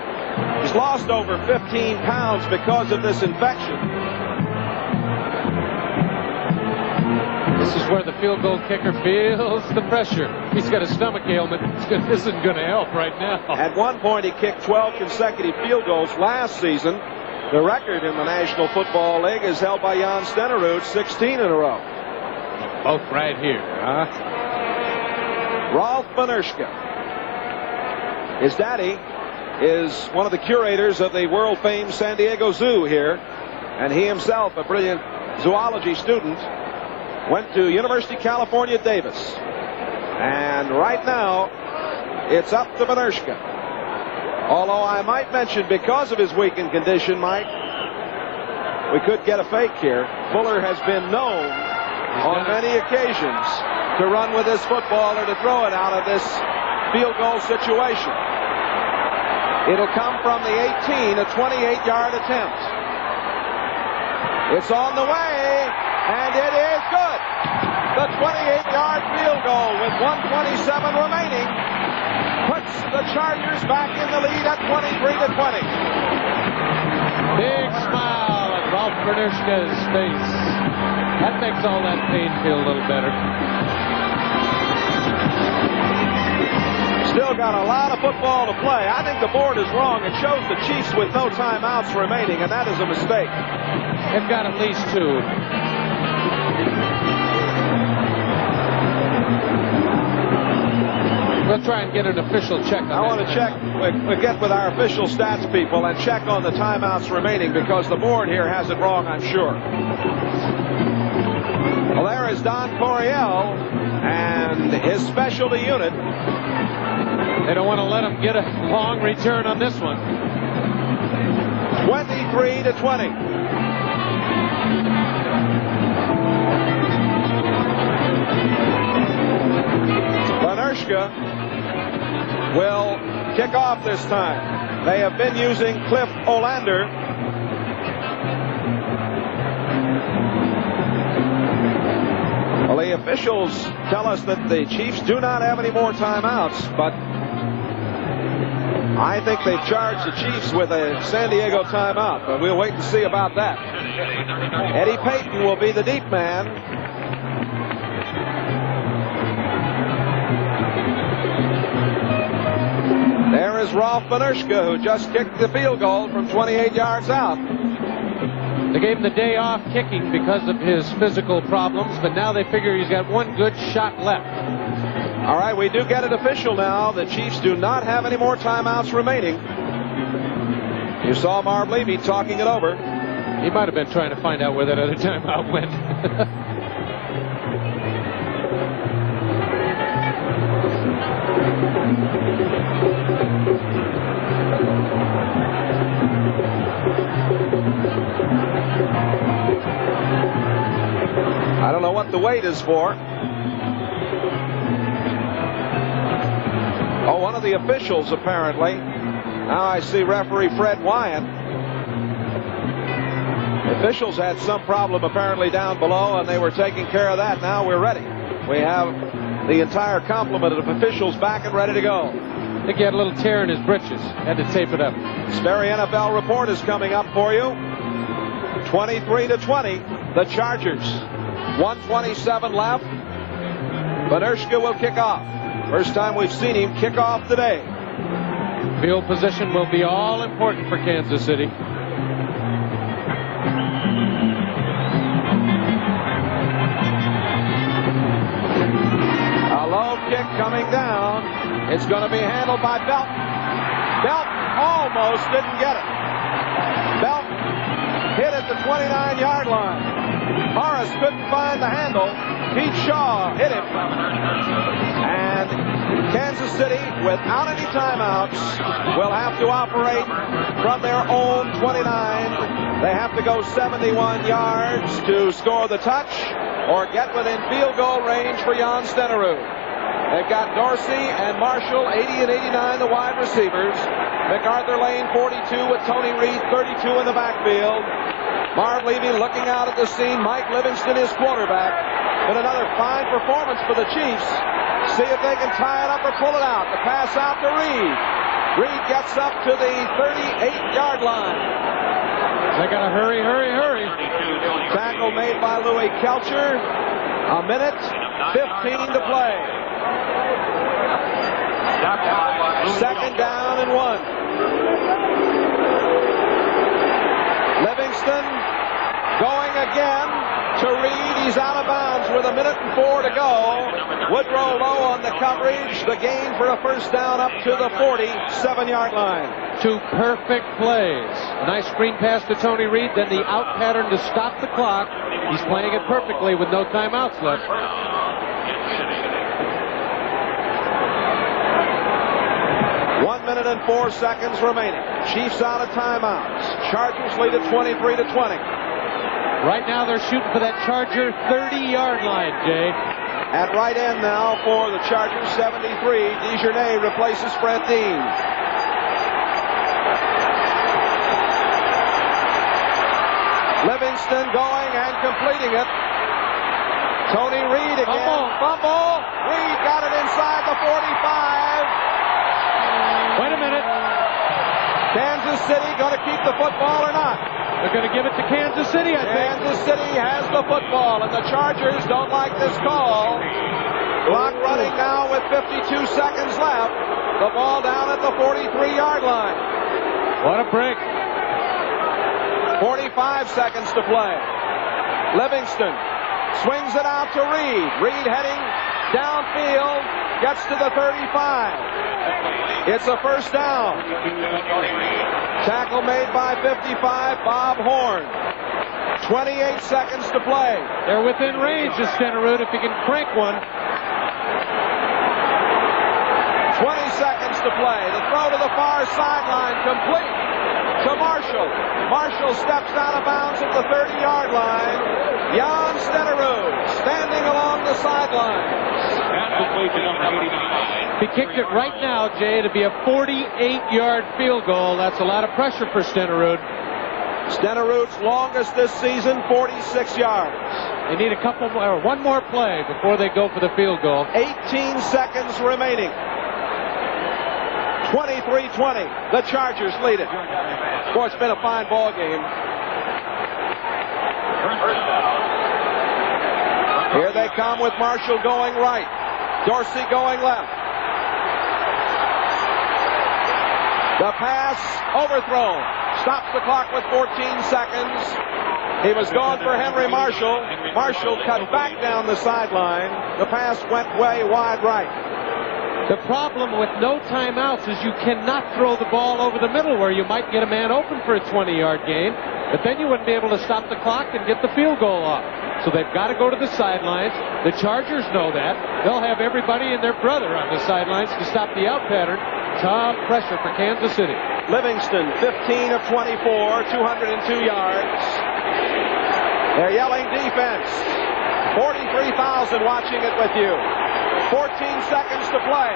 He's lost over 15 pounds because of this infection. This is where the field goal kicker feels the pressure. He's got a stomach ailment. This isn't going to help right now. At one point, he kicked 12 consecutive field goals last season. The record in the National Football League is held by Jan Stenerud, 16 in a row. Both right here, huh? Rolf Benershka. His daddy is one of the curators of the world-famed San Diego Zoo here, and he himself, a brilliant zoology student, went to University of California, Davis. And right now, it's up to Benershka. Although I might mention, because of his weakened condition, Mike, we could get a fake here. Fuller has been known on many occasions to run with this football or to throw it out of this field goal situation. It'll come from the 18, a 28-yard attempt. It's on the way, and it is good. The 28-yard field goal with 1:27 remaining puts the Chargers back in the lead at 23-20. Big smile on Rolf Benershka's face. That makes all that pain feel a little better. Still got a lot of football to play. I think the board is wrong. It shows the Chiefs with no timeouts remaining, and that is a mistake. They've got at least 2. We'll try and get an official check on that. I want to check, we'll get with our official stats people and check on the timeouts remaining, because the board here has it wrong, I'm sure. Well, there is Don Coryell and his specialty unit. They don't want to let him get a long return on this one. 23-20. Benershka will kick off this time. They have been using Cliff Olander. Well, the officials tell us that the Chiefs do not have any more timeouts, but I think they've charged the Chiefs with a San Diego timeout, but we'll wait and see about that. Eddie Payton will be the deep man. Rolf Benirschke, who just kicked the field goal from 28 yards out. They gave him the day off kicking because of his physical problems, but now they figure he's got one good shot left. All right, we do get it official now. The Chiefs do not have any more timeouts remaining. You saw Marv Levy talking it over. He might have been trying to find out where that other timeout went. I don't know what the wait is for. Oh, one of the officials apparently. Now I see referee Fred Wyatt. Officials had some problem apparently down below, and they were taking care of that. Now we're ready. We have the entire complement of officials back and ready to go. I think he had a little tear in his britches. Had to tape it up. Sperry NFL report is coming up for you. 23-20, the Chargers. 1:27 left. Benirschke will kick off. First time we've seen him kick off today. Field position will be all important for Kansas City. A low kick coming down. It's going to be handled by Belton. Belton almost didn't get it. Belton hit at the 29-yard line. Horace couldn't find the handle. Pete Shaw hit him. And Kansas City, without any timeouts, will have to operate from their own 29. They have to go 71 yards to score the touch or get within field goal range for Jan Stenerud. They've got Dorsey and Marshall, 80 and 89, the wide receivers. MacArthur Lane, 42, with Tony Reed, 32 in the backfield. Marv Levy looking out at the scene. Mike Livingston is quarterback. But another fine performance for the Chiefs. See if they can tie it up or pull it out. The pass out to Reed. Reed gets up to the 38-yard line. They got to hurry, hurry, hurry. Tackle made by Louis Kelcher. A minute, 15 to play. Second down and 1. Livingston going again to Reed. He's out of bounds with a minute and 4 to go. Woodrow low on the coverage. The gain for a first down up to the 47-yard line. 2 perfect plays. A nice screen pass to Tony Reed, then the out pattern to stop the clock. He's playing it perfectly with no timeouts left. One minute and 4 seconds remaining. Chiefs out of timeouts. Chargers lead at 23-20. Right now they're shooting for that Charger 30-yard line, Jay. At right end now for the Chargers, 73. DeJournay replaces Fred Dean. Livingston going and completing it. Tony Reed again. Fumble. Reed got it inside the 45. Wait a minute. Kansas City going to keep the football or not? They're going to give it to Kansas City, I think. Kansas City has the football, and the Chargers don't like this call. Clock running now with 52 seconds left. The ball down at the 43-yard line. What a break. 45 seconds to play. Livingston swings it out to Reed. Reed heading downfield, gets to the 35. It's a first down. Tackle made by 55, Bob Horn. 28 seconds to play. They're within range of Stenerud if he can crank one. 20 seconds to play. The throw to the far sideline, complete to Marshall. Marshall steps out of bounds at the 30-yard line. Jan Stenerud standing along the sidelines. If he kicked it right now, Jay, it'd be a 48-yard field goal. That's a lot of pressure for Stenerud. Stenerud's longest this season, 46 yards. They need one more play before they go for the field goal. 18 seconds remaining. 23-20. The Chargers lead it. Boy, it's been a fine ball game. Here they come with Marshall going right. Dorsey going left. The pass overthrown. Stops the clock with 14 seconds. He was going for Henry Marshall. Marshall cut back down the sideline. The pass went way wide right. The problem with no timeouts is you cannot throw the ball over the middle where you might get a man open for a 20-yard gain, but then you wouldn't be able to stop the clock and get the field goal off. So they've got to go to the sidelines. The Chargers know that. They'll have everybody and their brother on the sidelines to stop the out pattern. Tough pressure for Kansas City. Livingston, 15 of 24, 202 yards. They're yelling defense. 43,000 watching it with you. 14 seconds to play.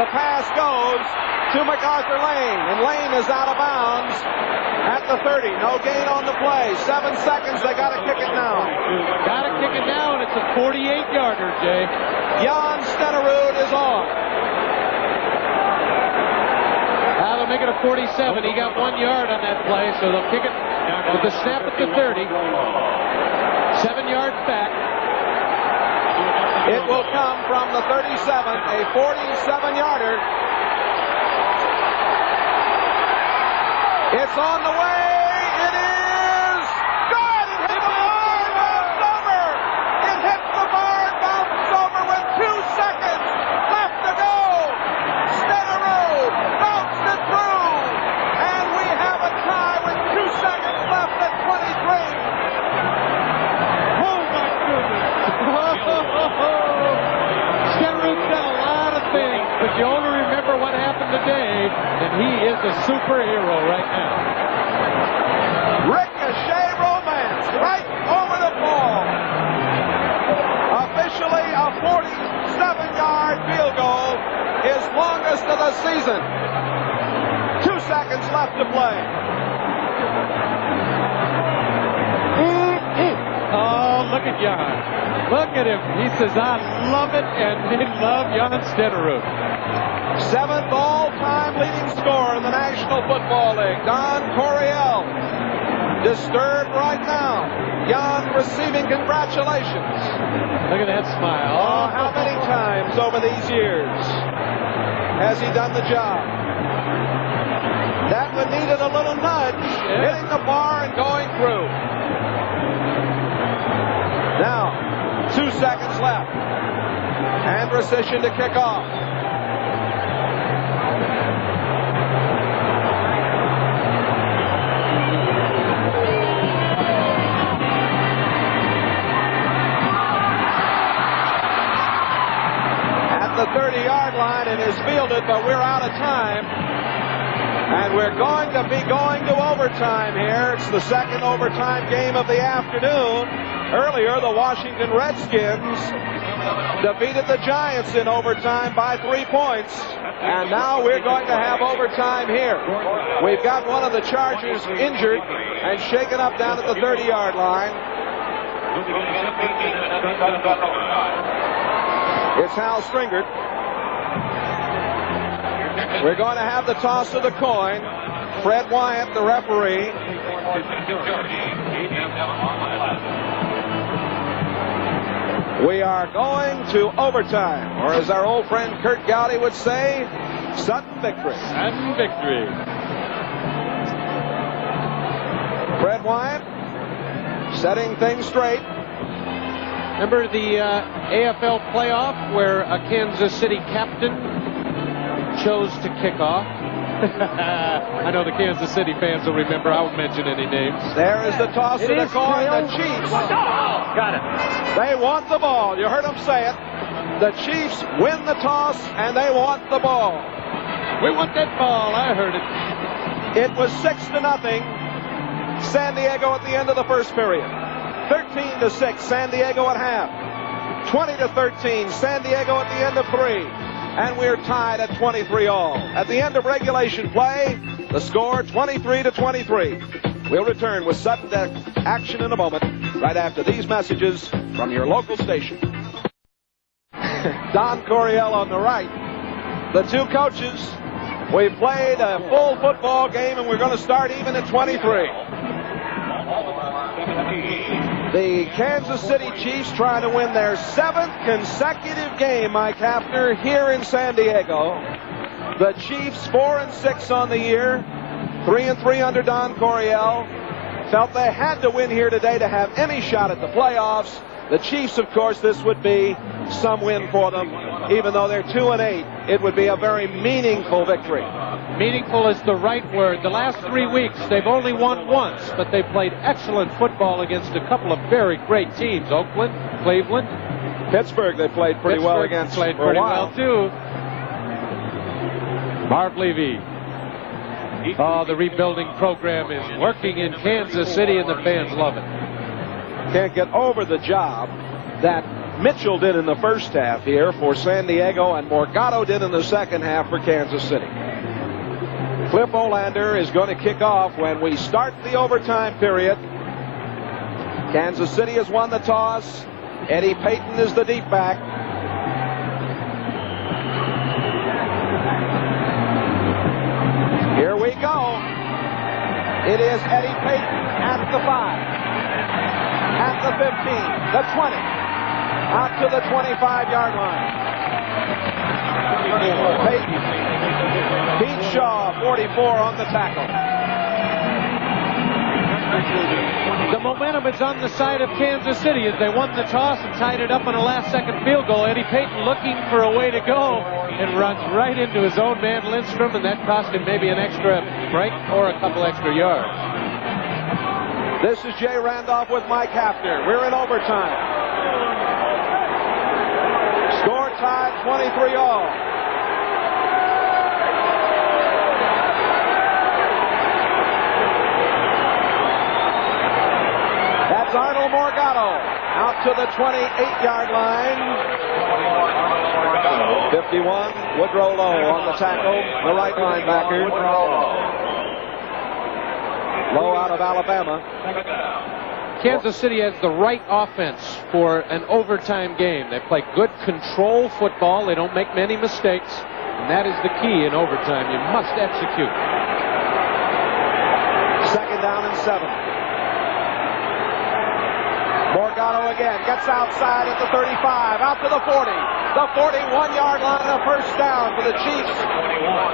The pass goes to MacArthur Lane, and Lane is out of bounds at the 30. No gain on the play. 7 seconds. They got to kick it now. Got to kick it now, and it's a 48-yarder, Jay. Jan Stenerud is on. Now they'll make it a 47. He got 1 yard on that play, so they'll kick it with the snap at the 30. 7 yards back. It will come from the 37, a 47-yarder. It's on the way. It is good. It hit the bar and bounced over. It hit the bar and bounced over with 2 seconds left to go. Stenerud bounced it through. And we have a tie with 2 seconds left at 23. Stenerud's done a lot of things, but you only remember what happened today, and he is a superhero right now. Ricochet romance right over the ball. Officially a 47-yard field goal, his longest of the season. 2 seconds left to play. Oh, look at Jan. Look at him. He says, I love it, and they love Jan Stenerud. 7th all-time leading scorer in the National Football League, Don Coryell. Disturbed right now. Jan receiving congratulations. Look at that smile. Oh, how many times over these years has he done the job? That one needed a little nudge, hitting the bar and going through. Now, 2 seconds left. And Andrusson to kick off. At the 30-yard line, it is fielded, but we're out of time. And we're going to be going to overtime here. It's the second overtime game of the afternoon. Earlier, the Washington Redskins defeated the Giants in overtime by 3 points. And now we're going to have overtime here. We've got one of the Chargers injured and shaken up down at the 30-yard line. It's Hal Stringert. We're going to have the toss of the coin. Fred Wyant, the referee. We are going to overtime, or as our old friend Kurt Gowdy would say, sudden victory. Sudden victory. Fred Wyant setting things straight. Remember the AFL playoff where a Kansas City captain chose to kick off? I know the Kansas City fans will remember. I won't mention any names. There is the toss of the coin. The Chiefs. Got it. They want the ball. You heard them say it. The Chiefs win the toss, and they want the ball. We want that ball. I heard it. It was 6-0. San Diego at the end of the first period. 13-6. San Diego at half. 20-13. San Diego at the end of 3. And we're tied at 23 all. At the end of regulation play, the score 23-23. We'll return with sudden death action in a moment, right after these messages from your local station. Don Coryell on the right. The two coaches, we played a full football game, and we're going to start even at 23. The Kansas City Chiefs trying to win their 7th consecutive game, Mike Hafner, here in San Diego. The Chiefs 4-6 on the year, 3-3 under Don Coryell. Felt they had to win here today to have any shot at the playoffs. The Chiefs, of course, this would be some win for them. Even though they're 2-8, it would be a very meaningful victory. Meaningful is the right word. The last 3 weeks, they've only won once, but they played excellent football against a couple of very great teams. Oakland, Cleveland. Pittsburgh, they played pretty well against. Played pretty well, too. Marv Levy. Oh, the rebuilding program is working in Kansas City, and the fans love it. Can't get over the job that Mitchell did in the first half here for San Diego, and Morgado did in the second half for Kansas City. Cliff Olander is going to kick off when we start the overtime period. Kansas City has won the toss. Eddie Payton is the deep back. Here we go. It is Eddie Payton at the 5, at the 15, the 20, out to the 25-yard line. Payton, Pete Shaw, 44 on the tackle. The momentum is on the side of Kansas City as they won the toss and tied it up on a last-second field goal. Eddie Payton looking for a way to go and runs right into his own man Lindstrom, and that cost him maybe an extra break or a couple extra yards. This is Jay Randolph with Mike Hafner. We're in overtime. Score tied 23-all. That's Arnold Morgado out to the 28-yard line. 51, Woodrow Lowe on the tackle, the right linebacker. Lowe out of Alabama. Kansas City has the right offense for an overtime game. They play good control football. They don't make many mistakes, and that is the key in overtime. You must execute. Second down and 7. Morgado again gets outside at the 35, out to the 40, the 41-yard line, a first down for the Chiefs.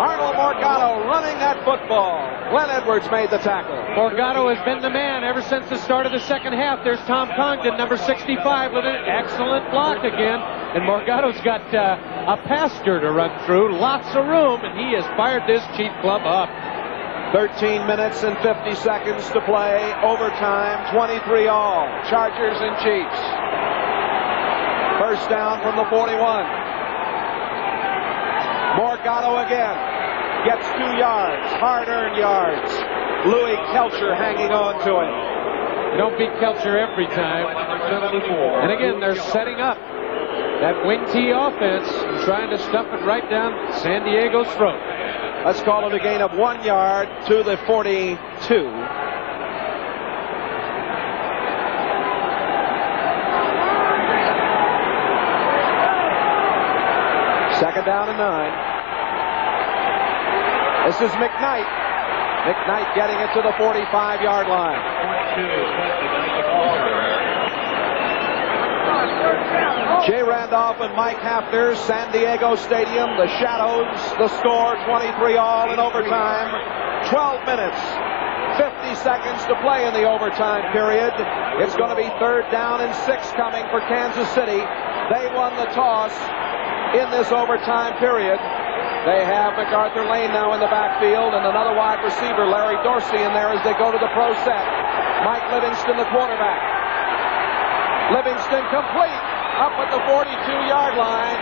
Arnold Morgado running that football. Glenn Edwards made the tackle. Morgado has been the man ever since the start of the second half. There's Tom Congdon, number 65, with an excellent block again. And Morgado's got a pasture to run through, lots of room, and he has fired this Chief club up. 13 minutes and 50 seconds to play. Overtime, 23-all. Chargers and Chiefs. First down from the 41. Morgado again. Gets 2 yards. Hard-earned yards. Louis Kelcher hanging on to him. You don't beat Kelcher every time. And again, they're setting up that wing T offense and trying to stuff it right down San Diego's throat. Let's call it a gain of 1 yard to the 42. Second down and 9. This is McKnight. McKnight getting it to the 45-yard line. Jay Randolph and Mike Hafner, San Diego Stadium, the Shadows, the score 23-all in overtime. 12 minutes, 50 seconds to play in the overtime period. It's going to be third down and 6 coming for Kansas City. They won the toss in this overtime period. They have MacArthur Lane now in the backfield and another wide receiver, Larry Dorsey, in there as they go to the pro set. Mike Livingston, the quarterback. Livingston complete. Up at the 42-yard line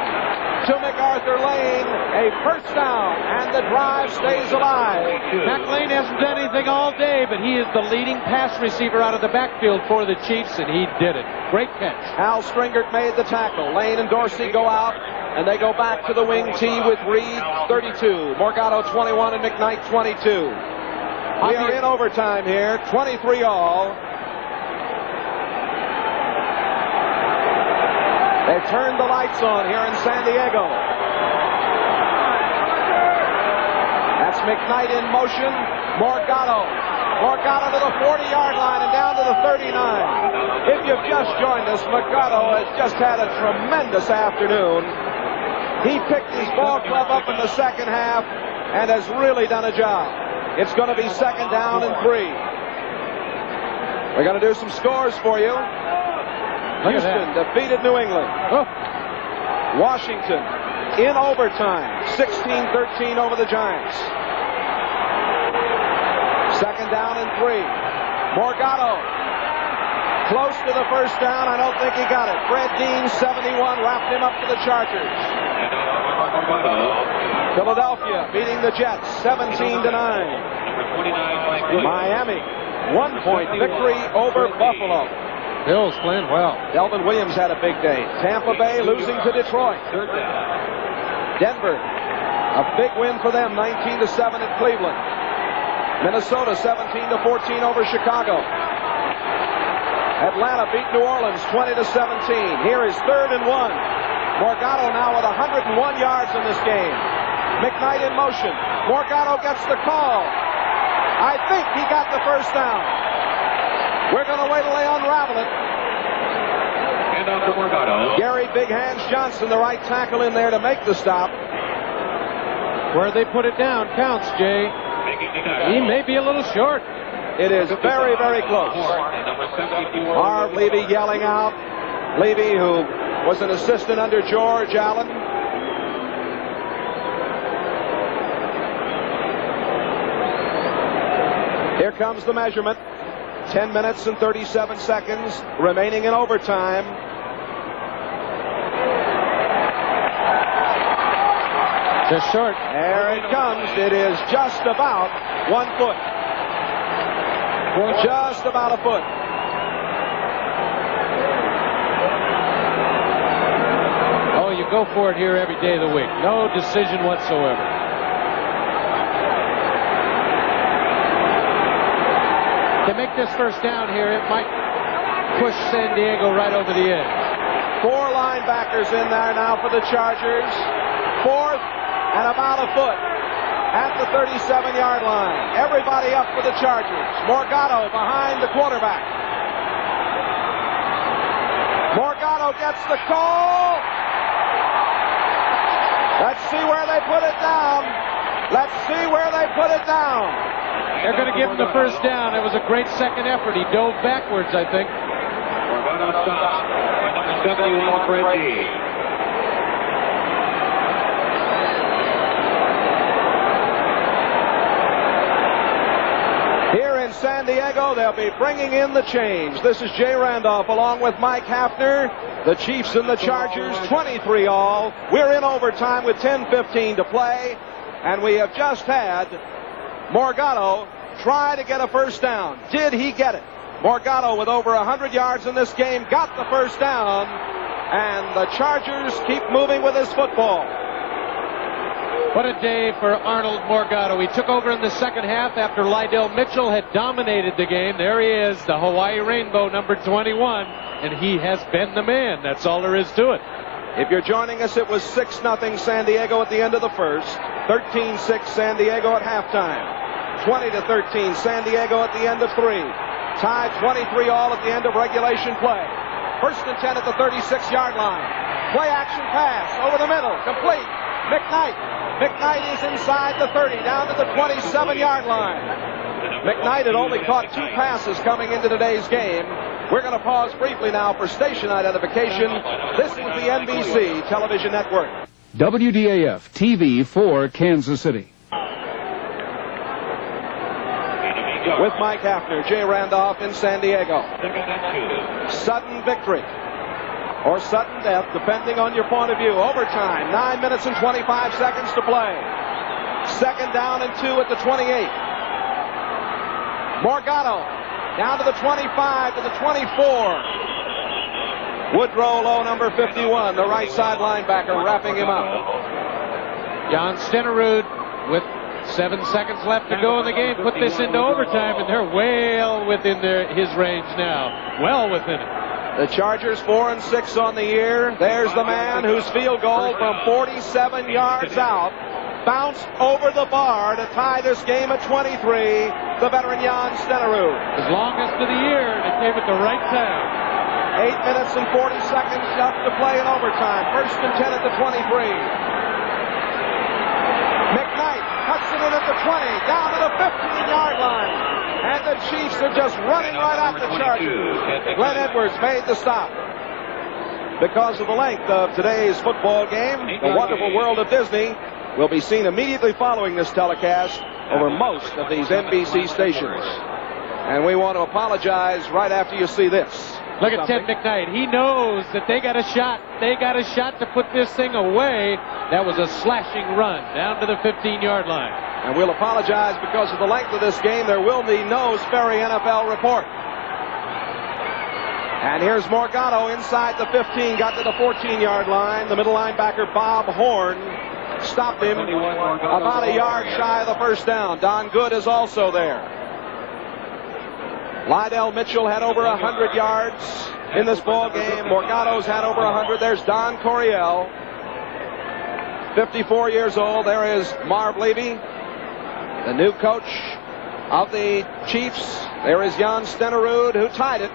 to MacArthur Lane. A first down, and the drive stays alive. Mac Lane hasn't done anything all day, but he is the leading pass receiver out of the backfield for the Chiefs, and he did it. Great catch. Al Stringert made the tackle. Lane and Dorsey go out, and they go back to the wing tee with Reed, 32. Morgado, 21, and McKnight, 22. We are in overtime here, 23-all. They've turned the lights on here in San Diego. That's McKnight in motion. Morgado. Morgado to the 40-yard line and down to the 39. If you've just joined us, Morgado has just had a tremendous afternoon. He picked his ball club up in the second half and has really done a job. It's going to be 2nd down and 3. We're going to do some scores for you. Houston defeated New England. Washington in overtime, 16-13 over the Giants. 2nd down and 3. Morgado close to the first down. I don't think he got it. Fred Dean, 71, wrapped him up for the Chargers. Philadelphia beating the Jets, 17-9. Miami, 1-point victory over Buffalo. Bills playing well. Delvin Williams had a big day. Tampa Bay losing to Detroit. Denver, a big win for them, 19-7 at Cleveland. Minnesota, 17-14 over Chicago. Atlanta beat New Orleans, 20-17. Here is 3rd and 1. Morgado now with 101 yards in this game. McKnight in motion. Morgado gets the call. I think he got the first down. We're going to wait till they unravel it. And after Morgado. Gary Big Hands Johnson, the right tackle, in there to make the stop. Where they put it down counts, Jay. He may be a little short. It is very, very close. Marv Levy yelling out. Levy, who was an assistant under George Allen. Here comes the measurement. 10 minutes and 37 seconds remaining in overtime. Just short. There it comes. It is just about 1 foot. Just about a foot. Oh, you go for it here every day of the week. No decision whatsoever. To make this first down here, it might push San Diego right over the edge. 4 linebackers in there now for the Chargers. 4th and about a foot at the 37-yard line. Everybody up for the Chargers. Morgado behind the quarterback. Morgado gets the call. Let's see where they put it down. Let's see where they put it down. They're going to give him the first down. It was a great second effort. He dove backwards, I think. Morgado stopped by number 71, Fred Dean. Here in San Diego, they'll be bringing in the change. This is Jay Randolph along with Mike Hafner. The Chiefs and the Chargers, 23 all. We're in overtime with 10:15 to play. And we have just had Morgado try to get a first down. Did he get it? Morgado with over 100 yards in this game got the first down. And the Chargers keep moving with this football. What a day for Arnold Morgado. He took over in the second half after Lydell Mitchell had dominated the game. There he is, the Hawaii Rainbow, number 21, and he has been the man. That's all there is to it. If you're joining us, it was 6-0 San Diego at the end of the first, 13-6 San Diego at halftime, 20-13 San Diego at the end of 3, tied 23 all at the end of regulation play. 1st and 10 at the 36-yard line. Play action pass over the middle, complete. McKnight. McKnight is inside the 30, down to the 27-yard line. McKnight had only caught 2 passes coming into today's game. We're going to pause briefly now for station identification. This is the NBC television network. WDAF TV for Kansas City. With Mike Hafner, Jay Randolph in San Diego. Sudden victory or sudden death, depending on your point of view. Overtime, 9 minutes and 25 seconds to play. 2nd down and 2 at the 28. Morgado down to the 25, to the 24. Woodrow Lowe, number 51, the right side linebacker, wrapping him up. John Stenerud with 7 seconds left to go in the game. Put this into overtime, and they're well within his range now. Well within it. The Chargers 4-6 on the year. There's the man whose field goal from 47 yards out bounced over the bar to tie this game at 23. The veteran Jan Stenerud. His longest of the year, and it came at the right time. 8 minutes and 40 seconds left to play in overtime. 1st and 10 at the 23. 15-yard line. And the Chiefs are just running right at the Chargers. Glenn Edwards made the stop. Because of the length of today's football game, the Wonderful World of Disney will be seen immediately following this telecast over most of these NBC stations. And we want to apologize right after you see this. Look at Ted McKnight. He knows that they got a shot. They got a shot to put this thing away. That was a slashing run down to the 15-yard line. And we'll apologize because of the length of this game. There will be no Sperry NFL report. And here's Morgado inside the 15, got to the 14-yard line. The middle linebacker, Bob Horn, stopped him about a yard shy of the first down. Don Good is also there. Lydell Mitchell had over 100 yards in this ball game. Morgado's had over 100. There's Don Coryell, 54 years old. There is Marv Levy, the new coach of the Chiefs. There is Jan Stenerud, who tied it.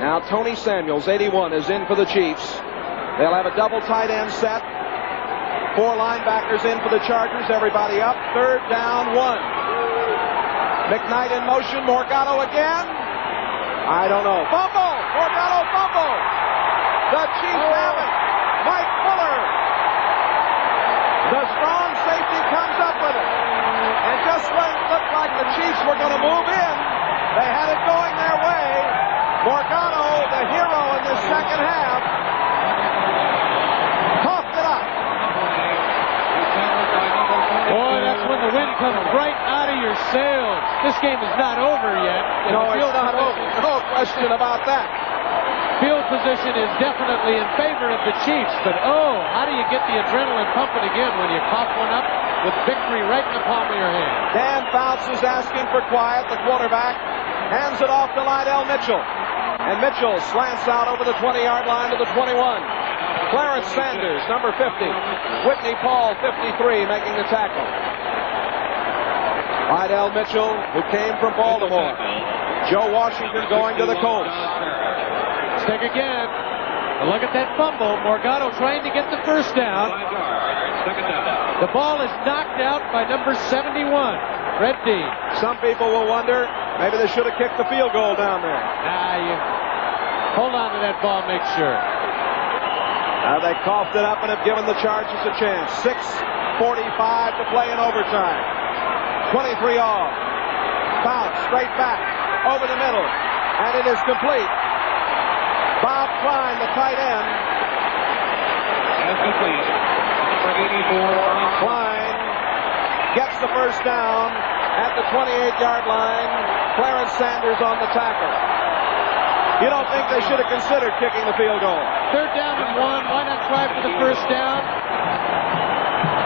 Now Tony Samuels, 81, is in for the Chiefs. They'll have a double tight end set. 4 linebackers in for the Chargers. Everybody up. 3rd down, 1. McKnight in motion. Morgado again. I don't know. Fumble! Morgado fumble! The Chiefs have it. Mike Fuller. The strong safety comes up with it. And just when it looked like the Chiefs were going to move in, they had it going their way. Morgado, the hero in this second half, coughed it up. Boy, that's when the wind comes right out of your sails. This game is not over yet. No, it's not over. No question about that. Field position is definitely in favor of the Chiefs, but oh, how do you get the adrenaline pumping again when you cough one up with victory right in the palm of your hand? Dan Fouts is asking for quiet. The quarterback hands it off to Lydell Mitchell. And Mitchell slants out over the 20-yard line to the 21. Clarence Sanders, number 50. Whitney Paul, 53, making the tackle. Lydell Mitchell, who came from Baltimore. Joe Washington going to the Colts. Stick again. Look at that fumble. Morgado trying to get the first down. The ball is knocked out by number 71, Fred Dean. Some people will wonder, maybe they should have kicked the field goal down there. Nah, you hold on to that ball, make sure. They coughed it up and have given the Chargers a chance. 6:45 to play in overtime. 23 off. Bounce straight back over the middle. And it is complete. Bob Klein, the tight end. And complete. Klein gets the first down at the 28-yard line. Clarence Sanders on the tackle. You don't think they should have considered kicking the field goal? 3rd down and 1. Why not try for the first down?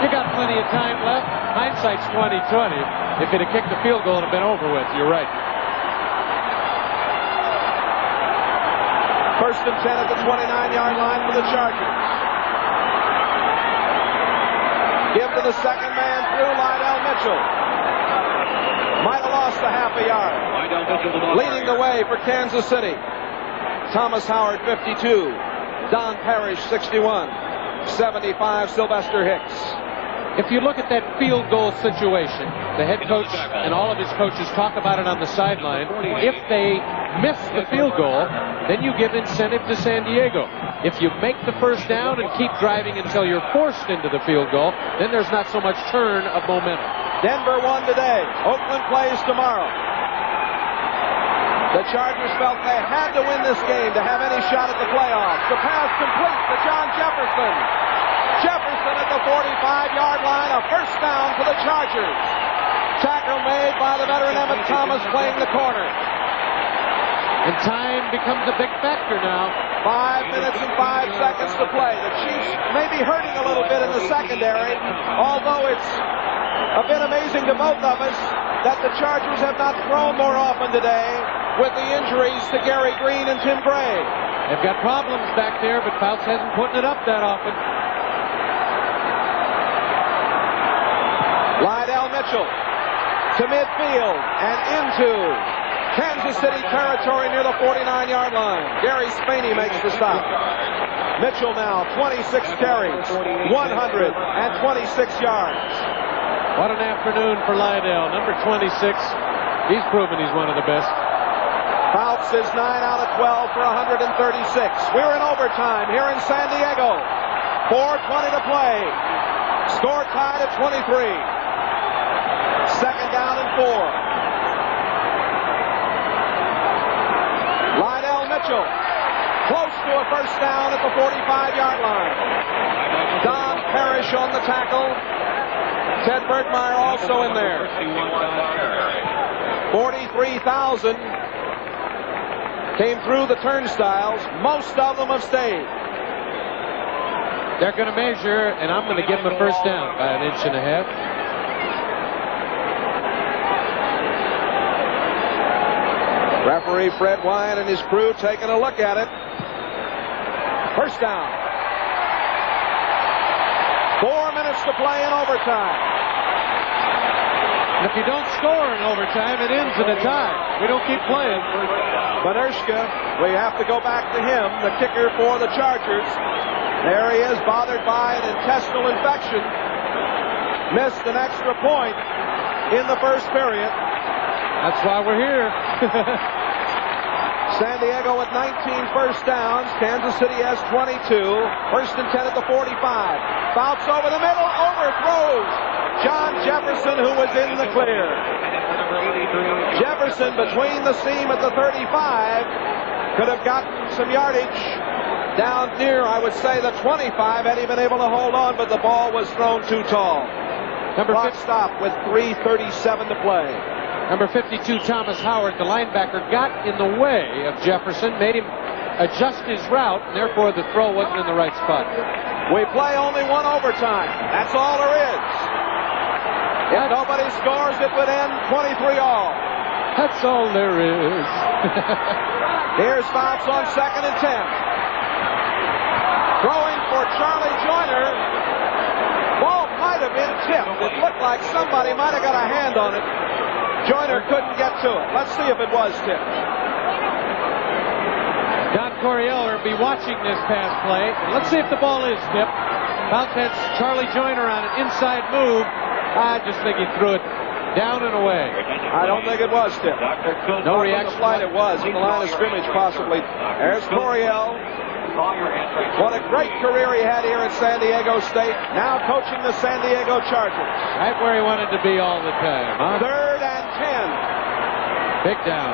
You got plenty of time left. Hindsight's 20/20. If you'd have kicked the field goal, it'd have been over with. You're right. 1st and 10 at the 29-yard line for the Chargers. Give to the second man through Lydell Mitchell. Might have lost a half a yard. Leading the way for Kansas City. Thomas Howard, 52. Don Parrish, 61. 75, Sylvester Hicks. If you look at that field goal situation, the head coach and all of his coaches talk about it on the sideline. If they miss the field goal, then you give incentive to San Diego. If you make the first down and keep driving until you're forced into the field goal, then there's not so much turn of momentum. Denver won today. Oakland plays tomorrow. The Chargers felt they had to win this game to have any shot at the playoffs. The pass complete to John Jefferson. Jefferson at the 45-yard line, a first down for the Chargers. Tackle made by the veteran Emmett Thomas playing the corner. And time becomes a big factor now. 5 minutes and 5 seconds to play. The Chiefs may be hurting a little bit in the secondary, although it's been amazing to both of us that the Chargers have not thrown more often today with the injuries to Gary Green and Tim Gray. They've got problems back there, but Fouts hasn't put it up that often. Lydell Mitchell to midfield and into Kansas City territory near the 49-yard line. Gary Spaney makes the stop. Mitchell now 26 carries, 126 yards. What an afternoon for Lydell. Number 26. He's proven he's one of the best. Fouts is 9 out of 12 for 136. We're in overtime here in San Diego. 4:20 to play. Score tied at 23. Second down and 4. Lydell Mitchell close to a first down at the 45-yard line. Don Parrish on the tackle. Ted Bergmeyer also in there. 43,000 came through the turnstiles. Most of them have stayed. They're going to measure, and I'm going to give them a first down by 1.5 inches. Referee Fred Wyatt and his crew taking a look at it. First down. 4 minutes to play in overtime. And if you don't score in overtime, it ends in a tie. We don't keep playing. Banershka, we have to go back to him, the kicker for the Chargers. There he is, bothered by an intestinal infection. Missed an extra point in the first period. That's why we're here. San Diego with 19 first downs. Kansas City has 22. First and 10 at the 45. Bounce over the middle, overthrows John Jefferson, who was in the clear. Jefferson between the seam at the 35 could have gotten some yardage down near, I would say, the 25 had he been able to hold on, but the ball was thrown too tall. Clock stopped with 3:37 to play. Number 52, Thomas Howard, the linebacker, got in the way of Jefferson, made him adjust his route, and therefore the throw wasn't in the right spot. We play only one overtime. That's all there is. If nobody scores, it would end 23 all. That's all there is. Here's Fouts on second and 10. Throwing for Charlie Joyner. Ball might have been tipped. It looked like somebody might have got a hand on it. Joyner couldn't get to it. Let's see if it was tipped. Don Coryell will be watching this pass play. Let's see if the ball is tipped. Fouts had Charlie Joyner on an inside move. I just think he threw it down and away. I don't think it was tipped. No reaction. The flight it was in the line of scrimmage, possibly. There's Coryell. What a great career he had here at San Diego State. Now coaching the San Diego Chargers. Right where he wanted to be all the time, huh? Third and 10. Big down.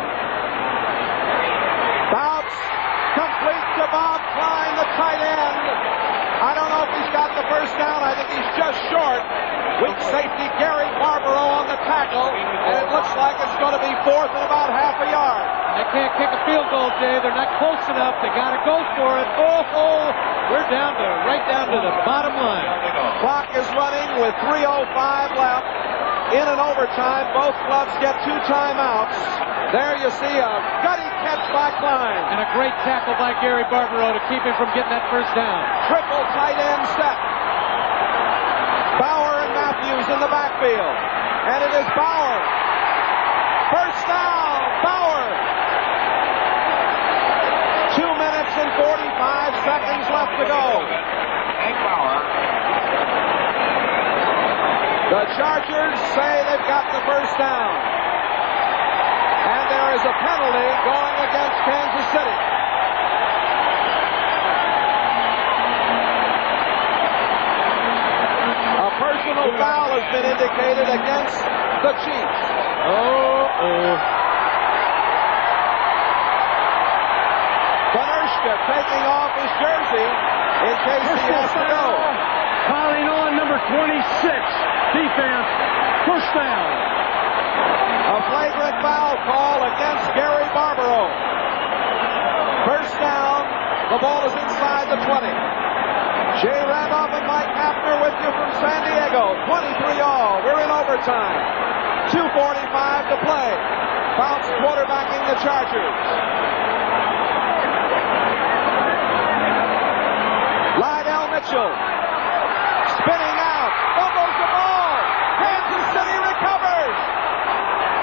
Fouts complete to Bob Klein, the tight end. I don't know if he's got the first down. I think he's just short. Weak safety Gary Barbaro on the tackle, and it looks like it's going to be fourth and about half a yard. They can't kick a field goal, Dave. They're not close enough. They got to go for it. Oh, we're down to right down to the bottom line. Clock is running with 3:05 left. In an overtime, both clubs get 2 timeouts. There you see a gutty catch by Klein. And a great tackle by Gary Barbaro to keep him from getting that first down. Triple tight end set. Bauer and Matthews in the backfield. And it is Bauer. First down, Bauer. 2 minutes and 45 seconds left to go. Hank Bauer. The Chargers say they've got the first down. And there is a penalty going against Kansas City. A personal foul has been indicated against the Chiefs. Banershka taking off his jersey in case he has to go. Piling on number 26. Defense. First down. A flagrant foul call against Gary Barbaro. First down. The ball is inside the 20. Jay Randolph and Mike Hafner with you from San Diego. 23 all. We're in overtime. 2:45 to play. Fouts quarterbacking the Chargers. Lydell Mitchell. Spinning out. Fumbles the ball. Kansas City recovers.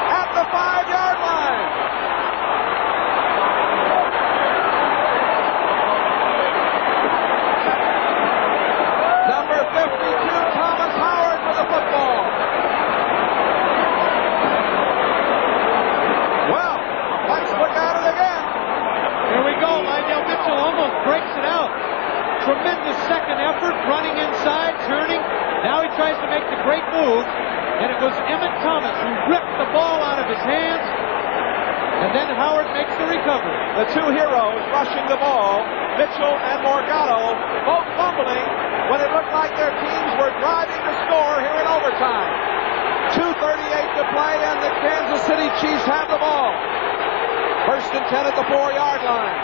At the 5-yard line. Number 52, Thomas Howard with the football. move, and it was Emmett Thomas who ripped the ball out of his hands, and then Howard makes the recovery. The two heroes rushing the ball, Mitchell and Morgado, both fumbling when it looked like their teams were driving to score here in overtime. 2:38 to play, and the Kansas City Chiefs have the ball. First and 10 at the 4-yard line.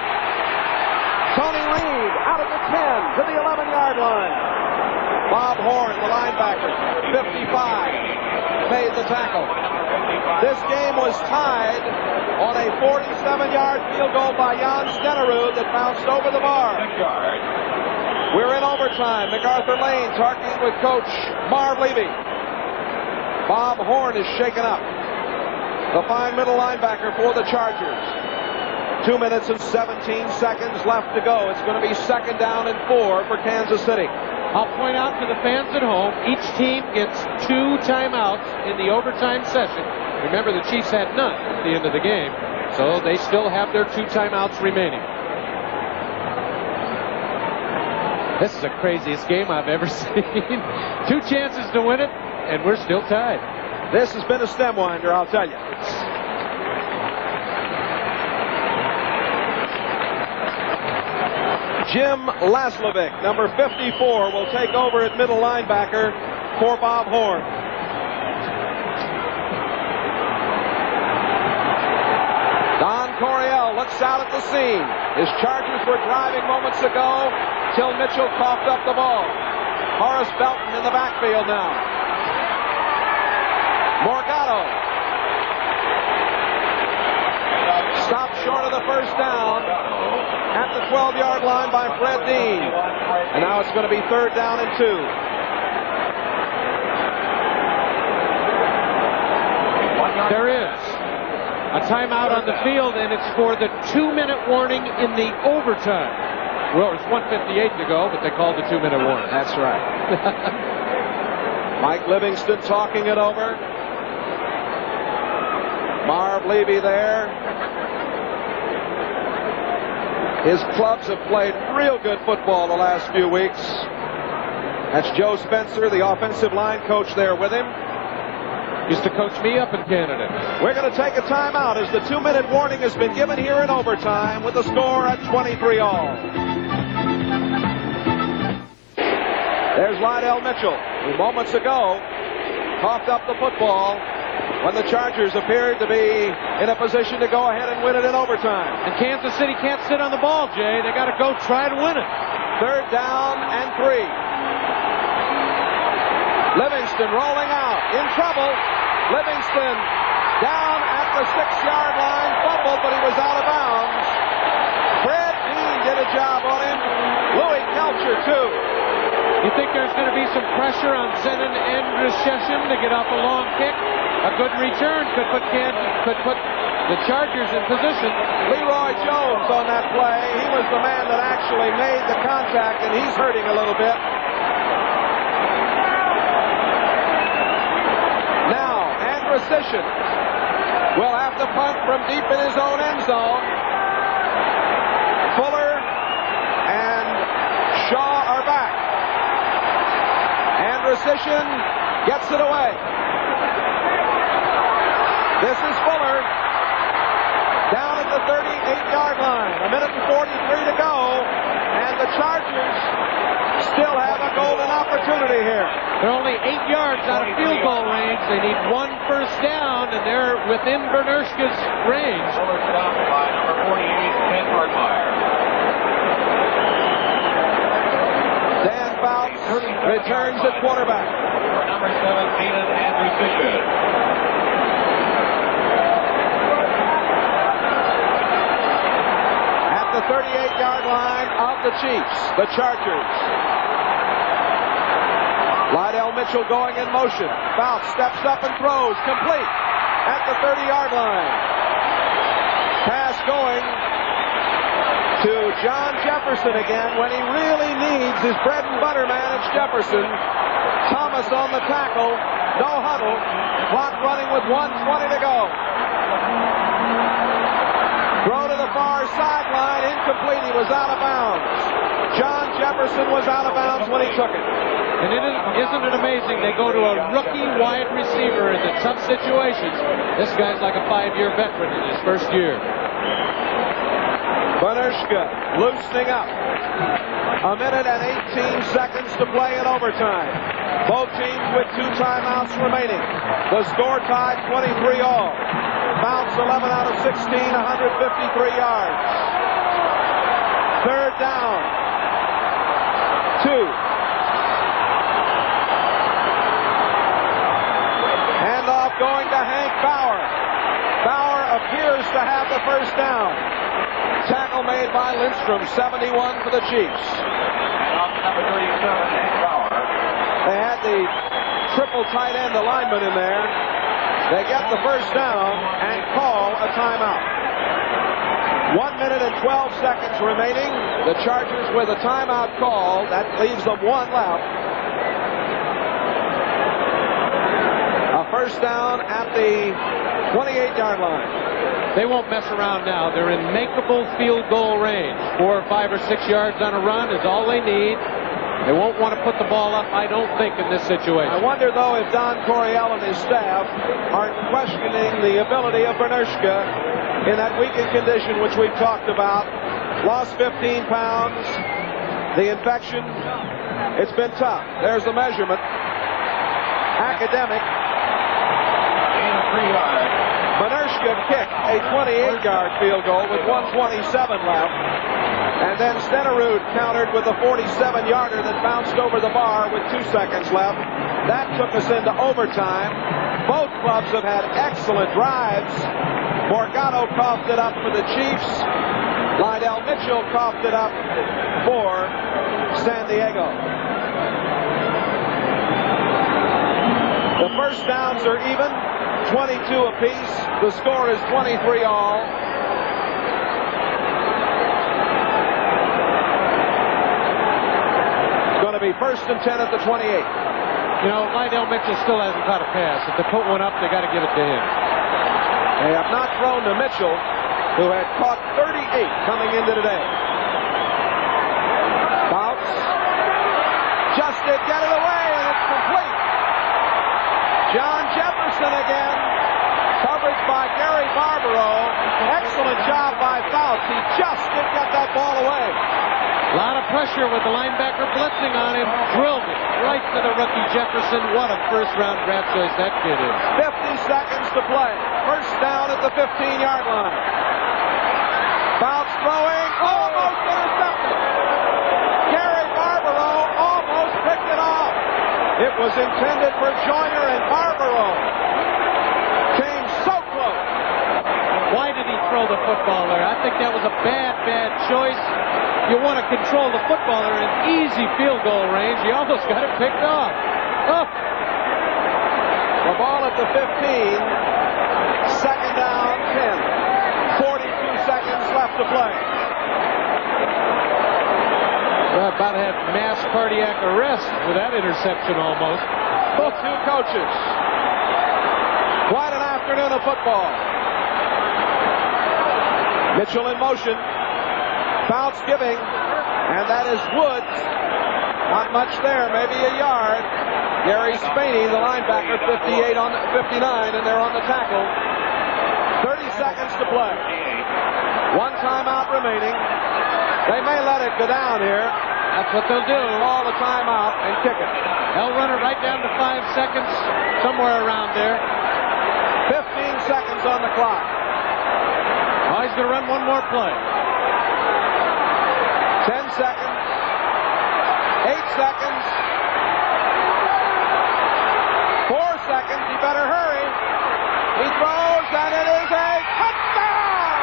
Tony Reed out of the 10 to the 11-yard line. Bob Horn, the linebacker, 55, made the tackle. This game was tied on a 47-yard field goal by Jan Stenerud that bounced over the bar. We're in overtime. MacArthur Lane talking with Coach Marv Levy. Bob Horn is shaken up. The fine middle linebacker for the Chargers. 2 minutes and 17 seconds left to go. It's going to be 2nd down and 4 for Kansas City. I'll point out to the fans at home, each team gets 2 timeouts in the overtime session. Remember, the Chiefs had none at the end of the game, so they still have their 2 timeouts remaining. This is the craziest game I've ever seen. 2 chances to win it, and we're still tied. This has been a stem winder, I'll tell you. Jim Laslovic, number 54, will take over at middle linebacker for Bob Horn. Don Coryell looks out at the scene. His Chargers were driving moments ago till Mitchell coughed up the ball. Horace Belton in the backfield now. Morgado stopped short of the first down at the 12-yard line by Fred Dean. And now it's going to be 3rd down and 2. There is a timeout on the field, and it's for the 2-minute warning in the overtime. Well, it's 1:58 to go, but they called the 2-minute warning. That's right. Mike Livingston talking it over. Marv Levy there. His clubs have played real good football the last few weeks. That's Joe Spencer, the offensive line coach there with him. Used to coach me up in Canada. We're going to take a timeout as the 2-minute warning has been given here in overtime with the score at 23-all. There's Lydell Mitchell, who moments ago coughed up the football when the Chargers appeared to be in a position to go ahead and win it in overtime. And Kansas City can't sit on the ball, Jay. They got to go try to win it. 3rd down and 3. Livingston rolling out, in trouble. Livingston down at the 6-yard line, fumbled, but he was out of bounds. Fred Dean did a job on him. Louis Kelcher, too. You think there's going to be some pressure on Zenon Andrushesin to get off a long kick? A good return could put the Chargers in position. Leroy Jones on that play. He was the man that actually made the contact, and he's hurting a little bit. Now, Andrushesin will have to punt from deep in his own end zone. Fuller and Shaw are back. Andrushesin gets it away. This is Fuller down at the 38-yard line. 1:43 to go, and the Chargers still have a golden opportunity here. They're only 8 yards out of field goal range. They need 1 first down, and they're within Bernershka's range. Down by number 48, Ken Hartmeyer. Dan Fouts returns at quarterback. For number 17, Andrushesin. The 38-yard line of the Chiefs, the Chargers. Lydell Mitchell going in motion. Fouts steps up and throws, complete at the 30-yard line. Pass going to John Jefferson again when he really needs his bread and butter man. It's Jefferson. Thomas on the tackle. No huddle. Clock running with 1:20 to go. Throw to the far sideline, incomplete. He was out of bounds. John Jefferson was out of bounds when he took it. And isn't it amazing they go to a rookie wide receiver in the tough situations? This guy's like a 5-year veteran in his first year. Banerjka loosening up. 1 minute and 18 seconds to play in overtime. Both teams with 2 timeouts remaining. The score tied 23 all. Bounce 11 out of 16, 153 yards. Third down. 2. Handoff going to Hank Bauer. Bauer appears to have the first down. Tackle made by Lindstrom, 71 for the Chiefs. They had the triple tight end alignment in there. They get the first down and call a timeout. 1 minute and 12 seconds remaining. The Chargers with a timeout call. That leaves them 1 left. A first down at the 28-yard line. They won't mess around now. They're in makeable field goal range. 4 or 5 or 6 yards on a run is all they need. They won't want to put the ball up, I don't think, in this situation. I wonder, though, if Don Coryell and his staff aren't questioning the ability of Banerjka in that weakened condition which we've talked about. Lost 15 pounds. The infection. It's been tough. There's the measurement. Academic. Banerjka kicked a 28-yard field goal with 1:27 left. And then Stenerud countered with a 47-yarder that bounced over the bar with 2 seconds left. That took us into overtime. Both clubs have had excellent drives. Morgado coughed it up for the Chiefs. Lydell Mitchell coughed it up for San Diego. The first downs are even, 22 apiece. The score is 23 all. It's going to be 1st and 10 at the 28. You know, Lydell Mitchell still hasn't caught a pass. If they put one up, they got to give it to him. They have not thrown to Mitchell, who had caught 38 coming into today. Bounce. Just did get it away, and it's complete. John Jefferson again. Coverage by Gary Barbaro. Excellent job by Fouts. He just did get that ball away. A lot of pressure with the linebacker blitzing on him. Drilled it right to the rookie Jefferson. What a first-round draft choice that kid is. 50 seconds to play. First down at the 15-yard line. Fouts throwing. Almost intercepted. Gary Barbaro almost picked it off. It was intended for Joyner, and Barbaro came so close. Why did he throw the football there? I think that was a bad choice. You want to control the football there in easy field goal range. He almost got it picked off. Oh. The ball at the 15. Second down, 10. 42 seconds left to play. Well, about to have mass cardiac arrest with that interception almost. Both 2 coaches. Quite an afternoon of football. Mitchell in motion. Fouts giving, and that is Woods. Not much there, maybe a yard. Gary Spaney, the linebacker, 58 on 59, and they're on the tackle. 30 seconds to play. 1 timeout remaining. They may let it go down here. That's what they'll do. Call the timeout and kick it. They'll run it right down to 5 seconds, somewhere around there. 15 seconds on the clock. Oh, he's going to run one more play. 10 seconds. 8 seconds. 4 seconds. He better hurry. He throws, and it is a touchdown!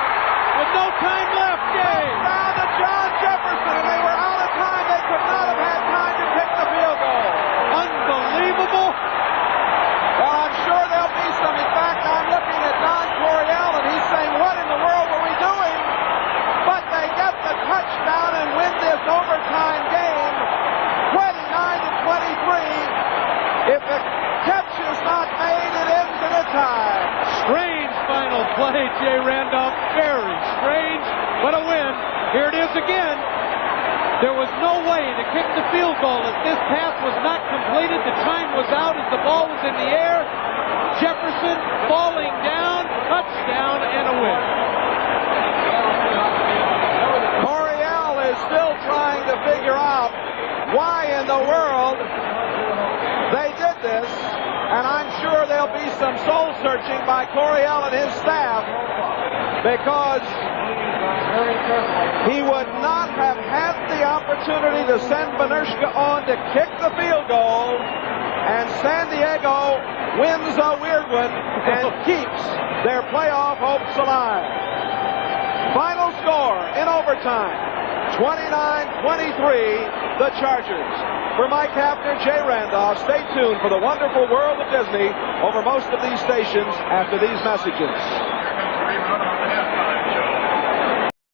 With no time left, Dave. Touchdown to John Jefferson, and they were out of time. They could not have had time to kick the field goal. Unbelievable. Well, I'm sure there'll be some. In fact, I'm looking at Don Coryell, and he's saying, what in the world were we doing? But they get the touchdown and win this overtime game, 29-23. If the catch is not made, it ends in a tie. Strange final play, Jay Randolph. Very strange, but a win. Here it is again. There was no way to kick the field goal as this pass was not completed. The time was out as the ball was in the air. Jefferson falling down, touchdown, and a win. Coryell is still trying to figure out why in the world they did this, and I'm sure there'll be some soul searching by Coryell and his staff, because he would not have had the opportunity to send Benershka on to kick the field goal, and San Diego wins a weird one and keeps their playoff hopes alive. Final score in overtime, 29-23, the Chargers. For Mike Hafner, Jay Randolph, stay tuned for the wonderful world of Disney over most of these stations after these messages.